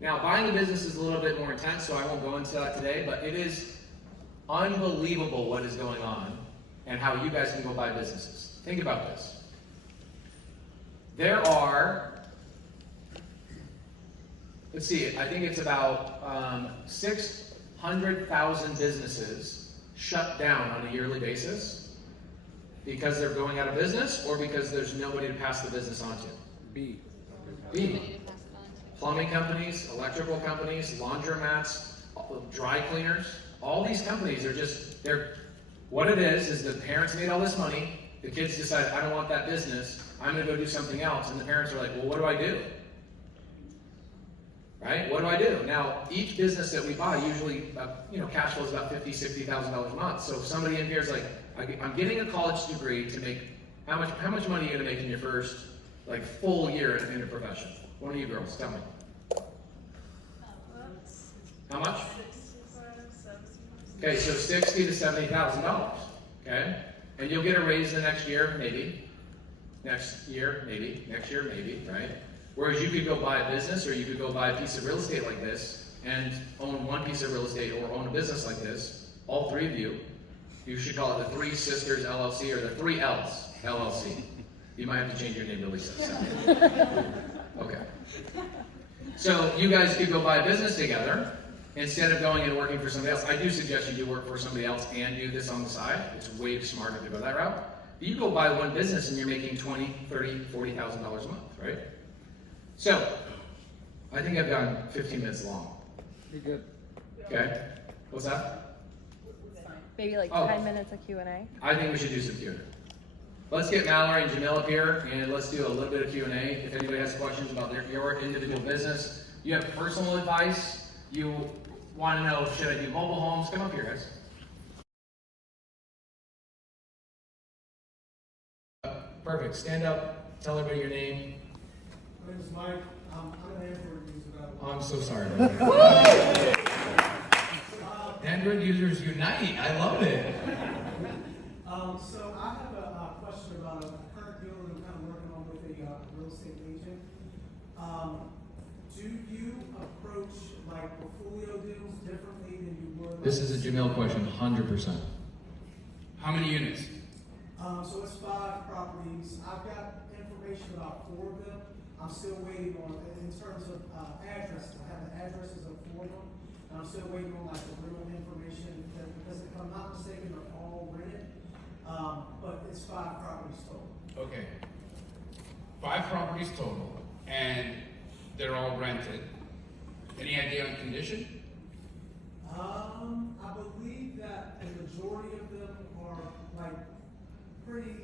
Now, buying a business is a little bit more intense, so I won't go into that today, but it is unbelievable what is going on and how you guys can go buy businesses. Think about this. There are, let's see, I think it's about 600,000 businesses shut down on a yearly basis because they're going out of business or because there's nobody to pass the business on to. B. Plumbing companies, electrical companies, laundromats, dry cleaners, all these companies are just, what it is the parents made all this money, the kids decide, I don't want that business, I'm gonna go do something else, and the parents are like, well, what do I do? Right? What do I do? Now, each business that we buy usually, cash flow is about $50,000, $60,000 a month. So if somebody in here is like, I'm getting a college degree to make, how much money are you gonna make in your first, full year in your profession? One of you girls, tell me. How much? Okay, so $60,000 to $70,000. Okay, and you'll get a raise the next year, maybe. Next year, maybe. Next year, maybe. Right? Whereas you could go buy a business, or you could go buy a piece of real estate like this, and own one piece of real estate, or own a business like this. All three of you. You should call it the Three Sisters LLC, or the Three L's LLC. You might have to change your name to Lisa. Okay. So you guys could go buy a business together instead of going and working for somebody else. I do suggest you do work for somebody else and do this on the side. It's way smarter to go that route. But you go buy one business and you're making $20,000, $30,000, $40,000 a month, right? So I think I've gone 15 minutes long. You're good. Okay. What's that? Maybe 10 minutes of Q&A. I think we should do some Q&A. Let's get Mallory and Jamil up here, and let's do a little bit of Q&A. If anybody has questions about your individual business, you have personal advice, you want to know, should I do mobile homes? Come up here, guys. Perfect. Stand up. Tell everybody your name. My name is Mike. I'm an Android user. Oh, I'm so sorry about that. Android users unite. I love it. So I have a question about a current deal that I'm kind of working on with a real estate agent. Do you approach portfolio deals differently than you would? This is a Jamil question, 100%. How many units? So it's 5 properties. I've got information about 4 of them. I'm still waiting on, in terms of addresses. I have the addresses of 4 of them. And I'm still waiting on the real information because if I'm not mistaken, they're all rented. But it's 5 properties total. Okay. 5 properties total, and they're all rented. Any idea on condition? I believe that the majority of them are pretty,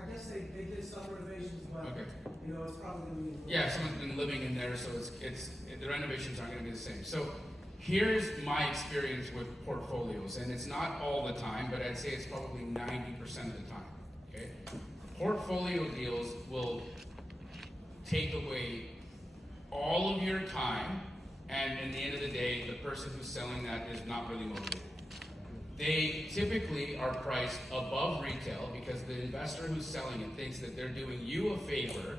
I guess they did some renovations, but Okay. It's probably going to be. Yeah, someone's been living in there, so the renovations aren't going to be the same. So here's my experience with portfolios, and it's not all the time, but I'd say it's probably 90% of the time. Okay, portfolio deals will take away all of your time, and in the end of the day, the person who's selling that is not really motivated. They typically are priced above retail because the investor who's selling it thinks that they're doing you a favor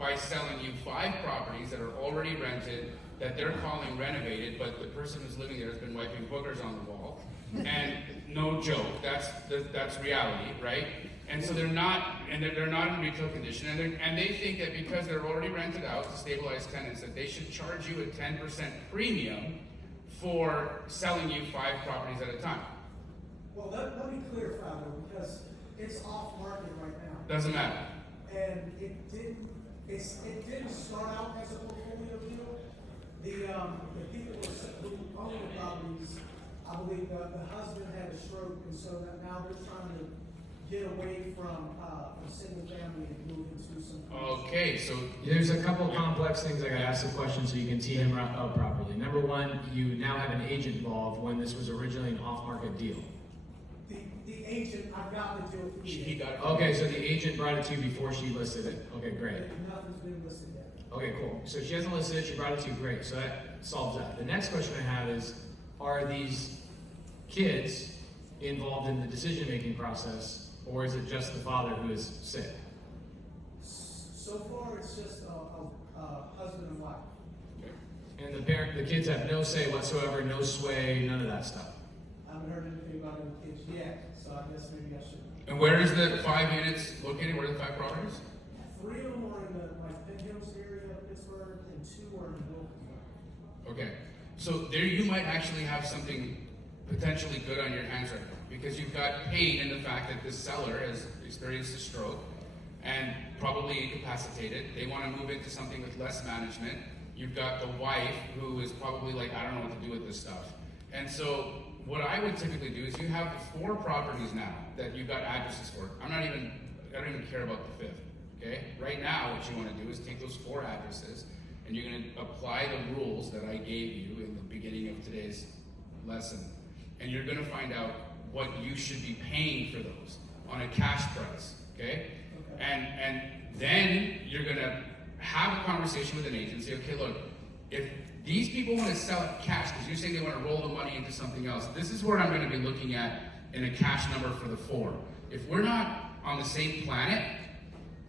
by selling you 5 properties that are already rented, that they're calling renovated, but the person who's living there has been wiping boogers on the wall. And no joke, that's reality, right? And so they're not in retail condition, and they think that because they're already rented out to stabilized tenants, that they should charge you a 10% premium for selling you 5 properties at a time. Well, let me clarify though, because it's off market right now. Doesn't matter. And it didn't start out as a portfolio deal. The people who own the properties, I believe the husband had a stroke, and so that now they're trying to get away from single family and move into some. Okay, so There's a couple complex things I gotta ask the question so you can tee him up properly. Number one, you now have an agent involved when this was originally an off-market deal. The agent, I got the deal through. he got it. Okay, so the agent brought it to you before she listed it. Okay, great. Nothing's been listed yet. Okay, cool. So she hasn't listed it, she brought it to you, great. So that solves that. The next question I have is, are these kids involved in the decision-making process, or is it just the father who is sick? So far, it's just a husband and wife. And the kids have no say whatsoever, no sway, none of that stuff. I haven't heard anything about the kids yet, so I guess maybe I should. And where is the 5 units located? Where are the 5 properties? 3 of them are in the Penn Hills area of Pittsburgh, and 2 are in Wilkesboro. Okay, so there you might actually have something potentially good on your hands right now, because you've got pain in the fact that this seller has experienced a stroke and probably incapacitated. They want to move into something with less management. You've got the wife who is probably like, I don't know what to do with this stuff. And so what I would typically do is you have 4 properties now that you've got addresses for. I don't even care about the 5th, okay? Right now, what you want to do is take those 4 addresses and you're going to apply the rules that I gave you in the beginning of today's lesson. And you're going to find out what you should be paying for those on a cash price, okay? And then you're going to have a conversation with an agent and say, okay, look, if these people want to sell it cash, because you're saying they want to roll the money into something else, this is where I'm going to be looking at in a cash number for the 4. If we're not on the same planet,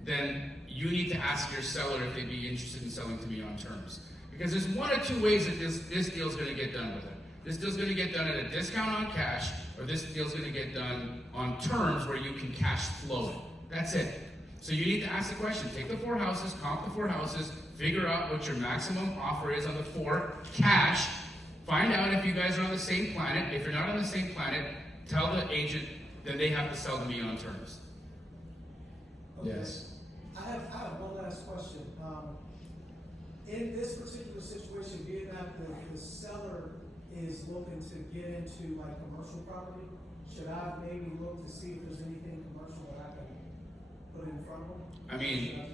then you need to ask your seller if they'd be interested in selling to me on terms. Because there's 1 or 2 ways that this deal's going to get done with it. This deal's going to get done at a discount on cash, or this deal's going to get done on terms where you can cash flow it. That's it. So you need to ask the question, take the 4 houses, comp the 4 houses, figure out what your maximum offer is on the 4 cash, find out if you guys are on the same planet. If you're not on the same planet, tell the agent that they have to sell to me on terms. Okay. Yes. I have one last question. In this particular situation, being that the seller is looking to get into like commercial property, should I maybe look to see if there's anything commercial that I can put in front of them? I mean,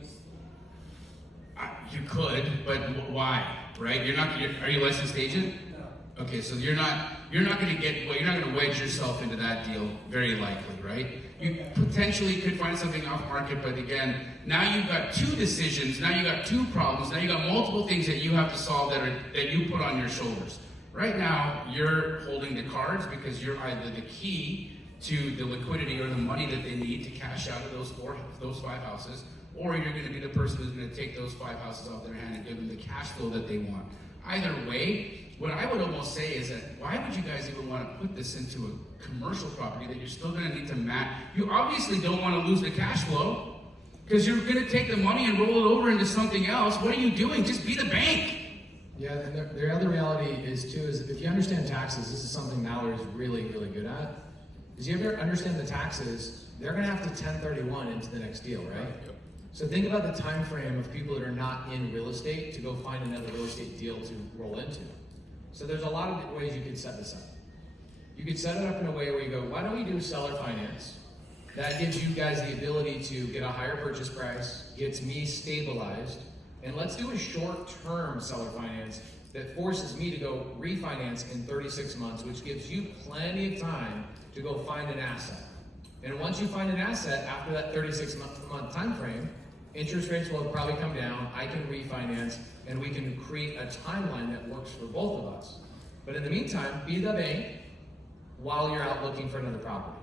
you could, but why? Right? Are you a licensed agent? No. Okay, so you're not going to wedge yourself into that deal, very likely, right? You potentially could find something off market, but again, now you've got 2 decisions, now you've got 2 problems, now you've got multiple things that you have to solve that you put on your shoulders. Right now, you're holding the cards because you're either the key to the liquidity or the money that they need to cash out of those 5 houses, or you're going to be the person who's going to take those 5 houses off their hand and give them the cash flow that they want. Either way, what I would almost say is that why would you guys even want to put this into a commercial property that you're still going to need to match? You obviously don't want to lose the cash flow because you're going to take the money and roll it over into something else. What are you doing? Just be the bank. Yeah, and the other reality is too, is if you understand taxes, this is something Mallory is really, really good at. Is you ever understand the taxes, they're gonna have to 1031 into the next deal, right? Yep. So think about the time frame of people that are not in real estate to go find another real estate deal to roll into. So there's a lot of ways you could set this up. You could set it up in a way where you go, why don't we do seller finance? That gives you guys the ability to get a higher purchase price, gets me stabilized, and let's do a short-term seller finance that forces me to go refinance in 36 months, which gives you plenty of time to go find an asset. And once you find an asset, after that 36-month time frame, interest rates will probably come down, I can refinance, and we can create a timeline that works for both of us. But in the meantime, be the bank while you're out looking for another property.